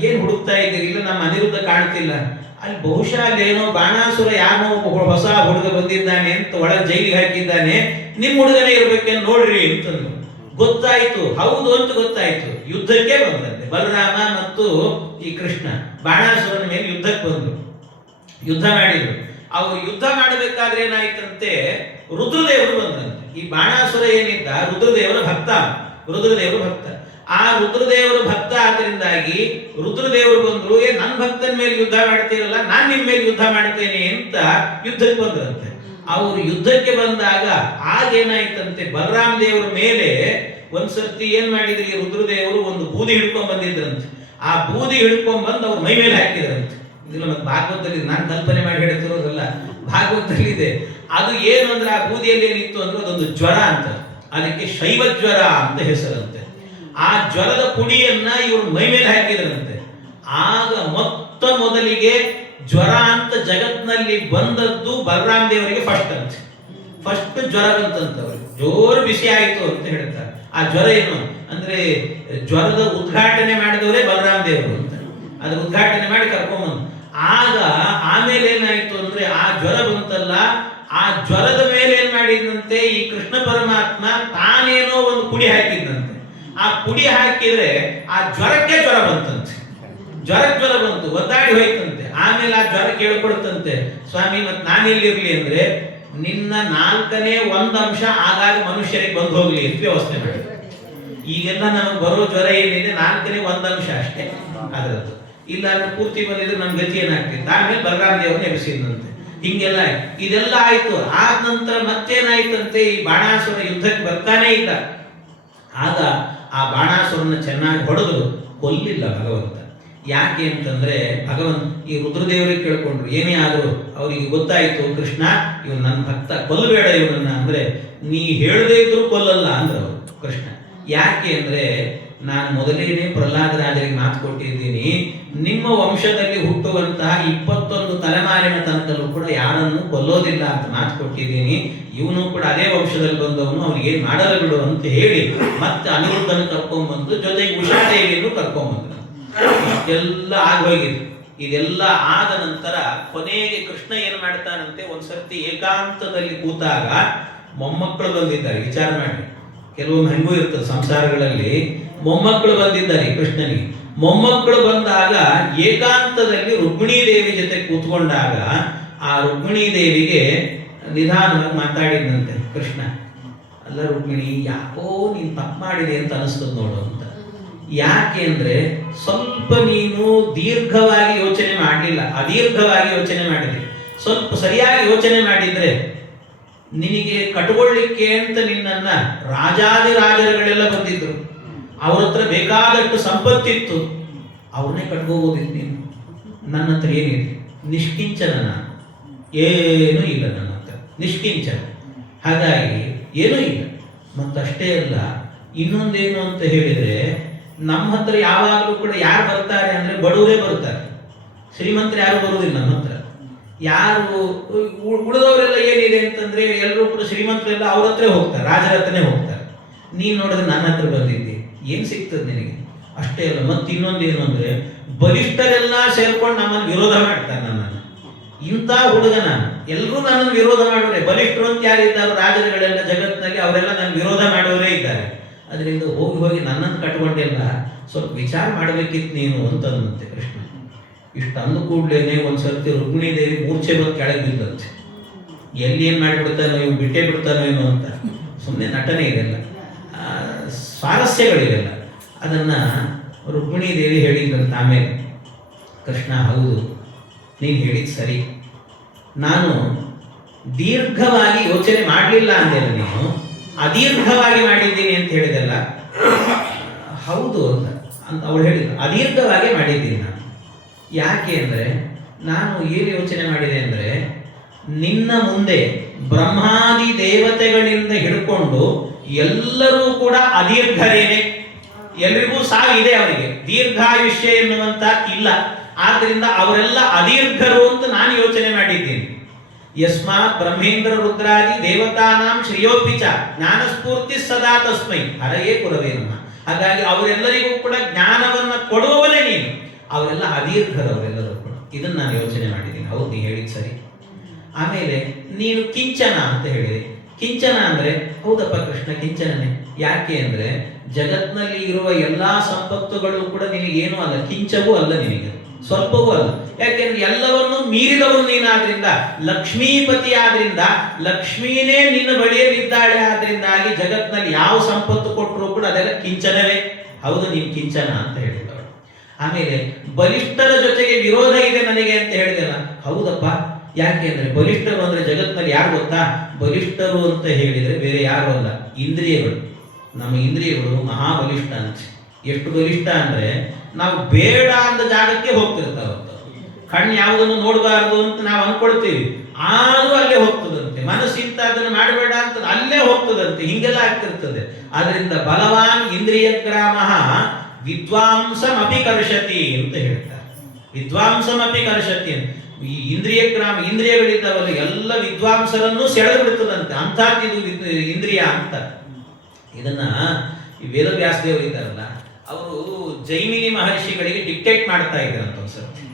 ಏನ್ ಹುಡುಕ್ತಾ ಇದ್ದೀರಿ? ಇಲ್ಲ ನಮ್ಮ ಅನಿರುದ್ಧ ಕಾಣ್ತಿಲ್ಲ. ಅಲ್ಲಿ ಬಹುಶಃ ಅಲ್ಲೇನೋ ಬಾಣಾಸುರ ಯಾರೋ ಒಬ್ಬ ಹೊಸ ಹುಡುಗ ಬಂದಿದ್ದಾನೆ ಅಂತ ಒಳಗೆ ಜೈಲಿಗೆ ಹಾಕಿದ್ದಾನೆ, ನಿಮ್ ಹುಡುಗನೇ ಇರ್ಬೇಕೇನು ನೋಡ್ರಿ ಅಂತಂದ್ರು. ಗೊತ್ತಾಯ್ತು, ಹೌದು ಅಂತ ಗೊತ್ತಾಯ್ತು. ಯುದ್ಧಕ್ಕೆ ಬಂದಂತೆ ಬಲರಾಮ ಮತ್ತು ಈ ಕೃಷ್ಣ ಬಾಣಾಸುರನ ಮೇಲೆ ಯುದ್ಧಕ್ಕೆ ಬಂದ್ರು. ಯುದ್ಧ ಮಾಡಿದ್ರು. ಅವರು ಯುದ್ಧ ಮಾಡಬೇಕಾದ್ರೆ ಏನಾಯ್ತಂತೆ, ರುದ್ರದೇವರು ಬಂದಂತೆ. ಈ ಬಾಣಾಸುರ ಏನಿದ್ದ ರುದ್ರದೇವರ ಭಕ್ತ, ರುದ್ರದೇವರು ಭಕ್ತ. ಆ ರುದ್ರದೇವರ ಭಕ್ತ ಆದ್ರಿಂದಾಗಿ ರುದ್ರದೇವರು ಬಂದ್ರು, ನನ್ನ ಭಕ್ತನ ಮೇಲೆ ಯುದ್ಧ ಮಾಡ್ತೀರಲ್ಲ, ನಾನ್ ನಿಮ್ ಮೇಲೆ ಯುದ್ಧ ಮಾಡ್ತೇನೆ ಅಂತ ಯುದ್ಧಕ್ಕೆ ಬಂದ್ರಂತೆ. ಅವರು ಯುದ್ಧಕ್ಕೆ ಬಂದಾಗ ಆಗೇನಾಯ್ತಂತೆ, ಬಲರಾಮ ದೇವರ ಮೇಲೆ ಒಂದ್ಸರ್ತಿ ಏನ್ ಮಾಡಿದ್ರಿ, ರುದ್ರದೇವರು ಒಂದು ಬೂದಿ ಹಿಡ್ಕೊಂಡ್ ಬಂದಿದ್ರಂತೆ. ಆ ಬೂದಿ ಹಿಡ್ಕೊಂಡ್ ಬಂದು ಅವ್ರ ಮೈ ಮೇಲೆ ಹಾಕಿದ್ರಂತೆ. ಇದೆಲ್ಲ ಮತ್ತೆ ಭಾಗವತದಲ್ಲಿ ನಾನು ಕಲ್ಪನೆ ಮಾಡಿ ಹೇಳ್ತಿರೋದಲ್ಲ, ಭಾಗವತದಲ್ಲಿ ಇದೆ. ಅದು ಏನು ಅಂದ್ರೆ ಆ ಬೂದಿಯಲ್ಲಿ ಏನಿತ್ತು ಅಂದ್ರೆ ಅದೊಂದು ಜ್ವರ ಅಂತ, ಅದಕ್ಕೆ ಶೈವ ಜ್ವರ ಅಂತ ಹೆಸರಂತೆ. ಆ ಜ್ವರದ ಪುಡಿಯನ್ನ ಇವರು ಮೈ ಮೇಲೆ ಹಾಕಿದ್ರಂತೆ. ಆಗ ಮೊದಲಿಗೆ ಜ್ವರ ಅಂತ ಜಗತ್ನಲ್ಲಿ ಬಂದದ್ದು ಬಲರಾಮ ದೇವರಿಗೆ ಫಸ್ಟ್ ಜ್ವರ ಬಂತಂತವ್ರಿಗೆ, ಜೋರು ಬಿಸಿ ಆಯಿತು ಅಂತ ಹೇಳ್ತಾರೆ. ಆ ಜ್ವರ ಏನು ಅಂದ್ರೆ ಜ್ವರದ ಉದ್ಘಾಟನೆ ಮಾಡಿದವರೇ ಬಲರಾಮ ದೇವರು ಅಂತ, ಅದ್ರ ಉದ್ಘಾಟನೆ ಮಾಡಿ ಕರ್ಕೊಂಬಂದು ಆಮೇಲೆ ಏನಾಯ್ತು ಅಂದ್ರೆ ಆ ಜ್ವರ ಬಂತಲ್ಲ, ಆ ಜ್ವರದ ಮೇಲೆ ಏನ್ ಮಾಡಿದಂತೆ ಈ ಕೃಷ್ಣ ಪರಮಾತ್ಮ ತಾನೇನೋ ಒಂದು ಪುಡಿ ಹಾಕಿದ್ದಂತೆ. ಆ ಪುಡಿ ಹಾಕಿದ್ರೆ ಆ ಜ್ವರಕ್ಕೆ ಜ್ವರ ಬಂತಂತೆ, ಜ್ವರ ಬಂತು, ಒದ್ದಾಡಿ ಹೋಯ್ತಂತೆ. ಆಮೇಲೆ ಆ ಜ್ವರ ಕೇಳ್ಕೊಡ್ತಂತೆ, ಸ್ವಾಮಿ ಮತ್ ನಾನೆಲ್ಲಿರ್ಲಿ ಅಂದ್ರೆ ನಿನ್ನ 4ನೇ 1 ಅಂಶ ಆಗಾಗ ಮನುಷ್ಯರಿಗೆ ಬಂದು ಹೋಗ್ಲಿ ಅಂತ ವ್ಯವಸ್ಥೆ ಮಾಡಿ. ಈಗೆಲ್ಲ ನಮಗೆ ಬರೋ ಜ್ವರ ಏನಿದೆ 4ನೇ 1 ಅಂಶ ಅಷ್ಟೇ ಅದರದ್ದು, ಇಲ್ಲ ಅಂದ್ರೆ ಪೂರ್ತಿ ಬಂದಿದ್ರೆ ನಮ್ ಗತಿ ಏನಾಗ್ತಿತ್ತು. ಆಮೇಲೆ ಬಲರಾಮ ದೇವ್ರನ್ನ ಎಬ್ಸಿದಂತೆ. ಹಿಂಗೆಲ್ಲ ಇದೆಲ್ಲ ಆಯ್ತು. ಆದ ನಂತರ ಮತ್ತೇನಾಯ್ತಂತೆ, ಈ ಬಾಣಾಸುರ ಯುದ್ಧಕ್ಕೆ ಬರ್ತಾನೆ ಇದ್ದ. ಆಗ ಆ ಬಾಣಾಸುರನ್ನ ಚೆನ್ನಾಗಿ ಹೊಡೆದ್ರು, ಕೊಲ್ಲಿಲ್ಲ ಭಗವಂತ. ಯಾಕೆ ಅಂತಂದ್ರೆ ಈ ರುದ್ರದೇವರಿಗೆ ಕೇಳ್ಕೊಂಡ್ರು, ಏನೇ ಆದ್ರು ಅವ್ರಿಗೆ ಗೊತ್ತಾಯ್ತು, ಕೃಷ್ಣ ಇವನು ನನ್ನ ಭಕ್ತ, ಕೊಲ್ಲಬೇಡ ಇವನನ್ನ ಅಂದ್ರೆ ನೀ ಹೇಳದೇ ಇದ್ರು ಕೊಲ್ಲಲ್ಲ ಅಂದ್ರ ಅವರು ಕೃಷ್ಣ. ಯಾಕೆ ಅಂದ್ರೆ ನಾನು ಮೊದಲೇನೆ ಪ್ರಹ್ಲಾದ ರಾಜರಿಗೆ ಮಾತು ಕೊಟ್ಟಿದ್ದೀನಿ, ನಿಮ್ಮ ವಂಶದಲ್ಲಿ ಹುಟ್ಟುವಂತಹ 21 ತಲೆಮಾರಿನ ತನಕಲ್ಲೂ ಕೂಡ ಯಾರನ್ನು ಕೊಲ್ಲೋದಿಲ್ಲ ಅಂತ ಮಾತು ಕೊಟ್ಟಿದ್ದೀನಿ. ಇವನು ಕೂಡ ಅದೇ ವಂಶದಲ್ಲಿ ಬಂದವನು, ಅವನಿಗೆ ಮಾಡಲು ಬಿಡು ಅಂತ ಹೇಳಿ ಮತ್ತೆ ಅನಿರುದ್ಧನ ಕರ್ಕೊಂಡ್ಬಂದು ಜೊತೆಗೆ ಉಷಾದೇವಿಯನ್ನು ಕರ್ಕೊಂಡ್ಬಂದ್ರು. ಇಷ್ಟೆಲ್ಲ ಆಗೋಗಿದೆ. ಇದೆಲ್ಲ ಆದ ನಂತರ ಕೊನೆಗೆ ಕೃಷ್ಣ ಏನ್ ಮಾಡ್ತಾನಂತೆ, ಒಂದ್ಸರ್ತಿ ಏಕಾಂತದಲ್ಲಿ ಕೂತಾಗ ಮೊಮ್ಮಕ್ಕಳು ಬಂದಿದ್ದಾರೆ. ವಿಚಾರ ಮಾಡಿ, ಕೆಲವೊಮ್ಮೆ ಹೆಂಗೂ ಇರ್ತದೆ ಸಂಸಾರಗಳಲ್ಲಿ, ಮೊಮ್ಮಕ್ಕಳು ಬಂದಿದ್ದಾರೆ ಕೃಷ್ಣನಿಗೆ. ಮೊಮ್ಮಕ್ಕಳು ಬಂದಾಗ ಏಕಾಂತದಲ್ಲಿ ರುಕ್ಮಿಣೀ ದೇವಿ ಜೊತೆ ಕೂತ್ಕೊಂಡಾಗ ಆ ರುಕ್ಮಿಣೀ ದೇವಿಗೆ ನಿಧಾನವಾಗಿ ಮಾತಾಡಿದಂತೆ ಕೃಷ್ಣ, ಅಲ್ಲ ರುಕ್ಮಿಣಿ, ಯಾಕೋ ನೀನ್ ತಪ್ಪು ಮಾಡಿದೆ ಅಂತ ಅನಿಸ್ತದ ನೋಡು ಅಂತ. ಯಾಕೆ ಅಂದ್ರೆ ಸ್ವಲ್ಪ ನೀನು ದೀರ್ಘವಾಗಿ ಯೋಚನೆ ಮಾಡಲಿಲ್ಲ, ಅದೀರ್ಘವಾಗಿ ಯೋಚನೆ ಮಾಡಿದೆ. ಸ್ವಲ್ಪ ಸರಿಯಾಗಿ ಯೋಚನೆ ಮಾಡಿದ್ರೆ ನಿನಗೆ ಕಟ್ಕೊಳ್ಳಿಕ್ಕೆ ಅಂತ ನಿನ್ನನ್ನ ರಾಜಾದಿರಾಜರುಗಳೆಲ್ಲ ಬಂದಿದ್ರು, ಅವ್ರ ಹತ್ರ ಬೇಕಾದಷ್ಟು ಸಂಪತ್ತಿತ್ತು, ಅವ್ರನ್ನೇ ಕಟ್ಕೋಬೋದಿತ್ತು ನೀನು. ನನ್ನ ಹತ್ರ ಏನಿದೆ, ನಿಷ್ಕಿಂಚನ, ನಾನು ಏನೂ ಇಲ್ಲ ನನ್ನ ಹತ್ರ, ನಿಷ್ಕಿಂಚನ. ಹಾಗಾಗಿ ಏನೂ ಇಲ್ಲ. ಮತ್ತಷ್ಟೇ ಅಲ್ಲ, ಇನ್ನೊಂದೇನು ಅಂತ ಹೇಳಿದ್ರೆ, ನಮ್ಮ ಹತ್ರ ಯಾವಾಗಲೂ ಕೂಡ ಯಾರು ಬರ್ತಾರೆ ಅಂದ್ರೆ ಬಡವರೇ ಬರ್ತಾರೆ, ಶ್ರೀಮಂತರು ಯಾರು ಬರುವುದಿಲ್ಲ ನಮ್ಮ ಹತ್ರ. ಯಾರು ಉಳಿದವರೆಲ್ಲ ಏನಿದೆ ಅಂತಂದ್ರೆ ಎಲ್ಲರೂ ಕೂಡ ಶ್ರೀಮಂತರೆಲ್ಲ ಅವ್ರ ಹತ್ರ ಹೋಗ್ತಾರೆ, ರಾಜರ ಹತ್ರನೇ ಹೋಗ್ತಾರೆ. ನೀನ್ ನೋಡಿದ್ರೆ ನನ್ನ ಹತ್ರ ಬಂದಿದ್ದೆ, ಏನ್ ಸಿಗ್ತದೆ ನಿನಗೆ? ಅಷ್ಟೇ ಅಲ್ಲ, ಮತ್ತೆ ಇನ್ನೊಂದೇನು ಅಂದ್ರೆ ಬಲಿಷ್ಠರೆಲ್ಲ ಸೇರ್ಕೊಂಡು ನಮ್ಮನ್ನು ವಿರೋಧ ಮಾಡ್ತಾರೆ. ನನ್ನನ್ನು ಇಂಥ ಹುಡುಗ ನಾನು, ಎಲ್ಲರೂ ನನ್ನನ್ನು ವಿರೋಧ ಮಾಡೋರೆ. ಬಲಿಷ್ಠರು ಅಂತ ಯಾರಿದ್ದಾರೆ ರಾಜರುಗಳೆಲ್ಲ ಜಗತ್ತಿನಲ್ಲಿ, ಅವರೆಲ್ಲ ನನ್ನ ವಿರೋಧ ಮಾಡೋರೇ ಇದ್ದಾರೆ. ಅದರಿಂದ ಹೋಗಿ ನನ್ನನ್ನು ಕಟ್ಕೊಂಡಿಲ್ಲ, ಸ್ವಲ್ಪ ವಿಚಾರ ಮಾಡಬೇಕಿತ್ತು ನೀನು ಅಂತಂದಂತೆ ಕೃಷ್ಣ. ಇಷ್ಟು ಅಂದು ಕೂಡ್ಲೇನೆ ಒಂದ್ಸರ್ತಿ ರುಕ್ಮಿಣೀ ದೇವಿ ಮೂರ್ಛೆ ಬಂದು ಕೆಳಗೆ ಬಿದ್ದಂತೆ. ಎಲ್ಲಿ ಏನ್ ಮಾಡಿಬಿಡ್ತಾನೋ ಇವು, ಬಿಟ್ಟೇ ಬಿಡ್ತಾನೋ ಏನೋ ಅಂತ. ಸುಮ್ಮನೆ ನಟನೆ ಇದೆಲ್ಲ, ಸ್ವಾರಸ್ಯಗಳಿವೆಲ್ಲ. ಅದನ್ನ ರುಕ್ಮಿಣೀ ದೇವಿ ಹೇಳಿದ್ರಂತ. ಆಮೇಲೆ ಕೃಷ್ಣ, ಹೌದು ನೀನು ಹೇಳಿದ್ ಸರಿ, ನಾನು ದೀರ್ಘವಾಗಿ ಯೋಚನೆ ಮಾಡಲಿಲ್ಲ ಅಂದೇನ, ನೀನು ಅದೀರ್ಘವಾಗಿ ಮಾಡಿದ್ದೀನಿ ಅಂತ ಹೇಳಿದೆಲ್ಲ. ಹೌದು ಅಂತ ಅವಳು ಹೇಳಿದ್ರು, ಅದೀರ್ಘವಾಗಿ ಮಾಡಿದ್ದೀನಿ ನಾನು. ಯಾಕೆ ಅಂದರೆ ನಾನು ಏನು ಯೋಚನೆ ಮಾಡಿದೆ ಅಂದರೆ, ನಿನ್ನ ಮುಂದೆ ಬ್ರಹ್ಮಾದಿ ದೇವತೆಗಳಿಂದ ಹಿಡ್ಕೊಂಡು ಎಲ್ಲರೂ ಕೂಡ ಅದೀರ್ಘರೇನೆ, ಎಲ್ರಿಗೂ ಸಾವಿದೆ, ಅವರಿಗೆ ದೀರ್ಘಾಯುಷ್ಯ ಎನ್ನುವಂತ ಇಲ್ಲ. ಆದ್ರಿಂದ ಅವರೆಲ್ಲ ಅದೀರ್ಘರು ಅಂತ ನಾನು ಯೋಚನೆ ಮಾಡಿದ್ದೀನಿ. ಯಸ್ಮಾತ್ ಬ್ರಹ್ಮೇಂದ್ರ ರುದ್ರಾದಿ ದೇವತಾನಾಂ ಶ್ರೇಯೋಪಿಚ ಜ್ಞಾನಸ್ಫೂರ್ತಿ ಸದಾ ತಸ್ಮೈ ಹರಯೇ ಕುರವೇ ನಮಃ. ಹಾಗಾಗಿ ಅವರೆಲ್ಲರಿಗೂ ಕೂಡ ಜ್ಞಾನವನ್ನ ಕೊಡುವವನೇ ನೀನು. ಅವರೆಲ್ಲ ಅದೀರ್ಘರು, ಅವರೆಲ್ಲರೂ ಕೂಡ. ಇದನ್ನ ನಾನು ಯೋಚನೆ ಮಾಡಿದ್ದೀನಿ. ಹೌದು, ನೀ ಹೇಳಿದ್ ಸರಿ. ಆಮೇಲೆ ನೀನು ಕಿಂಚನ ಅಂತ ಹೇಳಿದೆ. ಕಿಂಚನ ಅಂದ್ರೆ ಹೌದಪ್ಪ ಕೃಷ್ಣ, ಕಿಂಚನನೇ. ಯಾಕೆ ಅಂದ್ರೆ ಜಗತ್ನಲ್ಲಿ ಇರುವ ಎಲ್ಲಾ ಸಂಪತ್ತುಗಳು ಕೂಡ ನಿನಗೇನು ಅಲ್ಲ, ಕಿಂಚವೂ ಅಲ್ಲ ನಿನಗೆ, ಸ್ವಲ್ಪವೂ ಅಲ್ಲ. ಯಾಕೆಂದ್ರೆ ಎಲ್ಲವನ್ನು ಮೀರಿದವನು ನೀನಾದ್ರಿಂದ, ಲಕ್ಷ್ಮೀಪತಿ ಆದ್ರಿಂದ, ಲಕ್ಷ್ಮೀನೇ ನಿನ್ನ ಬಳಿಯಲ್ಲಿದ್ದಾಳೆ. ಆದ್ರಿಂದಾಗಿ ಜಗತ್ನಲ್ಲಿ ಯಾವ ಸಂಪತ್ತು ಕೊಟ್ಟರು ಕೂಡ ಅದೆಲ್ಲ ಕಿಂಚನವೇ. ಹೌದು, ನೀನು ಕಿಂಚನ ಅಂತ ಹೇಳಿದವಳು. ಆಮೇಲೆ ಬಲಿಷ್ಠರ ಜೊತೆಗೆ ವಿರೋಧ ಇದೆ ನನಗೆ ಅಂತ ಹೇಳಿದೆಲ್ಲ. ಹೌದಪ್ಪ, ಯಾಕೆ ಅಂದ್ರೆ ಬಲಿಷ್ಠರು ಅಂದ್ರೆ ಜಗತ್ನಲ್ಲಿ ಯಾರು ಗೊತ್ತಾ? ಬಲಿಷ್ಠರು ಅಂತ ಹೇಳಿದ್ರೆ ಬೇರೆ ಯಾರು ಅಲ್ಲ, ಇಂದ್ರಿಯಗಳು. ನಮ್ಮ ಇಂದ್ರಿಯಗಳು ಮಹಾಬಲಿಷ್ಠ ಅಂತ. ಎಷ್ಟು ಬಲಿಷ್ಠ ಅಂದ್ರೆ ನಾವು ಬೇಡ ಅಂದ ಜಾಗಕ್ಕೆ ಹೋಗ್ತಿರ್ತಾವ. ಕಣ್ಣು ಯಾವುದನ್ನು ನೋಡಬಾರ್ದು ಅಂತ ನಾವು ಅನ್ಕೊಳ್ತೀವಿ, ಆದ್ರೂ ಅಲ್ಲೇ ಹೋಗ್ತದಂತೆ. ಮನಸ್ಸಿಂತ ಅದನ್ನು ಮಾಡಬೇಡ ಅಂತ ಅಲ್ಲೇ ಹೋಗ್ತದಂತೆ. ಹಿಂಗೆಲ್ಲ ಆಗ್ತಿರ್ತದೆ. ಆದ್ರಿಂದ ಬಲವಾನ್ ಇಂದ್ರಿಯ ಗ್ರಾಮ ವಿದ್ವಾಂಸಮಪಿ ಕರ್ಷತಿ ಅಂತ ಹೇಳ್ತಾರೆ. ವಿದ್ವಾಂಸಮಪಿ ಕರ್ಷತಿ. ಈ ಇಂದ್ರಿಯ ಗ್ರಾಮ, ಇಂದ್ರಿಯಗಳಿದ್ದಾವಲ್ಲ ಎಲ್ಲ ವಿದ್ವಾಂಸರನ್ನು ಸೆಳೆದು ಬಿಡ್ತದಂತೆ. ಅಂಥದ್ದು ಇದು ಇಂದ್ರಿಯ ಅಂತ. ಇದನ್ನ ಈ ವೇದವ್ಯಾಸದೇವರು ಇದ್ದಾರಲ್ಲ, ಅವರು ಜೈಮಿನಿ ಮಹರ್ಷಿಗಳಿಗೆ ಡಿಕ್ಟೇಟ್ ಮಾಡ್ತಾ ಇದ್ರಂತ ಒಂದ್ಸರ್ತಿ.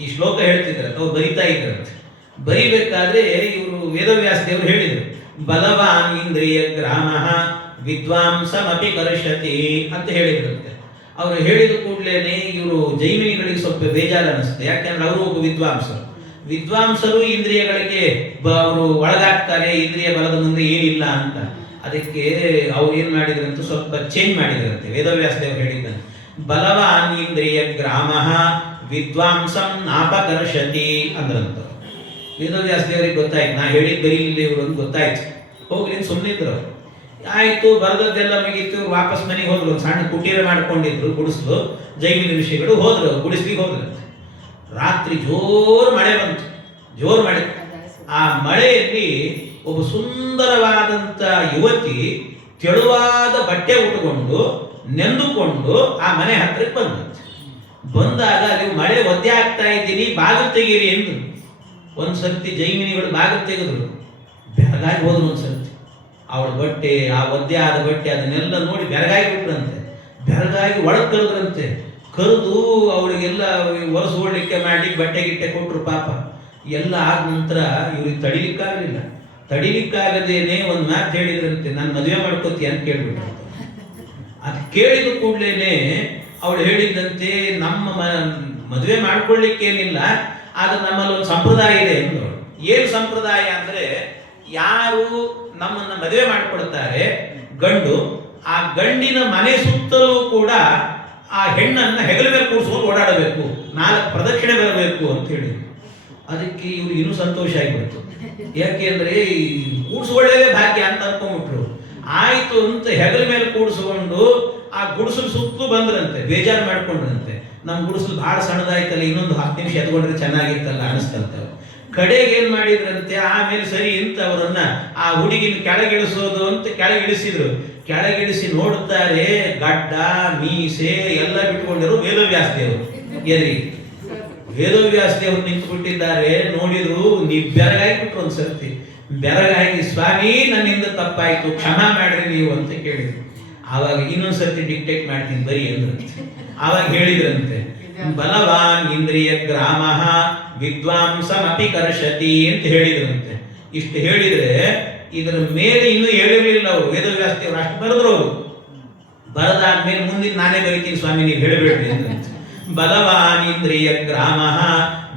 ಈ ಶ್ಲೋಕ ಹೇಳ್ತಿದ್ರಂತ, ಅವ್ರು ಬರಿತಾ ಇದ್ರಂತೆ. ಬರಿಬೇಕಾದ್ರೆ ಇವರು ವೇದವ್ಯಾಸದೇವರು ಹೇಳಿದರು, ಬಲವಾನ್ ಇಂದ್ರಿಯ ಗ್ರಾಮ ವಿದ್ವಾಂಸಮಪಿ ಕರ್ಷತಿ ಅಂತ ಹೇಳಿದ್ರಂತೆ. ಅವರು ಹೇಳಿದ ಕೂಡಲೇ ಇವರು ಜೈಮಿನಿಗಳಿಗೆ ಸ್ವಲ್ಪ ಬೇಜಾರು ಅನ್ನಿಸ್ತು. ಯಾಕೆಂದ್ರೆ ಅವರು ಒಬ್ಬ ವಿದ್ವಾಂಸರು ಇಂದ್ರಿಯಗಳಿಗೆ ಅವರು ಒಳಗಾಗ್ತಾರೆ, ಇಂದ್ರಿಯ ಬಲದ ಮುಂದೆ ಏನಿಲ್ಲ ಅಂತ. ಅದಕ್ಕೆ ಅವ್ರು ಏನ್ ಮಾಡಿದ್ರಂತ ಸ್ವಲ್ಪ ಚೇಂಜ್ ಮಾಡಿದ್ರಂತೆ. ವೇದವ್ಯಾಸದೇವರು ಹೇಳಿದ್ದಂತೆ, ಬಲವಾನ್ ಇಂದ್ರಿಯ ಗ್ರಾಮ ವಿದ್ವಾಂಸಂ ನಾಪಕರ್ಷತಿ ಅಂದ್ರಂತ. ವೇದವ್ಯಾಸದೇವರಿಗೆ ಗೊತ್ತಾಯ್ತು, ನಾ ಹೇಳಿದ್ ಬರೀಲಿಲ್ಲ ಇವರು ಅಂತ ಗೊತ್ತಾಯ್ತು. ಹೋಗ್ಲಿ ಸುಮ್ಮನಿದ್ರು. ಆಯ್ತು, ಬರೆದದ್ದೆಲ್ಲ ಮುಗೀತು. ವಾಪಸ್ ಮನೆಗೆ ಹೋದ್ರು. ಒಂದು ಸಣ್ಣ ಕುಟೀರ ಮಾಡ್ಕೊಂಡಿದ್ರು, ಗುಡಿಸ್ಲು. ಜೈಮಿನಿ ಋಷಿಗಳು ಹೋದ್ರು, ಗುಡಿಸ್ಲಿಕ್ಕೆ ಹೋದ್ರಂತೆ. ರಾತ್ರಿ ಜೋರು ಮಳೆ ಬಂತು, ಜೋರು ಮಳೆ. ಆ ಮಳೆಯಲ್ಲಿ ಒಬ್ಬ ಸುಂದರವಾದಂತ ಯುವತಿ ತೆಳುವಾದ ಬಟ್ಟೆ ಉಟ್ಟುಕೊಂಡು ನೆಂದುಕೊಂಡು ಆ ಮನೆ ಹತ್ರಕ್ಕೆ ಬಂದಂತೆ. ಬಂದಾಗ ನೀವು ಮಳೆ ಒದ್ದೆ ಆಗ್ತಾ ಇದ್ದೀನಿ, ಬಾಗಿಲು ತೆಗೀರಿ ಎಂದು ಒಂದ್ಸರ್ತಿ ಜೈಮಿನಿಗಳು ಬಾಗಿಲು ತೆಗೆದ್ರು. ಬೆರಗಾಗಿ ಹೋದ್ರು. ಒಂದ್ಸರ್ತಿ ಅವಳ ಬಟ್ಟೆ, ಆ ಒದ್ದೆ ಆದ ಬಟ್ಟೆ ಅದನ್ನೆಲ್ಲ ನೋಡಿ ಬೆರಗಾಗಿ ಬಿಟ್ರಂತೆ. ಬೆರಗಾಗಿ ಒಳಗೆ ಕರೆದ್ರಂತೆ. ಕರೆದು ಅವಳಿಗೆಲ್ಲ ಒರೆಸ್ಕೊಳ್ಳಿಕ್ಕೆ ಮಾಡಿ ಬಟ್ಟೆ ಗಿಟ್ಟೆ ಕೊಟ್ಟರು. ಪಾಪ ಎಲ್ಲ ಆದ ನಂತರ ಇವ್ರಿಗೆ ತಡಿಲಿಕ್ಕಾಗದೇನೆ ಒಂದು ಮಾತು ಹೇಳಿದ್ರಂತೆ, ನಾನು ಮದುವೆ ಮಾಡ್ಕೋತೀಯ ಅಂತ ಕೇಳ್ಬಿಟ್ರು. ಅದು ಕೇಳಿದ ಕೂಡಲೇ ಅವಳು ಹೇಳಿದ್ದಂತೆ, ನಮ್ಮ ಮದುವೆ ಮಾಡ್ಕೊಳ್ಳಿಕ್ಕೇನಿಲ್ಲ, ಆದ್ರೆ ನಮ್ಮಲ್ಲಿ ಒಂದು ಸಂಪ್ರದಾಯ ಇದೆ ಎಂದವಳು. ಏನು ಸಂಪ್ರದಾಯ ಅಂದ್ರೆ, ಯಾರು ನಮ್ಮನ್ನ ಮದುವೆ ಮಾಡಿಕೊಡ್ತಾರೆ ಗಂಡು, ಆ ಗಂಡಿನ ಮನೆ ಸುತ್ತಲೂ ಕೂಡ ಆ ಹೆಣ್ಣನ್ನ ಹೆಗಲ ಮೇಲೆ ಕೂರಿಸ್ಕೊಂಡು ಓಡಾಡಬೇಕು, 4 ಪ್ರದಕ್ಷಿಣೆ ಬರಬೇಕು ಅಂತ ಹೇಳಿ. ಅದಕ್ಕೆ ಇವ್ರು ಇನ್ನೂ ಸಂತೋಷ ಆಗಿಬಿಡ್ತು. ಯಾಕೆಂದ್ರೆ ಕೂಡಿಸ್ಕೊಳ್ಳೇದೇ ಭಾಗ್ಯ ಅಂತ ಅನ್ಕೊಂಡ್ಬಿಟ್ರು. ಆಯ್ತು ಅಂತ ಹೆಗಲ ಮೇಲೆ ಕೂಡಿಸ್ಕೊಂಡು ಆ ಗುಡಿಸಲು ಸುತ್ತಲೂ ಬಂದ್ರಂತೆ. ಬೇಜಾರು ಮಾಡ್ಕೊಂಡ್ರಂತೆ, ನಮ್ಮ ಗುಡಿಸಲು ಬಹಳ ಸಣ್ಣದಾಯ್ತಲ್ಲ, ಇನ್ನೊಂದು 10 ನಿಮಿಷ ಎತ್ಕೊಂಡ್ರೆ ಚೆನ್ನಾಗಿರ್ತಲ್ಲ ಅನಿಸ್ತಂತೆ. ಕಡೆಗೆ ಏನ್ ಮಾಡಿದ್ರಂತೆ, ಆಮೇಲೆ ಸರಿ ಅಂತ ಅವರನ್ನ ಆ ಹುಡುಗಿನ ಕೆಳಗಿಳಿಸೋದು ಅಂತ ಕೆಳಗಿಳಿಸಿದ್ರು. ಕೆಳಗಿಳಿಸಿ ನೋಡುತ್ತಾರೆ, ಗಡ್ಡ ಮೀಸೆ ಎಲ್ಲ ಬಿಟ್ಕೊಂಡಿರು ವೇದವ್ಯಾಸದೇವರು ಎದ್ರಿ. ವೇದವ್ಯಾಸದೇವರು ನಿಂತು ಬಿಟ್ಟಿದ್ದಾರೆ. ನೋಡಿದ್ರು, ನೀ ಬೆರಗಾಗಿಬಿಟ್ರು. ಒಂದ್ಸರ್ತಿ ಬೆರಗಾಗಿ, ಸ್ವಾಮಿ ನನ್ನಿಂದ ತಪ್ಪಾಯ್ತು, ಕ್ಷಮಾ ಮಾಡ್ರಿ ನೀವು ಅಂತ ಕೇಳಿದ್ರು. ಆವಾಗ ಇನ್ನೊಂದ್ಸರ್ತಿ ಡಿಕ್ಟೇಟ್ ಮಾಡ್ತೀನಿ ಬರೀ ಅಂದ್ರಂತೆ. ಆವಾಗ ಹೇಳಿದ್ರಂತೆ, ಬಲವಾನ್ ಇಂದ್ರಿಯ ಗ್ರಾಮ ವಿದ್ವಾಂಸಮಪಿ ಕರ್ಷತಿ ಅಂತ ಹೇಳಿದ್ರಂತೆ. ಇಷ್ಟು ಹೇಳಿದ್ರೆ ಇದರ ಮೇಲೆ ಇನ್ನೂ ಹೇಳಿರಲಿಲ್ಲ ಅವರು. ವೇದವ್ಯಾಸದೇವರು ಅಷ್ಟು ಬರೆದ್ರು. ಅವರು ಬರದಾದ್ಮೇಲೆ ಮುಂದಿನ ನಾನೇ ಬರೀತೀನಿ ಸ್ವಾಮಿ, ನೀವು ಹೇಳಬೇಡ್ರಿ ಅಂತ. ಬಲವಾನ್ ಇಂದ್ರಿಯ ಗ್ರಾಮ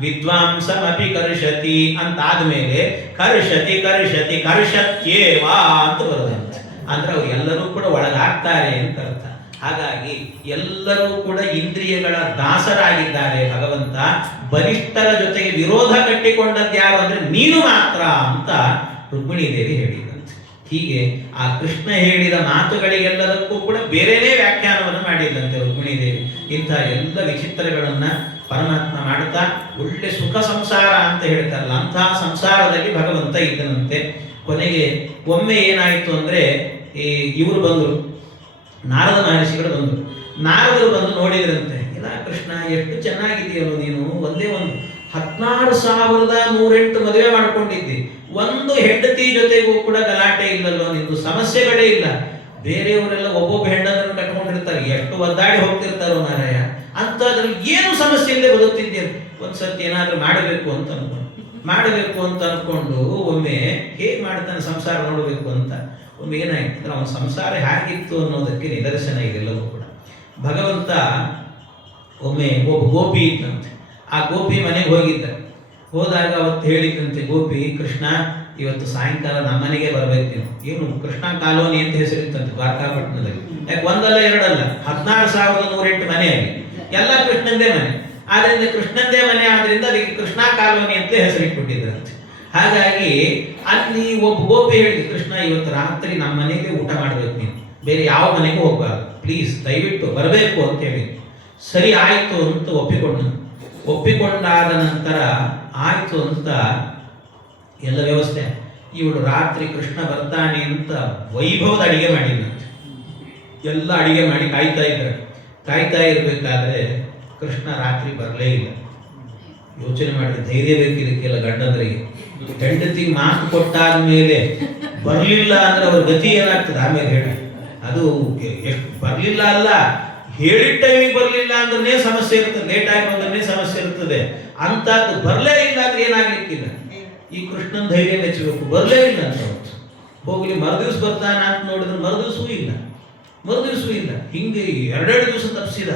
ವಿದ್ವಾಂಸಮಪಿ ಕರ್ಷತಿ ಅಂತ ಆದ್ಮೇಲೆ ಕರ್ಷತಿ ಕರ್ಷತಿ ಕರ್ಷತ್ಯೇವಾ ಅಂತ ಬರೋದಂತೆ. ಅಂದ್ರೆ ಅವ್ರು ಎಲ್ಲರೂ ಕೂಡ ಒಳಗಾಗ್ತಾರೆ ಅಂತ ಅರ್ಥ. ಹಾಗಾಗಿ ಎಲ್ಲರೂ ಕೂಡ ಇಂದ್ರಿಯಗಳ ದಾಸರಾಗಿದ್ದಾರೆ. ಭಗವಂತ ಬಲಿಷ್ಠರ ಜೊತೆಗೆ ವಿರೋಧ ಕಟ್ಟಿಕೊಂಡದ್ಯಾರು ಅಂದ್ರೆ ನೀನು ಮಾತ್ರ ಅಂತ ರುಕ್ಮಿಣೀ ದೇವಿ ಹೇಳಿದಂತೆ. ಹೀಗೆ ಆ ಕೃಷ್ಣ ಹೇಳಿದ ಮಾತುಗಳಿಗೆಲ್ಲದಕ್ಕೂ ಕೂಡ ಬೇರೆನೇ ವ್ಯಾಖ್ಯಾನವನ್ನು ಮಾಡಿದಂತೆ ರುಕ್ಮಿಣೀ ದೇವಿ. ಇಂಥ ಎಲ್ಲ ವಿಚಿತ್ರಗಳನ್ನ ಪರಮಾತ್ಮ ಮಾಡ್ತಾ ಒಳ್ಳೆ ಸುಖ ಸಂಸಾರ ಅಂತ ಹೇಳ್ತಾರಲ್ಲ, ಅಂತಹ ಸಂಸಾರದಲ್ಲಿ ಭಗವಂತ ಇದ್ದನಂತೆ. ಕೊನೆಗೆ ಒಮ್ಮೆ ಏನಾಯಿತು ಅಂದ್ರೆ, ಇವರು ಬಂದರು, ನಾರದ ಮಹರ್ಷಿಗಳು ಬಂದರು. ನಾರದರು ಬಂದು ನೋಡಿದ್ರಂತೆ, ಇಲ್ಲ ಕೃಷ್ಣ ಎಷ್ಟು ಚೆನ್ನಾಗಿದೆಯಲ್ಲ ನೀನು, ಒಂದೇ ಒಂದು 16,108 ಮದುವೆ ಮಾಡ್ಕೊಂಡಿದ್ದಿ, ಒಂದು ಹೆಂಡತಿ ಜೊತೆಗೂ ಕೂಡ ಗಲಾಟೆ ಇಲ್ಲಲ್ಲೋ, ನಿಂದು ಸಮಸ್ಯೆಗಳೇ ಇಲ್ಲ. ಬೇರೆಯವರೆಲ್ಲ ಒಬ್ಬೊಬ್ಬ ಹೆಂಡನನ್ನು ಕಟ್ಕೊಂಡಿರ್ತಾರೆ, ಎಷ್ಟು ಒದ್ದಾಡಿ ಹೋಗ್ತಿರ್ತಾರೋ ಮಾರಾಯ, ಅಂತದ್ರಲ್ಲಿ ಏನು ಸಮಸ್ಯೆ ಇಲ್ಲದೆ ಬದುಕ್ತಿದ್ದೀರಿ. ಒಂದ್ಸರ್ತಿ ಏನಾದ್ರೂ ಮಾಡಬೇಕು ಅಂತ ಅನ್ಕೊಂಡು ಒಮ್ಮೆ ಹೇಗೆ ಮಾಡ್ತಾನೆ ಸಂಸಾರ ನೋಡಬೇಕು ಅಂತ ಒಮ್ಮೆ ಏನಾಯ್ತು ಅಂದ್ರೆ, ಅವನ ಸಂಸಾರ ಹೇಗಿತ್ತು ಅನ್ನೋದಕ್ಕೆ ನಿದರ್ಶನ ಇದೆಲ್ಲವೂ ಕೂಡ. ಭಗವಂತ ಒಮ್ಮೆ ಒಬ್ಬ ಗೋಪಿ ಇದ್ದಂತೆ. ಆ ಗೋಪಿ ಮನೆಗೆ ಹೋದಾಗ ಅವತ್ತು ಹೇಳಿದಂತೆ ಗೋಪಿ, ಕೃಷ್ಣ ಇವತ್ತು ಸಾಯಂಕಾಲ ನಮ್ಮ ಮನೆಗೆ ಬರ್ಬೇಕು ನೀವು. ಏನು ಕೃಷ್ಣ ಕಾಲೋನಿ ಅಂತ ಹೆಸರಿತ್ತಂತೆ ದ್ವಾರಕಾಪಟ್ಟಣದಲ್ಲಿ. ಯಾಕೆ ಒಂದಲ್ಲ ಎರಡಲ್ಲ, 16,108 ಮನೆ ಆಗಿ ಎಲ್ಲ ಕೃಷ್ಣಂದೇ ಮನೆ. ಆದ್ರಿಂದ ಕೃಷ್ಣಂದೇ ಮನೆ ಆದ್ರಿಂದ ಅದಕ್ಕೆ ಕೃಷ್ಣ ಕಾಲೋನಿ ಅಂತ ಹೆಸರಿಟ್ಬಿಟ್ಟಿದ್ರಂತೆ. ಹಾಗಾಗಿ ಅಲ್ಲಿ ಒಬ್ಬ ಗೋಪಿ ಹೇಳಿದ್ರು, ಕೃಷ್ಣ ಇವತ್ತು ರಾತ್ರಿ ನಮ್ಮ ಮನೆಗೆ ಊಟ ಮಾಡ್ಬೇಕು, ನೀನು ಬೇರೆ ಯಾವ ಮನೆಗೂ ಹೋಗ್ಬಾರ್ದು, ಪ್ಲೀಸ್ ದಯವಿಟ್ಟು ಬರಬೇಕು ಅಂತ ಹೇಳಿ. ಸರಿ ಆಯ್ತು ಅಂತ ಒಪ್ಪಿಕೊಂಡಾದ ನಂತರ ಆಯ್ತು ಅಂತ ಎಲ್ಲ ವ್ಯವಸ್ಥೆ. ಇವಳು ರಾತ್ರಿ ಕೃಷ್ಣ ಬರ್ತಾನೆ ಅಂತ ವೈಭವದ ಅಡಿಗೆ ಮಾಡಿದ್ನಂತೆ. ಎಲ್ಲ ಅಡಿಗೆ ಮಾಡಿ ಕಾಯ್ತಾ ಇದ್ದಾರೆ. ಕಾಯ್ತಾ ಇರಬೇಕಾದ್ರೆ ಕೃಷ್ಣ ರಾತ್ರಿ ಬರಲೇ ಇಲ್ಲ. ಯೋಚನೆ ಮಾಡಿದ್ರೆ ಧೈರ್ಯ ಬೇಕಿದಕ್ಕೆಲ್ಲ ಗಂಡಂದ್ರಿಗೆ. ಹೆಂಡತಿಗೆ ಮಾತು ಕೊಟ್ಟಾದ ಮೇಲೆ ಬರಲಿಲ್ಲ ಅಂದ್ರೆ ಅವ್ರ ಗತಿ ಏನಾಗ್ತದೆ ಆಮೇಲೆ ಹೇಳಿ. ಅದು ಎಷ್ಟು ಬರಲಿಲ್ಲ ಅಲ್ಲ, ಹೇಳಿದ ಟೈಮಿಗೆ ಬರಲಿಲ್ಲ ಅಂದ್ರೆ ಸಮಸ್ಯೆ ಇರ್ತದೆ, ಲೇಟ್ ಆಗಿ ಬಂದ್ರೆ ಸಮಸ್ಯೆ ಇರ್ತದೆ. ಅಂತದ್ದು ಬರಲೇ ಇಲ್ಲ ಅಂದ್ರೆ ಏನಾಗ್ಲಿಕ್ಕಿಲ್ಲ. ಈ ಕೃಷ್ಣನ ಧೈರ್ಯ ಮೆಚ್ಚಬೇಕು. ಬರಲೇ ಇಲ್ಲ ಅಂತ ಹೋಗ್ಲಿ, ಮರುದಿವ್ಸ ಬರ್ತಾನ ಅಂತ ನೋಡಿದ್ರೆ ಮರುದಿವ್ಸವೂ ಇಲ್ಲ. ಹಿಂಗೆ 2 ದಿವಸ ತಪ್ಪಿಸಿದ.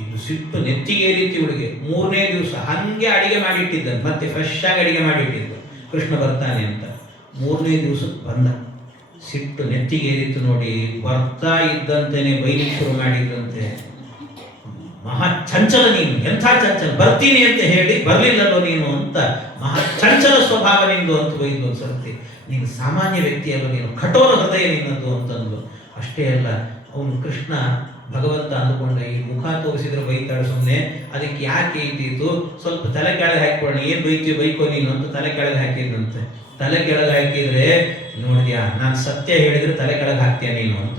ಇದು ಸಿಟ್ಟು ನೆತ್ತಿಗೇರಿತ್ತು ಇವಳಿಗೆ. 3ನೇ ದಿವಸ ಹಂಗೆ ಅಡಿಗೆ ಮಾಡಿಟ್ಟಿದ್ದ, ಮತ್ತೆ ಫ್ರೆಶ್ ಆಗಿ ಅಡಿಗೆ ಮಾಡಿಟ್ಟಿದ್ದ ಕೃಷ್ಣ ಬರ್ತಾನೆ ಅಂತ. 3ನೇ ದಿವಸಕ್ಕೆ ಬಂದ. ಸಿಟ್ಟು ನೆತ್ತಿಗೇರಿತ್ತು ನೋಡಿ. ಬರ್ತಾ ಇದ್ದಂತೆನೆ ಬೈಲಿಕ್ಕೆ ಶುರು ಮಾಡಿದ್ದಂತೆ. ಮಹಾ ಚಂಚಲ ನೀನು, ಎಂಥ ಚಂಚಲ, ಬರ್ತೀನಿ ಅಂತ ಹೇಳಿ ಬರಲಿಲ್ಲಲ್ಲೋ ನೀನು ಅಂತ. ಮಹಾ ಚಂಚಲ ಸ್ವಭಾವ ನಿಂದು ಅಂತ ಬೈದು ಒಂದ್ಸರ್ತಿ. ನೀನು ಸಾಮಾನ್ಯ ವ್ಯಕ್ತಿಯಲ್ಲ, ನೀನು ಕಠೋರ ಹೃದಯ ನಿನ್ನದು ಅಂತಂದು. ಅಷ್ಟೇ ಅಲ್ಲ, ಅವನು ಕೃಷ್ಣ ಭಗವಂತ ಅಂದುಕೊಂಡ ಈ ಮುಖ ತೋರಿಸಿದ್ರೆ ಬೈತಾಳೆ ಸುಮ್ಮನೆ, ಅದಕ್ಕೆ ಯಾಕೆ ಇದ್ದಿತ್ತು, ಸ್ವಲ್ಪ ತಲೆ ಕೆಳಗೆ ಹಾಕಿಕೊಳ್ಳೋಣ, ಏನು ಬೈತೀವಿ ಬೈಕೋ ನೀನು ಅಂತ ತಲೆ ಕೆಳಗೆ ಹಾಕಿದ್ದಂತೆ. ತಲೆ ಕೆಳಗೆ ಹಾಕಿದ್ರೆ ನೋಡಿದ್ಯಾ, ನಾನು ಸತ್ಯ ಹೇಳಿದ್ರೆ ತಲೆ ಕೆಳಗೆ ಹಾಕ್ತೀಯ ನೀನು ಅಂತ.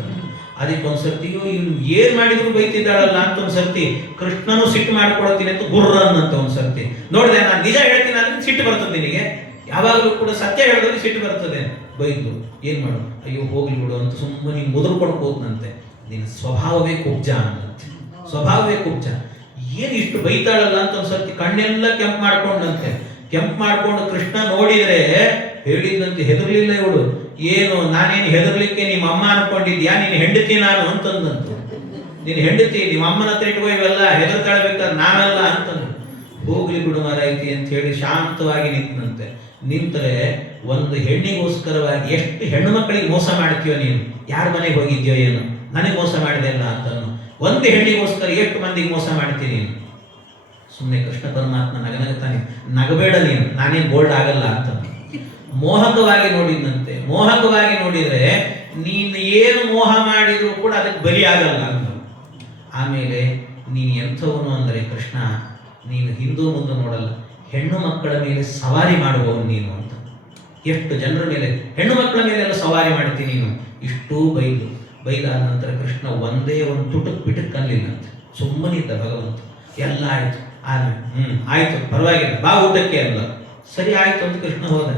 ಅದಕ್ಕೆ ಒಂದ್ಸರ್ತಿ ಇವ್ನು ಏನ್ ಮಾಡಿದ್ರು ಬೈತಿದ್ದಾಳಲ್ಲ ಅಂತ ಒಂದ್ಸರ್ತಿ ಕೃಷ್ಣನು ಸಿಟ್ಟು ಮಾಡ್ಕೊಳ್ತೀನಿ ಅಂತ ಗುರ್ರನ್ ಅಂತ ಒಂದ್ಸರ್ತಿ ನೋಡಿದೆ. ನಾನು ನಿಜ ಹೇಳ್ತೀನಿ ಅಂದ್ರೆ ಸಿಟ್ಟು ಬರ್ತದೆ ನಿನಗೆ, ಯಾವಾಗಲೂ ಕೂಡ ಸತ್ಯ ಹೇಳಿದ್ರೆ ಸಿಟ್ಟು ಬರ್ತದೆ. ಬೈದು ಏನ್ ಮಾಡು, ಅಯ್ಯೋ ಹೋಗ್ಲಿ ಬಿಡು ಅಂತ ಸುಮ್ಮನೆ ಮುದುರ್ಕೊಂಡು ಹೋದ್ನಂತೆ. ನಿನ್ನ ಸ್ವಭಾವವೇ ಕುಬ್ಜ ಅನ್ನಂತೆ. ಸ್ವಭಾವವೇ ಕುಬ್ಜ. ಏನ್ ಇಷ್ಟು ಬೈತಾಳಲ್ಲ ಅಂತ ಒಂದ್ಸರ್ತಿ ಕಣ್ಣೆಲ್ಲ ಕೆಂಪು ಮಾಡ್ಕೊಂಡಂತೆ. ಕೆಂಪು ಮಾಡ್ಕೊಂಡು ಕೃಷ್ಣ ನೋಡಿದ್ರೆ ಹೇಳಿದಂತೆ ಹೆದರ್ಲಿಲ್ಲ ಇವಳು. ಏನು ನಾನೇನು ಹೆದರ್ಲಿಕ್ಕೆ ನಿಮ್ಮ ಅಮ್ಮ ಅನ್ಕೊಂಡಿದ್ಯಾ, ನೀನು ಹೆಂಡತಿ ನಾನು ಅಂತಂದಂತು. ನೀನು ಹೆಂಡತಿ, ನಿಮ್ಮ ಅಮ್ಮನ ಹತ್ರ ಇಟ್ಕೋ, ಇವೆಲ್ಲ ಹೆದರ್ತಾಳ್ಬೇಕಾದ್ರೆ ನಾನಲ್ಲ ಅಂತಂದು. ಹೋಗ್ಲಿ ಬಿಡು ಮಾರಾಯ್ತಿ ಅಂತ ಹೇಳಿ ಶಾಂತವಾಗಿ ನಿಂತಂತೆ. ನಿಂತರೆ ಒಂದು ಹೆಣ್ಣಿಗೋಸ್ಕರವಾಗಿ ಎಷ್ಟು ಹೆಣ್ಣು ಮಕ್ಕಳಿಗೆ ಮೋಸ ಮಾಡ್ತೀಯೋ ನೀನು, ಯಾರ ಮನೆಗೆ ಹೋಗಿದ್ಯೋ ಏನು, ನನಗೆ ಮೋಸ ಮಾಡಿದೆ ಅಲ್ಲ ಅಂತನು. ಒಂದು ಹೆಣ್ಣಿಗೋಸ್ಕರ ಎಷ್ಟು ಮಂದಿಗೆ ಮೋಸ ಮಾಡ್ತೀನಿ ನೀನು. ಸುಮ್ಮನೆ ಕೃಷ್ಣ ಪರಮಾತ್ಮ ನಗನಗತಾನೆ, ನಗಬೇಡ ನೀನು, ನಾನೇನು ಬೋಲ್ಡ್ ಆಗಲ್ಲ ಅಂತ ಮೋಹಕವಾಗಿ ನೋಡಿದಂತೆ. ಮೋಹಕವಾಗಿ ನೋಡಿದ್ರೆ ನೀನು ಏನು ಮೋಹ ಮಾಡಿದ್ರು ಕೂಡ ಅದಕ್ಕೆ ಬಲಿ ಆಗಲ್ಲ ಅಂತ. ಆಮೇಲೆ ನೀನು ಎಂಥವನು ಅಂದರೆ ಕೃಷ್ಣ, ನೀನು ಹಿಂದೂ ಮುಂದೆ ನೋಡಲ್ಲ, ಹೆಣ್ಣು ಮಕ್ಕಳ ಮೇಲೆ ಸವಾರಿ ಮಾಡುವವನು ನೀನು ಅಂತ. ಎಷ್ಟು ಜನರ ಮೇಲೆ, ಹೆಣ್ಣು ಮಕ್ಕಳ ಮೇಲೆಲ್ಲ ಸವಾರಿ ಮಾಡ್ತೀನಿ ನೀನು. ಇಷ್ಟೂ ಬೈದಾದ ನಂತರ ಕೃಷ್ಣ ಒಂದೇ ಒಂದು ತುಟುಕ್ ಬಿಟಕ್ ಅನ್ಲಿಲ್ಲಂತೆ. ಸುಮ್ಮನಿದ್ದ ಭಗವಂತ. ಎಲ್ಲ ಆಯ್ತು. ಆಮೇಲೆ ಆಯ್ತು ಪರವಾಗಿಲ್ಲ, ಬಾ ಊಟಕ್ಕೆ ಅಲ್ಲ. ಸರಿ ಆಯ್ತು ಅಂತ ಕೃಷ್ಣ ಹೋದ.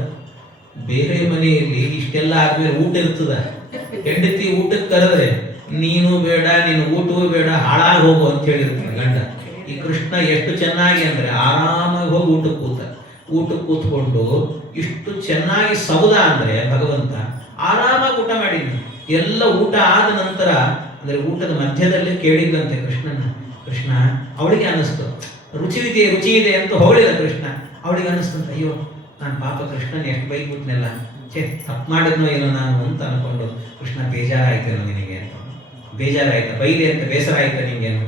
ಬೇರೆ ಮನೆಯಲ್ಲಿ ಇಷ್ಟೆಲ್ಲ ಆದ್ಮೇಲೆ ಊಟ ಇರ್ತದ. ಹೆಂಡತಿ ಊಟಕ್ಕೆ ಕರೆದ್ರೆ ನೀನು ಬೇಡ, ನೀನು ಊಟವೂ ಬೇಡ, ಹಾಳಾಗಿ ಹೋಗು ಅಂತ ಹೇಳಿರ್ತಾನೆ ಗಂಡ. ಈ ಕೃಷ್ಣ ಎಷ್ಟು ಚೆನ್ನಾಗಿ ಅಂದ್ರೆ ಆರಾಮಾಗಿ ಹೋಗಿ ಊಟಕ್ಕೆ ಕೂತ್ಕೊಂಡು ಇಷ್ಟು ಚೆನ್ನಾಗಿ ಸೌದ ಅಂದ್ರೆ ಭಗವಂತ ಆರಾಮಾಗಿ ಊಟ ಮಾಡಿದ್ದ. ಎಲ್ಲ ಊಟ ಆದ ನಂತರ ಅಂದ್ರೆ ಊಟದ ಮಧ್ಯದಲ್ಲೇ ಕೇಳಿದ್ದಂತೆ ಕೃಷ್ಣ ಅವಳಿಗೆ ಅನ್ನಿಸ್ತು, ರುಚಿ ಇದೆ ಅಂತ ಹೊಗಳಿದ ಕೃಷ್ಣ. ಅವಳಿಗೆ ಅನ್ನಿಸ್ತಂತ, ಅಯ್ಯೋ ನಾನು ಪಾಪ ಕೃಷ್ಣನ್ ಎಷ್ಟು ಬೈದ್ಬಿಟ್ನೆಲ್ಲ, ತಪ್ಪು ಮಾಡಿದ್ನೋ ಏನೋ ನಾನು ಅಂತ ಅನ್ಕೊಂಡು. ಕೃಷ್ಣ ಬೇಜಾರಾಯ್ತೇನೋ ನಿನಗೆ ಅಂತ. ಬೇಜಾರಾಯ್ತಾ, ಬೈದೆ ಅಂತ ಬೇಸರ ಆಯ್ತಾ ನಿಂಗೇನು?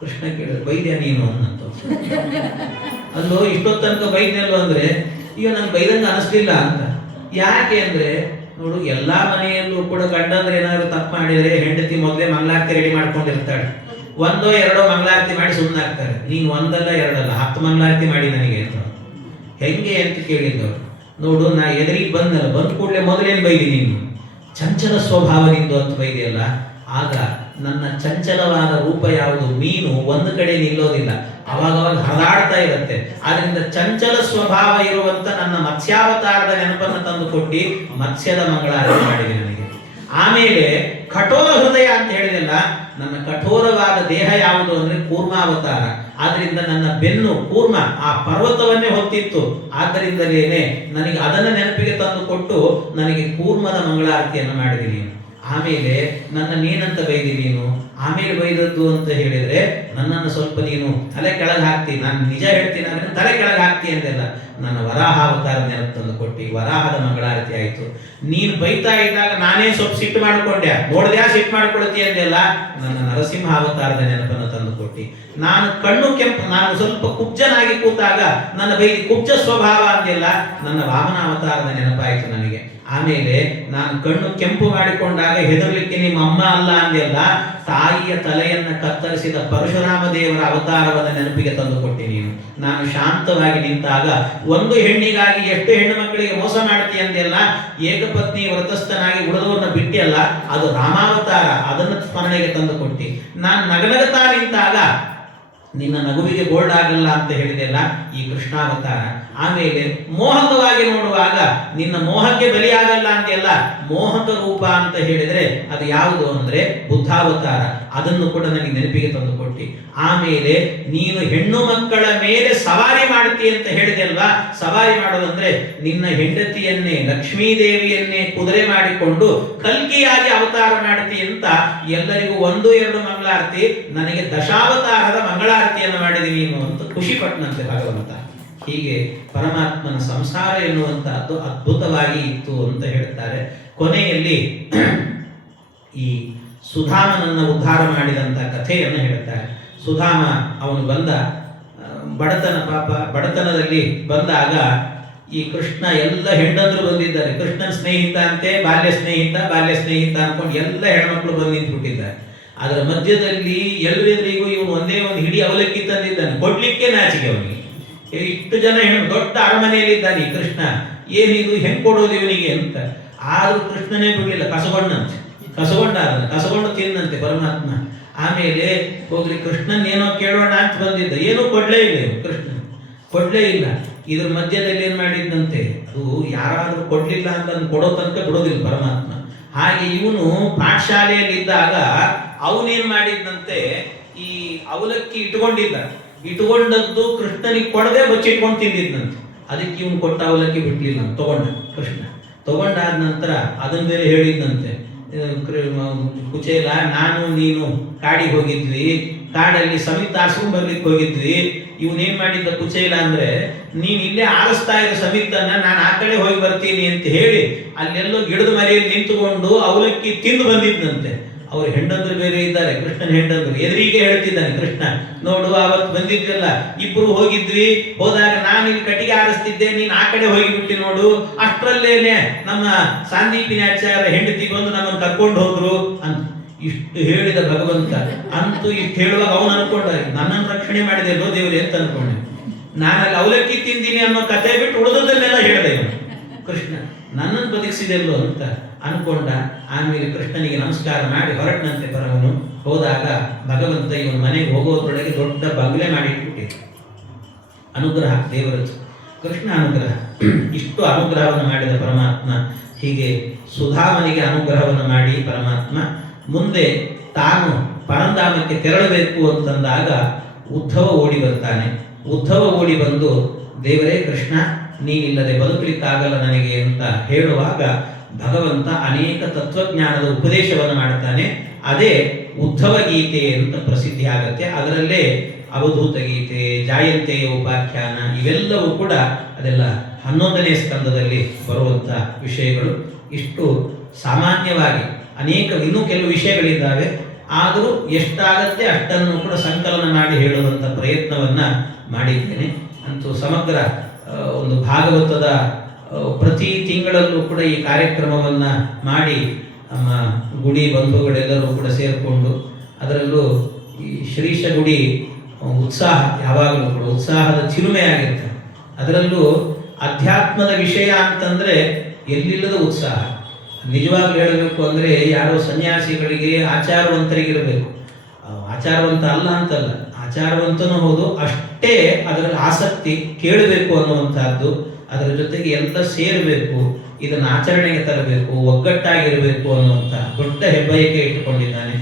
ಕೃಷ್ಣ ಕೇಳಿದ್ರೆ ಬೈದ್ಯಾ ನೀನು ಅನ್ನಂತ. ಅಲ್ಲೋ ಇಷ್ಟೊತ್ತು ತನಕ ಬೈದ್ನಲ್ಲೋ ಅಂದ್ರೆ ಈಗ ನಂಗೆ ಬೈದಂಗೆ ಅನಿಸ್ಲಿಲ್ಲ ಅಂತ. ಯಾಕೆ ಅಂದ್ರೆ ನೋಡು, ಎಲ್ಲಾ ಮನೆಯಲ್ಲೂ ಕೂಡ ಗಂಡಂದ್ರೆ ಏನಾದ್ರು ತಪ್ಪು ಮಾಡಿದ್ರೆ ಹೆಂಡತಿ ಮೊದಲೇ ಮಂಗಳಾರತಿ ರೆಡಿ ಮಾಡ್ಕೊಂಡಿರ್ತಾಳೆ. 1-2 ಮಂಗಳಾರತಿ ಮಾಡಿ ಸುಮ್ಮನಾಗ್ತಾರೆ. ನೀನು 1 ಅಲ್ಲ 2 ಅಲ್ಲ 10 ಮಂಗಳಾರತಿ ಮಾಡಿ ನನಗೆ ಅಂತ. ಹೆಂಗೆ ಅಂತ ಕೇಳಿದ್ದವ್ರು. ನೋಡು, ನಾ ಎದುರಿಗೆ ಬಂದಲ್ಲ, ಬಂದ ಕೂಡಲೇ ಮೊದಲೇನು ಬೈದಿ ನೀನು, ಚಂಚಲ ಸ್ವಭಾವ ನಿಂದು ಅಂತ ಬೈದಿಯಲ್ಲ. ಆಗ ನನ್ನ ಚಂಚಲವಾದ ರೂಪ ಯಾವುದು, ಮೀನು ಒಂದು ಕಡೆ ನಿಲ್ಲೋದಿಲ್ಲ, ಅವಾಗವಾಗ ಹರಿದಾಡ್ತಾ ಇರುತ್ತೆ. ಆದ್ರಿಂದ ಚಂಚಲ ಸ್ವಭಾವ ಇರುವಂತ ನನ್ನ ಮತ್ಸ್ಯಾವತಾರದ ನೆನಪನ್ನು ತಂದು ಕೊಟ್ಟು ಮತ್ಸ್ಯದ ಮಂಗಳಾರತಿ ಮಾಡಿದೆ ನನಗೆ. ಆಮೇಲೆ ಕಠೋರ ಹೃದಯ ಅಂತ ಹೇಳಿದೆಲ್ಲ, ನನ್ನ ಕಠೋರವಾದ ದೇಹ ಯಾವುದು ಅಂದ್ರೆ ಕೂರ್ಮಾವತಾರ. ಆದ್ರಿಂದ ನನ್ನ ಬೆನ್ನು ಕೂರ್ಮ ಆ ಪರ್ವತವನ್ನೇ ಹೊತ್ತಿತ್ತು. ಆದ್ದರಿಂದಲೇನೆ ನನಗೆ ಅದನ್ನ ನೆನಪಿಗೆ ತಂದು ಕೊಟ್ಟು ನನಗೆ ಕೂರ್ಮದ ಮಂಗಳಾರತಿಯನ್ನು ಮಾಡಿದೀನಿ. ಆಮೇಲೆ ನನ್ನ ನೀನಂತ ಬೈದಿ ನೀನು. ಆಮೇಲೆ ಬೈದದ್ದು ಅಂತ ಹೇಳಿದ್ರೆ ನನ್ನನ್ನು ಸ್ವಲ್ಪ ನೀನು ತಲೆ ಕೆಳಗೆ ಹಾಕ್ತೀನಿ, ನಾನು ನಿಜ ಹೇಳ್ತೀನಿ ಅಂದ್ರೆ ತಲೆ ಕೆಳಗೆ ಹಾಕ್ತಿ ಅಂದೆಲ್ಲ. ನನ್ನ ವರಾಹಾವತಾರ ನೆನಪು ತಂದು ಕೊಟ್ಟು ವರಾಹದ ಮಂಗಳಾರತಿ ಆಯ್ತು. ನೀನು ಬೈತಾ ಇದ್ದಾಗ ನಾನೇ ಸ್ವಲ್ಪ ಸಿಟ್ಟು ಮಾಡ್ಕೊಂಡೆ, ನೋಡ್ದ್ಯಾ ಸಿಟ್ಟು ಮಾಡ್ಕೊಳ್ತಿ ಅಂದೆಲ್ಲ. ನನ್ನ ನರಸಿಂಹಾವತಾರದ ನೆನಪನ್ನು ತಂದು ಕೊಟ್ಟು ನಾನು ಕಣ್ಣು ಕೆಂಪು, ನಾನು ಸ್ವಲ್ಪ ಕುಬ್ಜನಾಗಿ ಕೂತಾಗ ನನ್ನ ಬೈದಿ ಕುಬ್ಜ ಸ್ವಭಾವ ಅಂದೆಲ್ಲ. ನನ್ನ ವಾಮನಾವತಾರದ ನೆನಪಾಯಿತು ನನಗೆ. ಆಮೇಲೆ ನಾನು ಕಣ್ಣು ಕೆಂಪು ಮಾಡಿಕೊಂಡಾಗ ಹೆದರ್ಲಿಕ್ಕೆ ನಿಮ್ಮ ಅಮ್ಮ ಅಲ್ಲ ಅಂದೆಲ್ಲ, ತಾಯಿ ತಾಯಿಯ ತಲೆಯನ್ನು ಕತ್ತರಿಸಿದ ಪರಶುರಾಮ ದೇವರ ಅವತಾರವನ್ನು ನೆನಪಿಗೆ ತಂದುಕೊಟ್ಟೆ ನೀನು. ನಾನು ಶಾಂತವಾಗಿ ನಿಂತಾಗ ಒಂದು ಹೆಣ್ಣಿಗಾಗಿ ಎಷ್ಟು ಹೆಣ್ಣು ಮಕ್ಕಳಿಗೆ ಮೋಸ ಮಾಡ್ತೀಯಂತೆಲ್ಲ, ಏಕಪತ್ನಿ ವ್ರತಸ್ಥನಾಗಿ ಉಳಿದವ್ರನ್ನ ಬಿಟ್ಟಿಯಲ್ಲ, ಅದು ರಾಮಾವತಾರ, ಅದನ್ನು ಸ್ಮರಣೆಗೆ ತಂದುಕೊಟ್ಟಿ. ನಾನು ನಗನಗತಾ ನಿಂತಾಗ ನಿನ್ನ ನಗುವಿಗೆ ಬೋಲ್ಡ್ ಆಗಲ್ಲ ಅಂತ ಹೇಳಿದೆಲ್ಲ, ಈ ಕೃಷ್ಣಾವತಾರ. ಆಮೇಲೆ ಮೋಹಕವಾಗಿ ನೋಡುವಾಗ ನಿನ್ನ ಮೋಹಕ್ಕೆ ಬಲಿಯಾಗಲ್ಲ ಅಂತೆಲ್ಲ, ಮೋಹಕ ರೂಪ ಅಂತ ಹೇಳಿದ್ರೆ ಅದು ಯಾವುದು ಅಂದ್ರೆ ಬುದ್ಧಾವತಾರ, ಅದನ್ನು ಕೂಡ ನನಗೆ ನೆನಪಿಗೆ ತಂದುಕೊಟ್ಟಿ. ಆಮೇಲೆ ನೀನು ಹೆಣ್ಣು ಮಕ್ಕಳ ಮೇಲೆ ಸವಾರಿ ಮಾಡ್ತಿ ಅಂತ ಹೇಳಿದೆಲ್ವಾ, ಸವಾರಿ ಮಾಡೋದಂದ್ರೆ ನಿನ್ನ ಹೆಂಡತಿಯನ್ನೇ ಲಕ್ಷ್ಮೀದೇವಿಯನ್ನೇ ಕುದುರೆ ಮಾಡಿಕೊಂಡು ಕಲ್ಕಿಯಾಗಿ ಅವತಾರ ಮಾಡ್ತಿ ಅಂತ ಎಲ್ಲರಿಗೂ 1-2 ಮಂಗಳಾರತಿ, ನನಗೆ ದಶಾವತಾರದ ಮಂಗಳಾರತಿಯನ್ನು ಮಾಡಿದಿ ನೀನು ಅಂತ ಖುಷಿ ಪಟ್ಟನಂತೆ ಭಗವಂತ. ಹೀಗೆ ಪರಮಾತ್ಮನ ಸಂಸಾರ ಎನ್ನುವಂತಹದ್ದು ಅದ್ಭುತವಾಗಿ ಇತ್ತು ಅಂತ ಹೇಳ್ತಾರೆ. ಕೊನೆಯಲ್ಲಿ ಈ ಸುಧಾಮನನ್ನ ಉದ್ಧಾರ ಮಾಡಿದಂತ ಕಥೆಯನ್ನು ಹೇಳ್ತಾರೆ. ಸುಧಾಮ ಅವನು ಬಂದ ಬಡತನ, ಪಾಪ ಬಡತನದಲ್ಲಿ ಬಂದಾಗ ಈ ಕೃಷ್ಣ ಎಲ್ಲ ಹೆಣ್ಣಂದ್ರು ಬಂದಿದ್ದಾರೆ. ಕೃಷ್ಣನ ಸ್ನೇಹಿತ ಅಂತೆ, ಬಾಲ್ಯ ಸ್ನೇಹಿತ ಅನ್ಕೊಂಡು ಎಲ್ಲ ಹೆಣ್ಮಕ್ಳು ಬಂದು ನಿಂತ್ಬಿಟ್ಟಿದ್ದಾರೆ. ಅದರ ಮಧ್ಯದಲ್ಲಿ ಎಲ್ಲರಿಗೂ ಇವನು ಒಂದೇ ಒಂದು ಹಿಡಿ ಅವಲಕ್ಕಿ ತಂದಿದ್ದಾನೆ, ಕೊಡ್ಲಿಕ್ಕೆ ನಾಚಿಕೆ ಅವನಿಗೆ. ಇಷ್ಟು ಜನ ಹೆಣ್ಣು, ದೊಡ್ಡ ಅರಮನೆಯಲ್ಲಿ ಇದ್ದಾನೆ ಈ ಕೃಷ್ಣ, ಏನಿದು ಹೆಂಗ್ ಕೊಡೋದು ಇವನಿಗೆ ಅಂತ. ಆದ್ರೂ ಕೃಷ್ಣನೇ ಬಿಡ್ಲಿಲ್ಲ, ಕಸಗೊಂಡು ತಿನ್ನಂತೆ ಪರಮಾತ್ಮ. ಆಮೇಲೆ ಹೋಗ್ಲಿ ಕೃಷ್ಣನ್ ಏನೋ ಕೇಳೋಣ ಅಂತ ಬಂದಿದ್ದ, ಏನೂ ಕೊಡ್ಲೇ ಇಲ್ಲ ಕೃಷ್ಣ, ಕೊಡ್ಲೇ ಇಲ್ಲ. ಇದ್ರ ಮಧ್ಯದಲ್ಲಿ ಏನ್ ಮಾಡಿದ್ದಂತೆ, ಅದು ಯಾರಾದ್ರೂ ಕೊಡ್ಲಿಲ್ಲ ಅಂತ ಕೊಡೋ ತನಕ ಬಿಡೋದಿಲ್ಲ ಪರಮಾತ್ಮ. ಹಾಗೆ ಇವನು ಪಾಠಶಾಲೆಯಲ್ಲಿ ಇದ್ದಾಗ ಅವನೇನ್ ಮಾಡಿದ್ದಂತೆ, ಈ ಅವಲಕ್ಕಿ ಇಟ್ಕೊಂಡದ್ದು ಕೃಷ್ಣನಿಗೆ ಕೊಡದೆ ಬಚ್ಚಿಟ್ಕೊಂಡು ತಿಂದಿದ್ದಂತೆ. ಅದಕ್ಕೆ ಇವನು ಕೊಟ್ಟ ಅವಲಕ್ಕಿ ಬಿಡ್ಲಿಲ್ಲ, ತಗೊಂಡ ಕೃಷ್ಣ. ತಗೊಂಡಾದ ನಂತರ ಅದನ್ನ ಬೇರೆ ಹೇಳಿದ್ದಂತೆ, ಕುಚೇಲ ನಾನು ನೀನು ಕಾಡಿಗೆ ಹೋಗಿದ್ವಿ, ಕಾಡಲ್ಲಿ ಸಮಿತ ಆರಿಸ್ಕೊಂಡ್ ಬರ್ಲಿಕ್ಕೆ ಹೋಗಿದ್ವಿ. ಇವನೇನ್ ಮಾಡಿದ್ದ ಕುಚೇಲ ಅಂದ್ರೆ, ನೀನ್ ಇಲ್ಲೇ ಆರಿಸ್ತಾ ಇರೋ ಸಮಿತನ್ನ ನಾನು ಆ ಕಡೆ ಹೋಗಿ ಬರ್ತೀನಿ ಅಂತ ಹೇಳಿ ಅಲ್ಲೆಲ್ಲೋ ಗಿಡದ ಮರೆಯಲ್ಲಿ ನಿಂತುಕೊಂಡು ಅವಲಕ್ಕಿ ತಿಂದು ಬಂದಿದ್ದಂತೆ. ಅವ್ರ ಹೆಂಡಂದ್ರು ಬೇರೆ ಇದ್ದಾರೆ, ಕೃಷ್ಣನ ಹೆಂಡಂದ್ರು. ಎದುರಿಗೆ ಹೇಳ್ತಿದ್ದಾನೆ ಕೃಷ್ಣ, ನೋಡು ಅವತ್ತು ಬಂದಿದ್ವಲ್ಲ ಇಬ್ರು ಹೋಗಿದ್ವಿ, ಹೋದಾಗ ನಾನು ಇಲ್ಲಿ ಕಟ್ಟಿಗೆ ಆರಿಸ್ತಿದ್ದೆ, ನೀನ್ ಆ ಕಡೆ ಹೋಗಿಬಿಟ್ಟು ನೋಡು, ಅಷ್ಟರಲ್ಲೇನೆ ನಮ್ಮ ಸಾಂದೀಪಿನಿ ಆಚಾರ್ಯ ಹೆಂಡತಿ ಬಂದು ನಮ್ಮನ್ನು ಕರ್ಕೊಂಡು ಹೋದ್ರು ಅಂತ ಇಷ್ಟು ಹೇಳಿದ ಭಗವಂತ. ಅಂತೂ ಇಷ್ಟು ಹೇಳುವಾಗ ಅವನು ಅನ್ಕೊಂಡ, ನನ್ನನ್ನು ರಕ್ಷಣೆ ಮಾಡಿದೆಲ್ಲೋ ದೇವ್ರೆ ಅಂತ ಅನ್ಕೊಂಡೆ. ನಾನಲ್ಲಿ ಅವಲಕ್ಕಿ ತಿಂದೀನಿ ಅನ್ನೋ ಕತೆ ಬಿಟ್ಟು ಉಳಿದದನ್ನೆಲ್ಲ ಹೇಳಿದೆ ಕೃಷ್ಣ, ನನ್ನನ್ನು ಬದುಕಿಸಿದೆಲ್ಲೋ ಅಂತ ಅನ್ಕೊಂಡ. ಆಮೇಲೆ ಕೃಷ್ಣನಿಗೆ ನಮಸ್ಕಾರ ಮಾಡಿ ಹೊರಟನಂತೆ ಪರವನು. ಹೋದಾಗ ಭಗವಂತ ಇವನ ಮನೆಗೆ ಹೋಗೋದ್ರೊಳಗೆ ದೊಡ್ಡ ಬಂಗ್ಲೆ ಮಾಡಿಟ್ಬಿಟ್ಟಿದ್ದ. ಅನುಗ್ರಹ ದೇವರದ್ದು, ಕೃಷ್ಣ ಅನುಗ್ರಹ. ಇಷ್ಟು ಅನುಗ್ರಹವನ್ನು ಮಾಡಿದ ಪರಮಾತ್ಮ. ಹೀಗೆ ಸುಧಾಮನಿಗೆ ಅನುಗ್ರಹವನ್ನು ಮಾಡಿ ಪರಮಾತ್ಮ ಮುಂದೆ ತಾನು ಪರಂಧಾಮಕ್ಕೆ ತೆರಳಬೇಕು ಅಂತಂದಾಗ ಉದ್ಧವ ಓಡಿ ಬರ್ತಾನೆ. ಉದ್ಧವ ಓಡಿ ಬಂದು, ದೇವರೇ ಕೃಷ್ಣ, ನೀನಿಲ್ಲದೆ ಬದುಕಲಿಕ್ಕಾಗಲ್ಲ ನನಗೆ ಅಂತ ಹೇಳುವಾಗ ಭಗವಂತ ಅನೇಕ ತತ್ವಜ್ಞಾನದ ಉಪದೇಶವನ್ನು ಮಾಡ್ತಾನೆ. ಅದೇ ಉದ್ಧವ ಗೀತೆ ಅಂತ ಪ್ರಸಿದ್ಧಿ ಆಗತ್ತೆ. ಅದರಲ್ಲೇ ಅವಧೂತ ಗೀತೆ, ಜಾಯಂತೆಯ ಉಪಾಖ್ಯಾನ, ಇವೆಲ್ಲವೂ ಕೂಡ ಅದೆಲ್ಲ 11ನೇ ಸ್ಕಂದದಲ್ಲಿ ಬರುವಂತ ವಿಷಯಗಳು. ಇಷ್ಟು ಸಾಮಾನ್ಯವಾಗಿ ಅನೇಕ ಇನ್ನೂ ಕೆಲವು ವಿಷಯಗಳಿದ್ದಾವೆ, ಆದರೂ ಎಷ್ಟಾಗತ್ತೆ ಅಷ್ಟನ್ನು ಕೂಡ ಸಂಕಲನ ಮಾಡಿ ಹೇಳುವಂತ ಪ್ರಯತ್ನವನ್ನ ಮಾಡಿದ್ದೇನೆ. ಅಂತೂ ಸಮಗ್ರ ಒಂದು ಭಾಗವತದ ಪ್ರತಿ ತಿಂಗಳಲ್ಲೂ ಕೂಡ ಈ ಕಾರ್ಯಕ್ರಮವನ್ನ ಮಾಡಿ ನಮ್ಮ ಗುಡಿ ಬಂಧುಗಳೆಲ್ಲರೂ ಕೂಡ ಸೇರಿಕೊಂಡು, ಅದರಲ್ಲೂ ಈ ಶ್ರೀಶ ಗುಡಿ ಉತ್ಸಾಹ ಯಾವಾಗಲೂ ಕೂಡ ಉತ್ಸಾಹದ ಚಿಲುಮೆ ಆಗಿರುತ್ತೆ. ಅದರಲ್ಲೂ ಅಧ್ಯಾತ್ಮದ ವಿಷಯ ಅಂತಂದ್ರೆ ಎಲ್ಲಿಲ್ಲದ ಉತ್ಸಾಹ. ನಿಜವಾಗ್ಲೂ ಹೇಳಬೇಕು ಅಂದ್ರೆ ಯಾರೋ ಸನ್ಯಾಸಿಗಳಿಗೆ ಆಚಾರವಂತರಿಗಿರಬೇಕು, ಆಚಾರವಂತ ಅಲ್ಲ ಅಂತಲ್ಲ, ಆಚಾರವಂತನೂ ಹೌದು, ಅಷ್ಟೇ ಅದರಲ್ಲಿ ಆಸಕ್ತಿ ಕೇಳಬೇಕು ಅನ್ನುವಂತಹದ್ದು. ಅದರ ಜೊತೆಗೆ ಎಲ್ಲ ಸೇರಬೇಕು, ಇದನ್ನು ಆಚರಣೆಗೆ ತರಬೇಕು, ಒಗ್ಗಟ್ಟಾಗಿರಬೇಕು ಅನ್ನುವಂಥ ದೊಡ್ಡ ಹೆಬ್ಬಯಕೆ ಇಟ್ಟುಕೊಂಡಿದ್ದಾನೆ.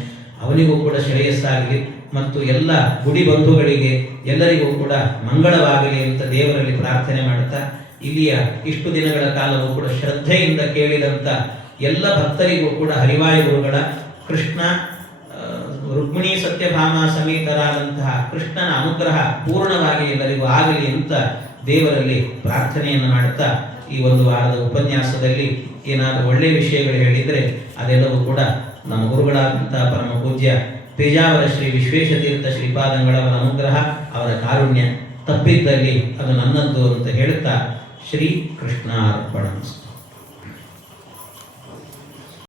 ಅವನಿಗೂ ಕೂಡ ಶ್ರೇಯಸ್ಸಾಗಲಿ ಮತ್ತು ಎಲ್ಲ ಗುಡಿ ಬಂಧುಗಳಿಗೆ ಎಲ್ಲರಿಗೂ ಕೂಡ ಮಂಗಳವಾಗಲಿ ಅಂತ ದೇವರಲ್ಲಿ ಪ್ರಾರ್ಥನೆ ಮಾಡುತ್ತಾ, ಇಲ್ಲಿಯ ಇಷ್ಟು ದಿನಗಳ ಕಾಲವೂ ಕೂಡ ಶ್ರದ್ಧೆಯಿಂದ ಕೇಳಿದಂಥ ಎಲ್ಲ ಭಕ್ತರಿಗೂ ಕೂಡ ಹರಿವಾಯು ಗುರುಗಳ ಕೃಷ್ಣ ರುಕ್ಮಿಣಿ ಸತ್ಯಭಾಮ ಸಮೇತರಾದಂತಹ ಕೃಷ್ಣನ ಅನುಗ್ರಹ ಪೂರ್ಣವಾಗಿ ಎಲ್ಲರಿಗೂ ಆಗಲಿ ಅಂತ ದೇವರಲ್ಲಿ ಪ್ರಾರ್ಥನೆಯನ್ನು ಮಾಡುತ್ತಾ, ಈ ಒಂದು ವಾರದ ಉಪನ್ಯಾಸದಲ್ಲಿ ಏನಾದರೂ ಒಳ್ಳೆಯ ವಿಷಯಗಳು ಹೇಳಿದರೆ ಅದೆಲ್ಲವೂ ಕೂಡ ನಮ್ಮ ಗುರುಗಳಾದಂತಹ ಪರಮ ಪೂಜ್ಯ ಪೇಜಾವರ ಶ್ರೀ ವಿಶ್ವೇಶತೀರ್ಥ ಶ್ರೀಪಾದಂಗಳವರ ಅನುಗ್ರಹ, ಅವರ ಕಾರುಣ್ಯ ತಪ್ಪಿದ್ದಲ್ಲಿ ಅದು ನನ್ನದ್ದು ಅಂತ ಹೇಳುತ್ತಾ ಶ್ರೀ ಕೃಷ್ಣಾರ್ಪಣಮಸ್ತು.